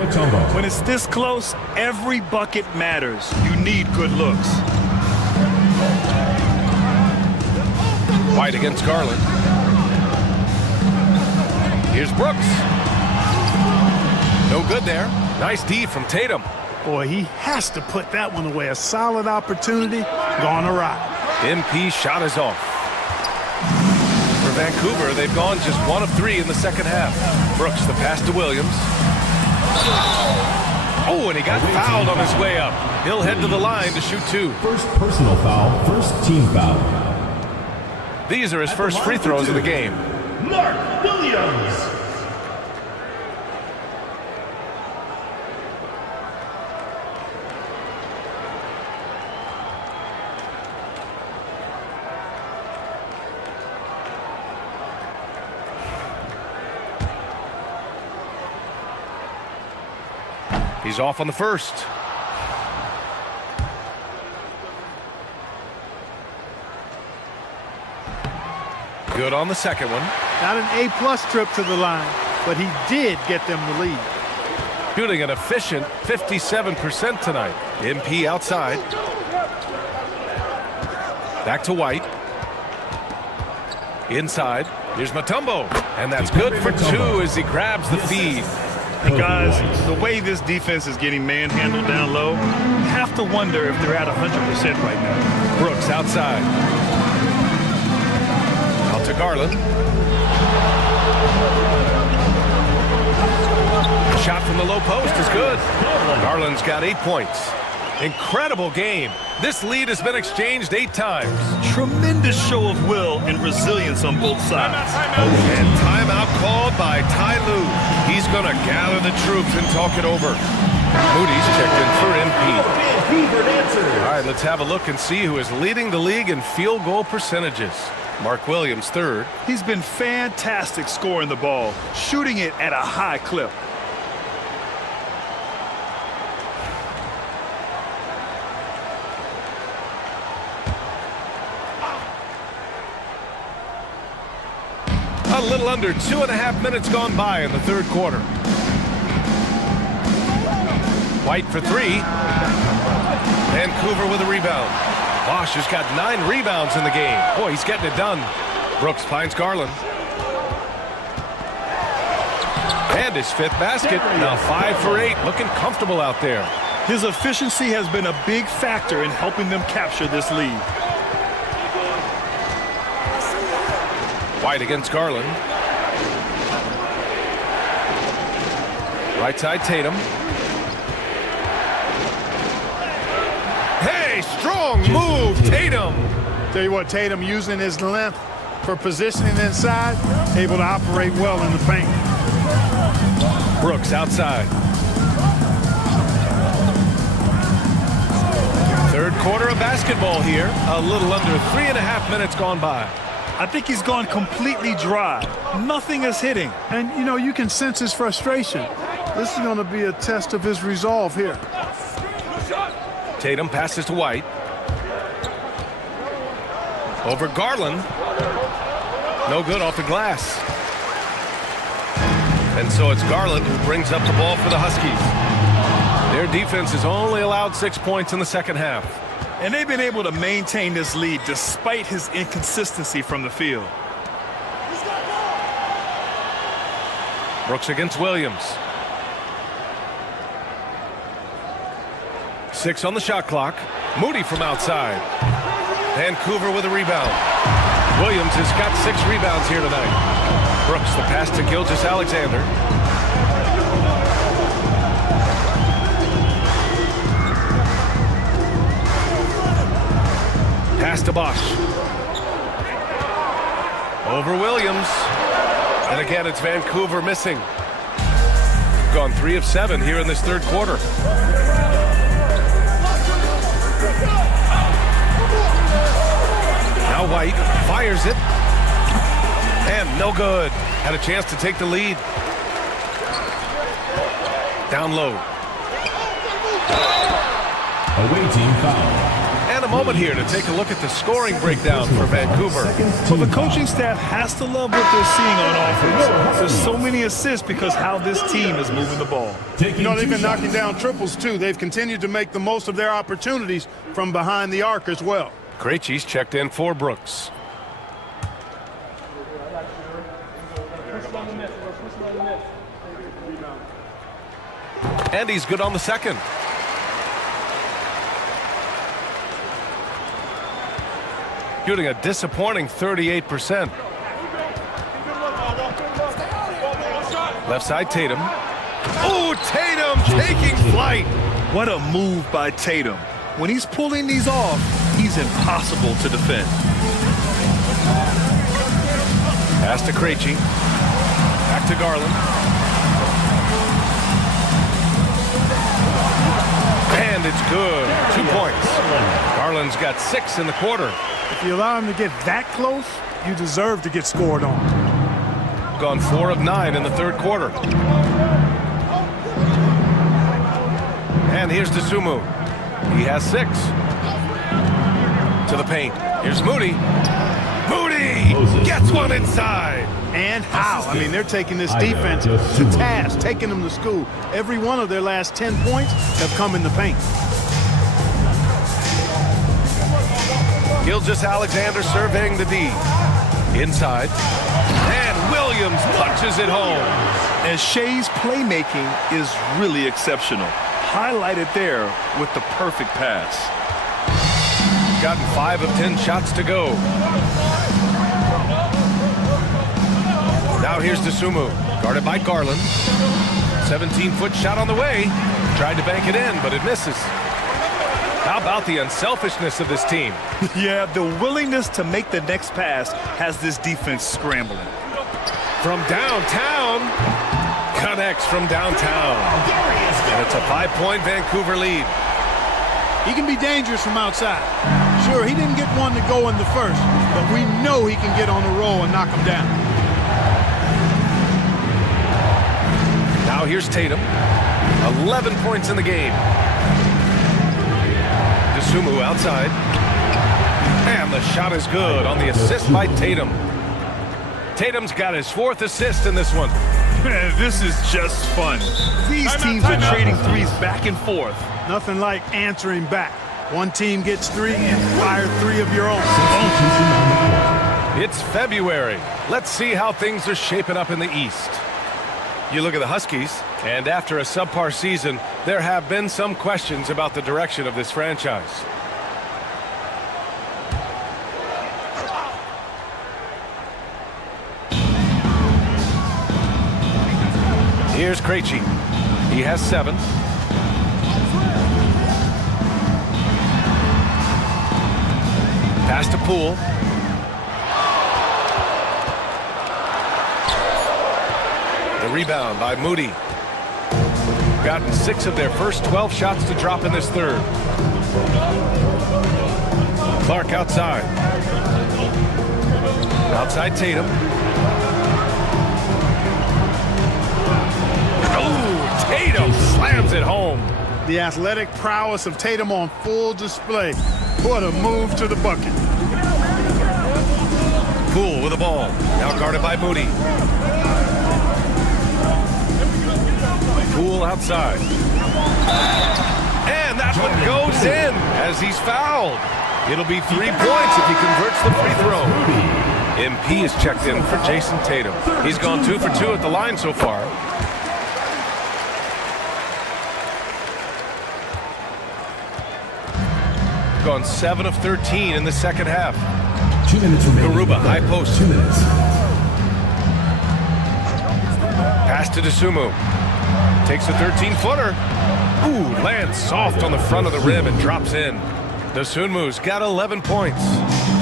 When it's this close, every bucket matters. You need good looks. White against Garland. Here's Brooks. No good there. Nice D from Tatum. Boy, he has to put that one away. A solid opportunity gone awry. MP shot is off. For Vancouver, they've gone just 1 of 3 in the second half. Brooks, the pass to Williams. Oh, and he got fouled on his way up. He'll head to the line to shoot 2. First personal foul, first team foul. These are his first free throws of the game. Mark Williams. He's off on the first. Good on the second one. Not an A-plus trip to the line, but he did get them the lead. Shooting an efficient 57% tonight. MP outside. Back to White. Inside. Here's Mutombo. And that's good for 2 as he grabs the feed. And guys, the way this defense is getting manhandled down low, you have to wonder if they're at 100% right now. Brooks outside. Out to Garland. Shot from the low post is good. Garland's got 8 points. Incredible game. This lead has been exchanged 8 times. Tremendous show of will and resilience on both sides. And timeout called by Ty Lue. He's going to gather the troops and talk it over. Moody's checked in for MP. All right, let's have a look and see who is leading the league in field goal percentages. Mark Williams, 3rd. He's been fantastic scoring the ball, shooting it at a high clip. A little under 2.5 minutes gone by in the 3rd quarter. White for 3. Vancouver with a rebound. Bosh has got 9 rebounds in the game. Boy, he's getting it done. Brooks finds Garland. And his 5th basket. Now 5 for 8. Looking comfortable out there. His efficiency has been a big factor in helping them capture this lead. White against Garland. Right side Tatum. Hey, a strong move, Tatum. Tell you what, Tatum using his length for positioning inside, able to operate well in the paint. Brooks outside. Third quarter of basketball here. A little under 3.5 minutes gone by. I think he's gone completely dry. Nothing is hitting. And, you know, you can sense his frustration. This is going to be a test of his resolve here. Tatum passes to White. Over Garland. No good off the glass. And so it's Garland who brings up the ball for the Huskies. Their defense has only allowed 6 points in the second half. And they've been able to maintain this lead despite his inconsistency from the field. Brooks against Williams. 6 on the shot clock. Moody from outside. Vancouver with a rebound. Williams has got 6 rebounds here tonight. Brooks, the pass to Gilgeous-Alexander. Pass to Bosch. Over Williams. And again, it's Vancouver missing. Gone 3 of 7 here in this third quarter. Now White fires it. And no good. Had a chance to take the lead. Down low. Away team foul. And a moment here to take a look at the scoring breakdown for Vancouver. Well, the coaching staff has to love what they're seeing on offense. There's so many assists because how this team is moving the ball. You know, they've been knocking down triples, too. They've continued to make the most of their opportunities from behind the arc as well. Krejci's checked in for Brooks. And he's good on the second. Shooting a disappointing 38%. Left side, Tatum. Oh, Tatum taking flight. What a move by Tatum. When he's pulling these off, he's impossible to defend. Pass to Krejci. Back to Garland. And it's good. 2 points. Garland's got 6 in the quarter. If you allow him to get that close, you deserve to get scored on. Gone 4 of 9 in the third quarter. And here's Dosunmu. He has 6. To the paint. Here's Moody. Moody gets one inside. And how? I mean, they're taking this defense to task, taking them to school. Every one of their last 10 points have come in the paint. Gilgeous-Alexander surveying the D. Inside. And Williams punches it home. And Shea's playmaking is really exceptional. Highlighted there with the perfect pass. Gotten 5 of 10 shots to go. Now here's Dosunmu. Guarded by Garland. 17-foot shot on the way. Tried to bank it in, but it misses. How about the unselfishness of this team? Yeah, the willingness to make the next pass has this defense scrambling. From downtown. Connects from downtown. And it's a 5-point Vancouver lead. He can be dangerous from outside. Sure, he didn't get one to go in the first, but we know he can get on the roll and knock him down. Now here's Tatum. 11 points in the game. Dosunmu outside. And the shot is good on the assist by Tatum. Tatum's got his 4th assist in this one. Man, this is just fun. These teams are trading threes back and forth. Nothing like answering back. One team gets 3 and fire 3 of your own. It's February. Let's see how things are shaping up in the East. You look at the Huskies, and after a subpar season, there have been some questions about the direction of this franchise. Here's Krejci. He has 7. Pass to Poole. The rebound by Moody. Gotten 6 of their first 12 shots to drop in this third. Clark outside. Outside Tatum. Oh, Tatum slams it home. The athletic prowess of Tatum on full display. What a move to the bucket. Poole with the ball. Now guarded by Moody. Poole outside. And that one goes in as he's fouled. It'll be 3 points if he converts the free throw. MP is checked in for Jason Tatum. He's gone 2 for 2 at the line so far. Gone 7 of 13 in the second half. 2 minutes remaining. Garuba, high post. 2 minutes. Pass to DeSumo. Takes a 13-footer. Ooh, lands soft on the front of the rim and drops in. DeSumo's got 11 points.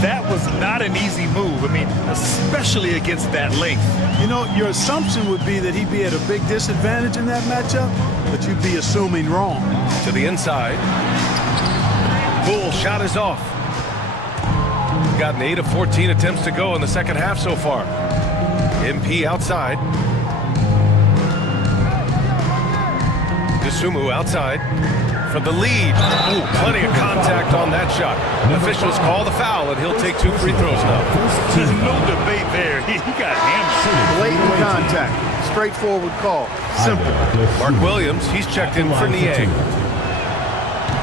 That was not an easy move. I mean, especially against that length. You know, your assumption would be that he'd be at a big disadvantage in that matchup, but you'd be assuming wrong. To the inside. Poole shot is off. Gotten 8 of 14 attempts to go in the second half so far. MP outside. DeSumo outside for the lead. Ooh, plenty of contact on that shot. Officials call the foul, and he'll take 2 free throws now. There's no debate there. He got hammered. Blatant contact. Straightforward call. Simple. Mark Williams, he's checked in for Niang.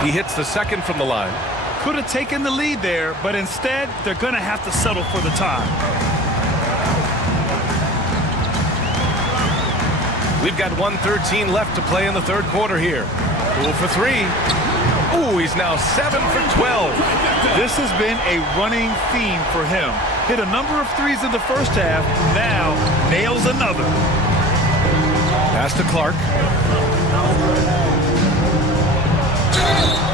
He hits the second from the line. Could have taken the lead there, but instead, they're going to have to settle for the tie. We've got 1:13 left to play in the third quarter here. Poole for 3. Ooh, he's now 7 for 12. This has been a running theme for him. Hit a number of threes in the first half. Now nails another. Pass to Clark.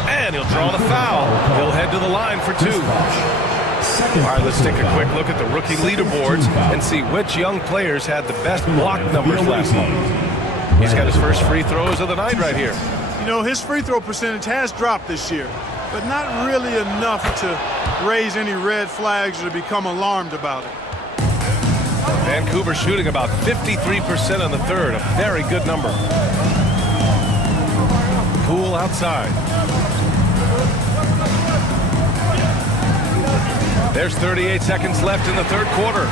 And he'll draw the foul. He'll head to the line for 2. All right, let's take a quick look at the rookie leaderboards and see which young players had the best block numbers last night. He's got his first free throws of the night right here. You know, his free throw percentage has dropped this year, but not really enough to raise any red flags or to become alarmed about it. Vancouver shooting about 53% in the third, a very good number. Poole outside. There's 38 seconds left in the third quarter.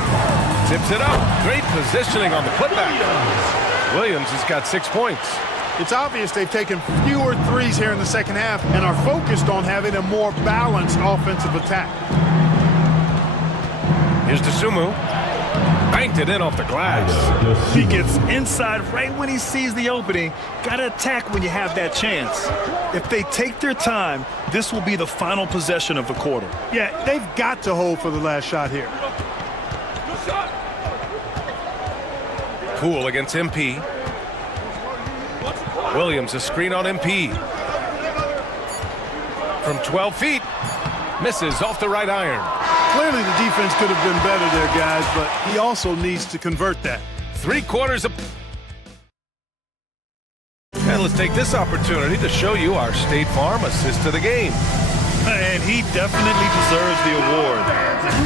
Tips it up. Great positioning on the putback. Williams has got 6 points. It's obvious they've taken fewer threes here in the second half and are focused on having a more balanced offensive attack. Here's DeSumo. Banked it in off the glass. He gets inside right when he sees the opening. Got to attack when you have that chance. If they take their time, this will be the final possession of the quarter. Yeah, they've got to hold for the last shot here. Poole against MP. Williams, a screen on MP. From 12 feet. Misses off the right iron. Clearly the defense could have been better there, guys, but he also needs to convert that. 3/4 of... And let's take this opportunity to show you our State Farm assist to the game. And he definitely deserves the award.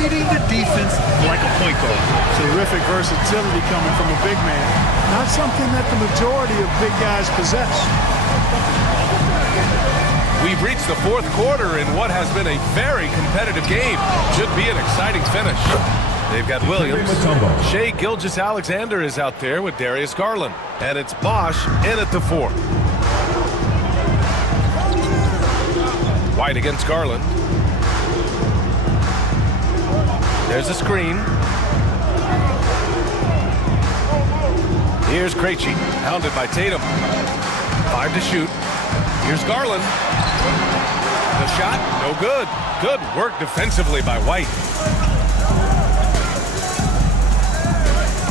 Reading the defense like a point guard. Terrific versatility coming from a big man. Not something that the majority of big guys possess. We've reached the fourth quarter in what has been a very competitive game. Should be an exciting finish. They've got Williams. Shai Gilgeous-Alexander is out there with Darius Garland. And it's Bosch in at the 4. White against Garland. There's a screen. Here's Krejci, hounded by Tatum. 5 to shoot. Here's Garland. The shot, no good. Good work defensively by White.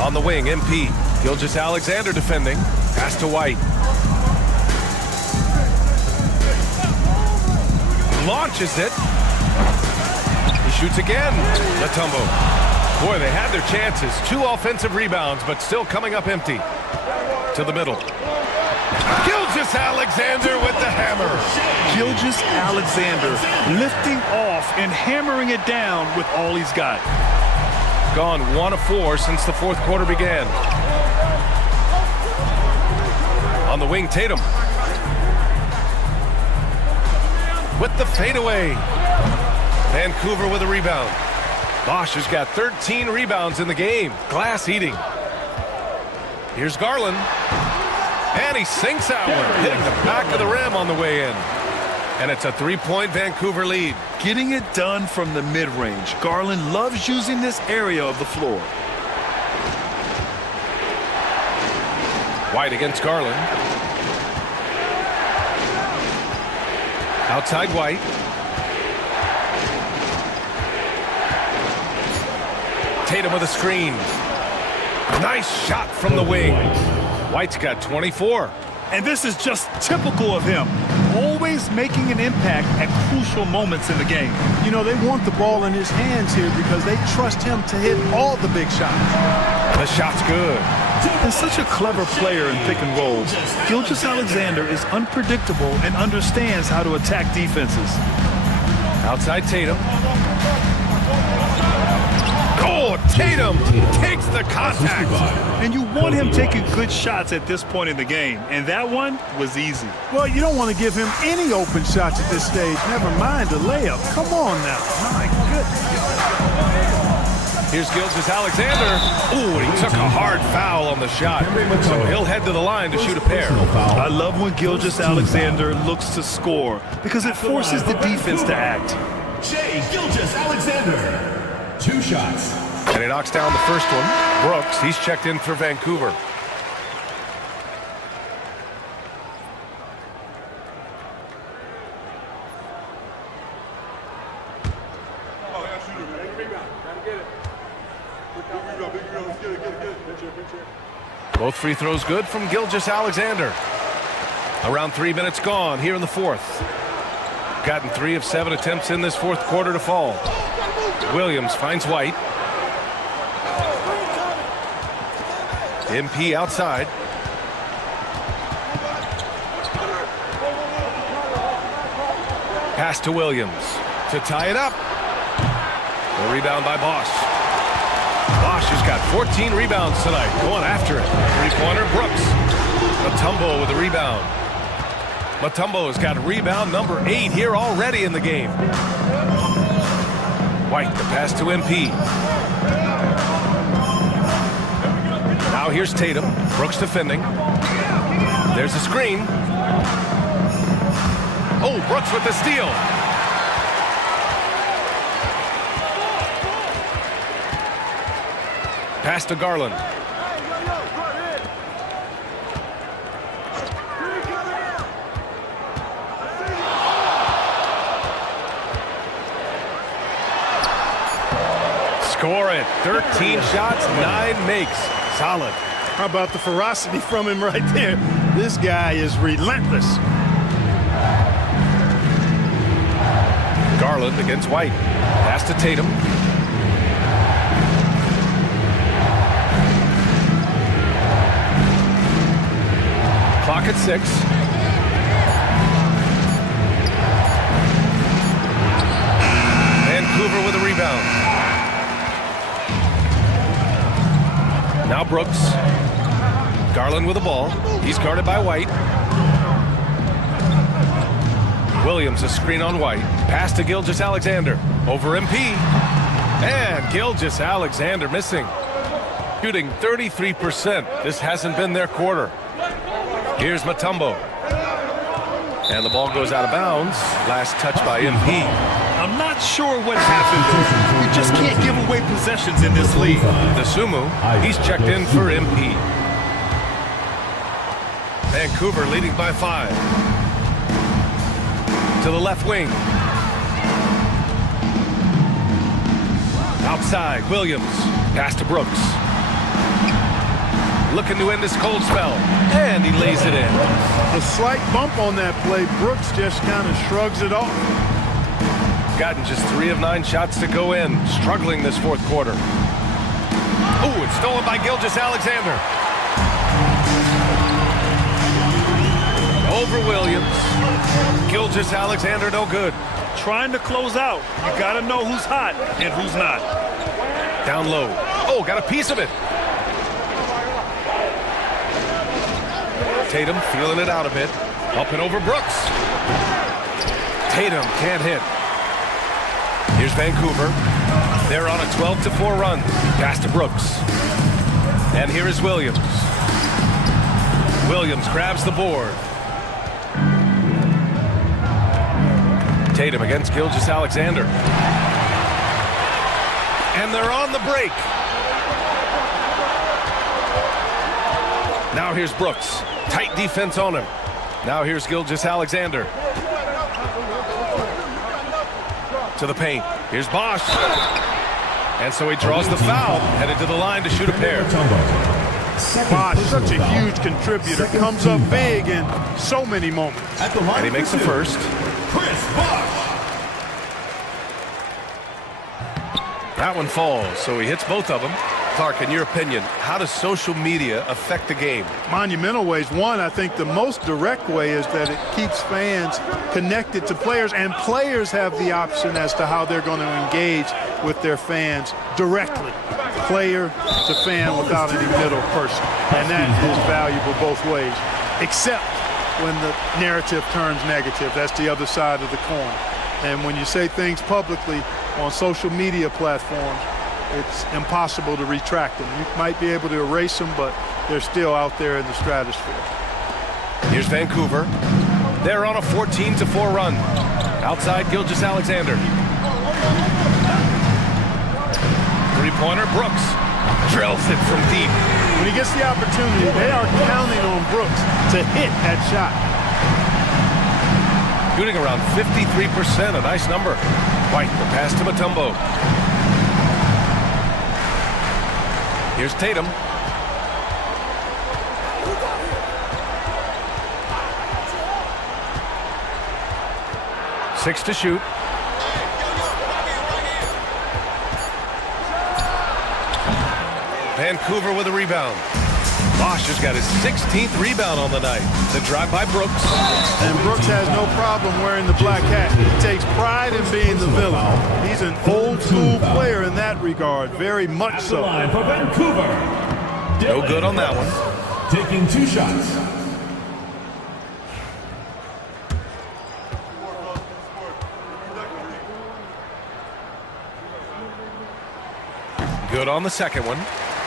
On the wing, MP. Gilgeous-Alexander defending. Pass to White. Launches it. He shoots again. Mutombo. Boy, they had their chances. 2 offensive rebounds, but still coming up empty. To the middle. Gilgeous-Alexander with the hammer. Gilgeous-Alexander lifting off and hammering it down with all he's got. Gone 1 of 4 since the fourth quarter began. On the wing, Tatum. With the fadeaway. Vancouver with a rebound. Bosch has got 13 rebounds in the game. Glass eating. Here's Garland. And he sinks that one, hitting the back of the rim on the way in. And it's a 3-point Vancouver lead. Getting it done from the mid-range. Garland loves using this area of the floor. White against Garland. Outside White. Tatum with a screen. Nice shot from the wing. White's got 24. And this is just typical of him. Always making an impact at crucial moments in the game. You know, they want the ball in his hands here because they trust him to hit all the big shots. The shot's good. And such a clever player in pick and rolls. Gilgeous-Alexander is unpredictable and understands how to attack defenses. Outside Tatum. Oh, Tatum takes the contact. And you want him taking good shots at this point in the game. And that one was easy. Well, you don't want to give him any open shots at this stage. Never mind a layup. Come on now. My goodness. Here's Gilgeous-Alexander. Ooh, and he took a hard foul on the shot. So he'll head to the line to shoot a pair. I love when Gilgeous-Alexander looks to score because it forces the defense to act. Shai Gilgeous-Alexander. 2 shots. And he knocks down the first one. Brooks, he's checked in for Vancouver. Both free throws good from Gilgeous-Alexander. Around 3 minutes gone here in the fourth. Gotten 3 of 7 attempts in this fourth quarter to fall. Williams finds White. MP outside. Pass to Williams to tie it up. The rebound by Bosch. Bosch has got 14 rebounds tonight. Going after it. 3-pointer Brooks. Mutombo with the rebound. Mutombo has got rebound number 8 here already in the game. White, the pass to MP. Now here's Tatum. Brooks defending. There's a screen. Oh, Brooks with the steal. Pass to Garland. Score it. 13 shots, 9 makes. Solid. How about the ferocity from him right there? This guy is relentless. Garland against White. Pass to Tatum. Clock at 6. Vancouver with a rebound. Now Brooks. Garland with the ball. He's guarded by White. Williams a screen on White. Pass to Gilgeous-Alexander. Over MP. And Gilgeous-Alexander missing. Shooting 33%. This hasn't been their quarter. Here's Mutombo. And the ball goes out of bounds. Last touch by MP. I'm not sure what happened. You just can't give away possessions in this league. The Sumu, he's checked in for MP. Vancouver leading by 5. To the left wing. Outside, Williams. Pass to Brooks. Looking to end this cold spell. And he lays it in. A slight bump on that play. Brooks just kind of shrugs it off. They've gotten just 3 of 9 shots to go in, struggling this fourth quarter. Ooh, it's stolen by Gilgeous-Alexander. Over Williams. Gilgeous-Alexander no good. Trying to close out. You got to know who's hot and who's not. Down low. Oh, got a piece of it. Tatum feeling it out a bit. Up and over Brooks. Tatum can't hit. Here's Vancouver. They're on a 12-4 run. Pass to Brooks. And here is Williams. Williams grabs the board. Tatum against Gilgeous-Alexander. And they're on the break. Now here's Brooks. Tight defense on him. Now here's Gilgeous-Alexander. To the paint. Here's Bosch. And so he draws the foul, headed to the line to shoot a pair. Bosch, such a huge contributor, comes up big in so many moments. And he makes the first. That one falls, so he hits both of them. Clark, in your opinion, how does social media affect the game? Monumental ways. One, I think the most direct way is that it keeps fans connected to players, and players have the option as to how they're going to engage with their fans directly, player to fan, without any middle person. And that is valuable both ways, except when the narrative turns negative. That's the other side of the coin. And when you say things publicly on social media platforms, it's impossible to retract them. You might be able to erase them, but they're still out there in the stratosphere. Here's Vancouver. They're on a 14-4 run. Outside Gilgeous-Alexander. Three-pointer, Brooks. Drills it from deep. When he gets the opportunity, they are counting on Brooks to hit that shot. Shooting around 53%, a nice number. White, the pass to Mutombo. Here's Tatum. Six to shoot. Vancouver with a rebound. Bosch has got his 16th rebound on the night. The drive by Brooks. And Brooks has no problem wearing the black hat. He takes pride in being the villain. He's an old school player in that regard, very much so. For Vancouver. No good on that one. Taking 2 shots. Good on the second one.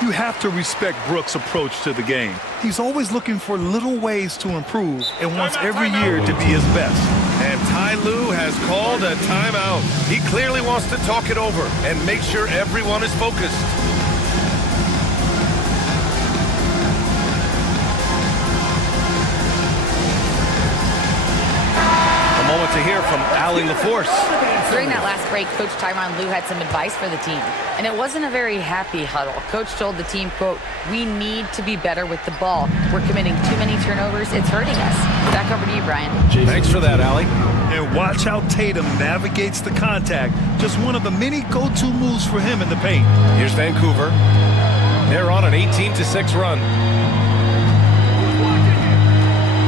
You have to respect Brooks' approach to the game. He's always looking for little ways to improve and wants every year to be his best. And Ty Lue has called a timeout. He clearly wants to talk it over and make sure everyone is focused. A moment to hear from Allie LaForce. During that last break, Coach Tyronn Lue had some advice for the team, and it wasn't a very happy huddle. Coach told the team, quote, "We need to be better with the ball. We're committing too many turnovers. It's hurting us." Back over to you, Brian. Thanks for that, Allie. And watch how Tatum navigates the contact. Just one of the many go-to moves for him in the paint. Here's Vancouver. They're on an 18-6 run.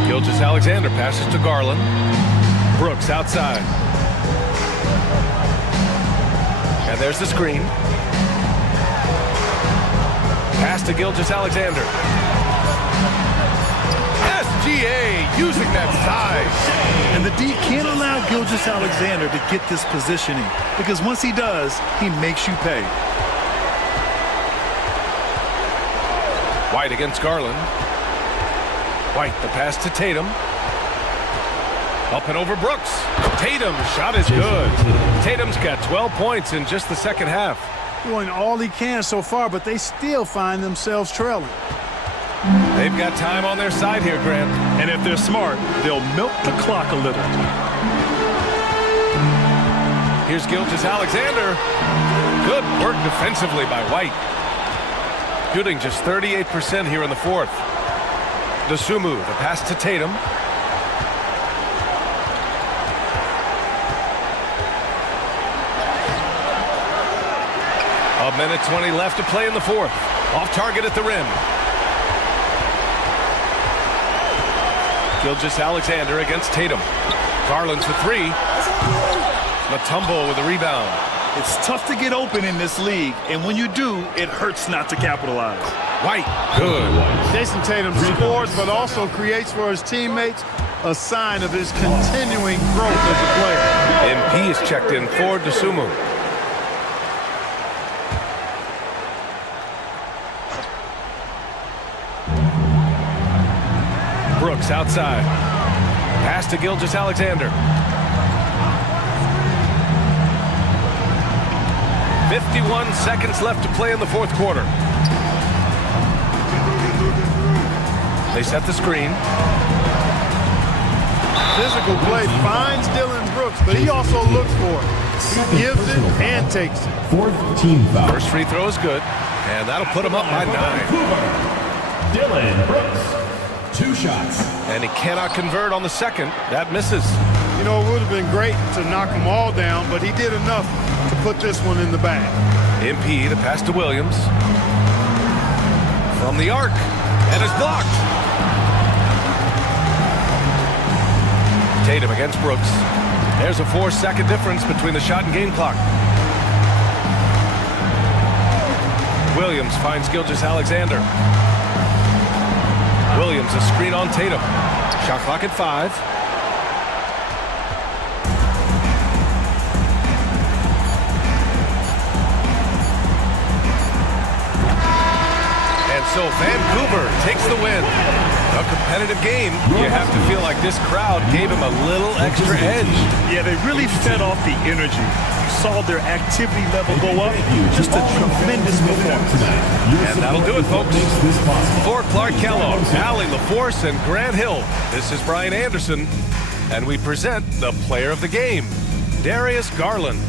Gilgeous-Alexander passes to Garland. Brooks outside. And there's the screen. Pass to Gilgeous-Alexander. SGA using that size. And the D can't allow Gilgeous-Alexander to get this positioning, because once he does, he makes you pay. White against Garland. White, the pass to Tatum. Up and over Brooks. Tatum's shot is good. Tatum's got 12 points in just the second half. Doing all he can so far, but they still find themselves trailing. They've got time on their side here, Grant. And if they're smart, they'll milk the clock a little. Here's Gilgeous-Alexander. Good work defensively by White. Shooting just 38% here in the fourth. Dosunmu, the pass to Tatum. A minute 20 left to play in the fourth. Off target at the rim. Gilgeous-Alexander against Tatum. Garland's for three. Mutombo with a rebound. It's tough to get open in this league, and when you do, it hurts not to capitalize. White, good. Jason Tatum scores, but also creates for his teammates, a sign of his continuing growth as a player. MP is checked in for Dosunmu. Brooks outside. Pass to Gilgeous-Alexander. 51 seconds left to play in the fourth quarter. They set the screen. Physical play finds Dylan Brooks, but he also looks for it. He gives it and takes it. Fourth team foul. First free throw is good, and that'll put him up by 9. Dylan Brooks. 2 shots. And he cannot convert on the second. That misses. You know, it would have been great to knock them all down, but he did enough to put this one in the bag. MP, the pass to Williams. From the arc, and is blocked. Tatum against Brooks. There's a 4-second difference between the shot and game clock. Williams finds Gilgeous-Alexander. Williams, a screen on Tatum. Shot clock at 5. And so Vancouver takes the win. A competitive game. You have to feel like this crowd gave him a little extra edge. Yeah, they really fed off the energy. You saw their activity level go up. Just a tremendous performance. And that'll do it, folks. For Clark Kellogg, Allie LaForce, and Grant Hill, this is Brian Anderson, and we present the player of the game, Darius Garland.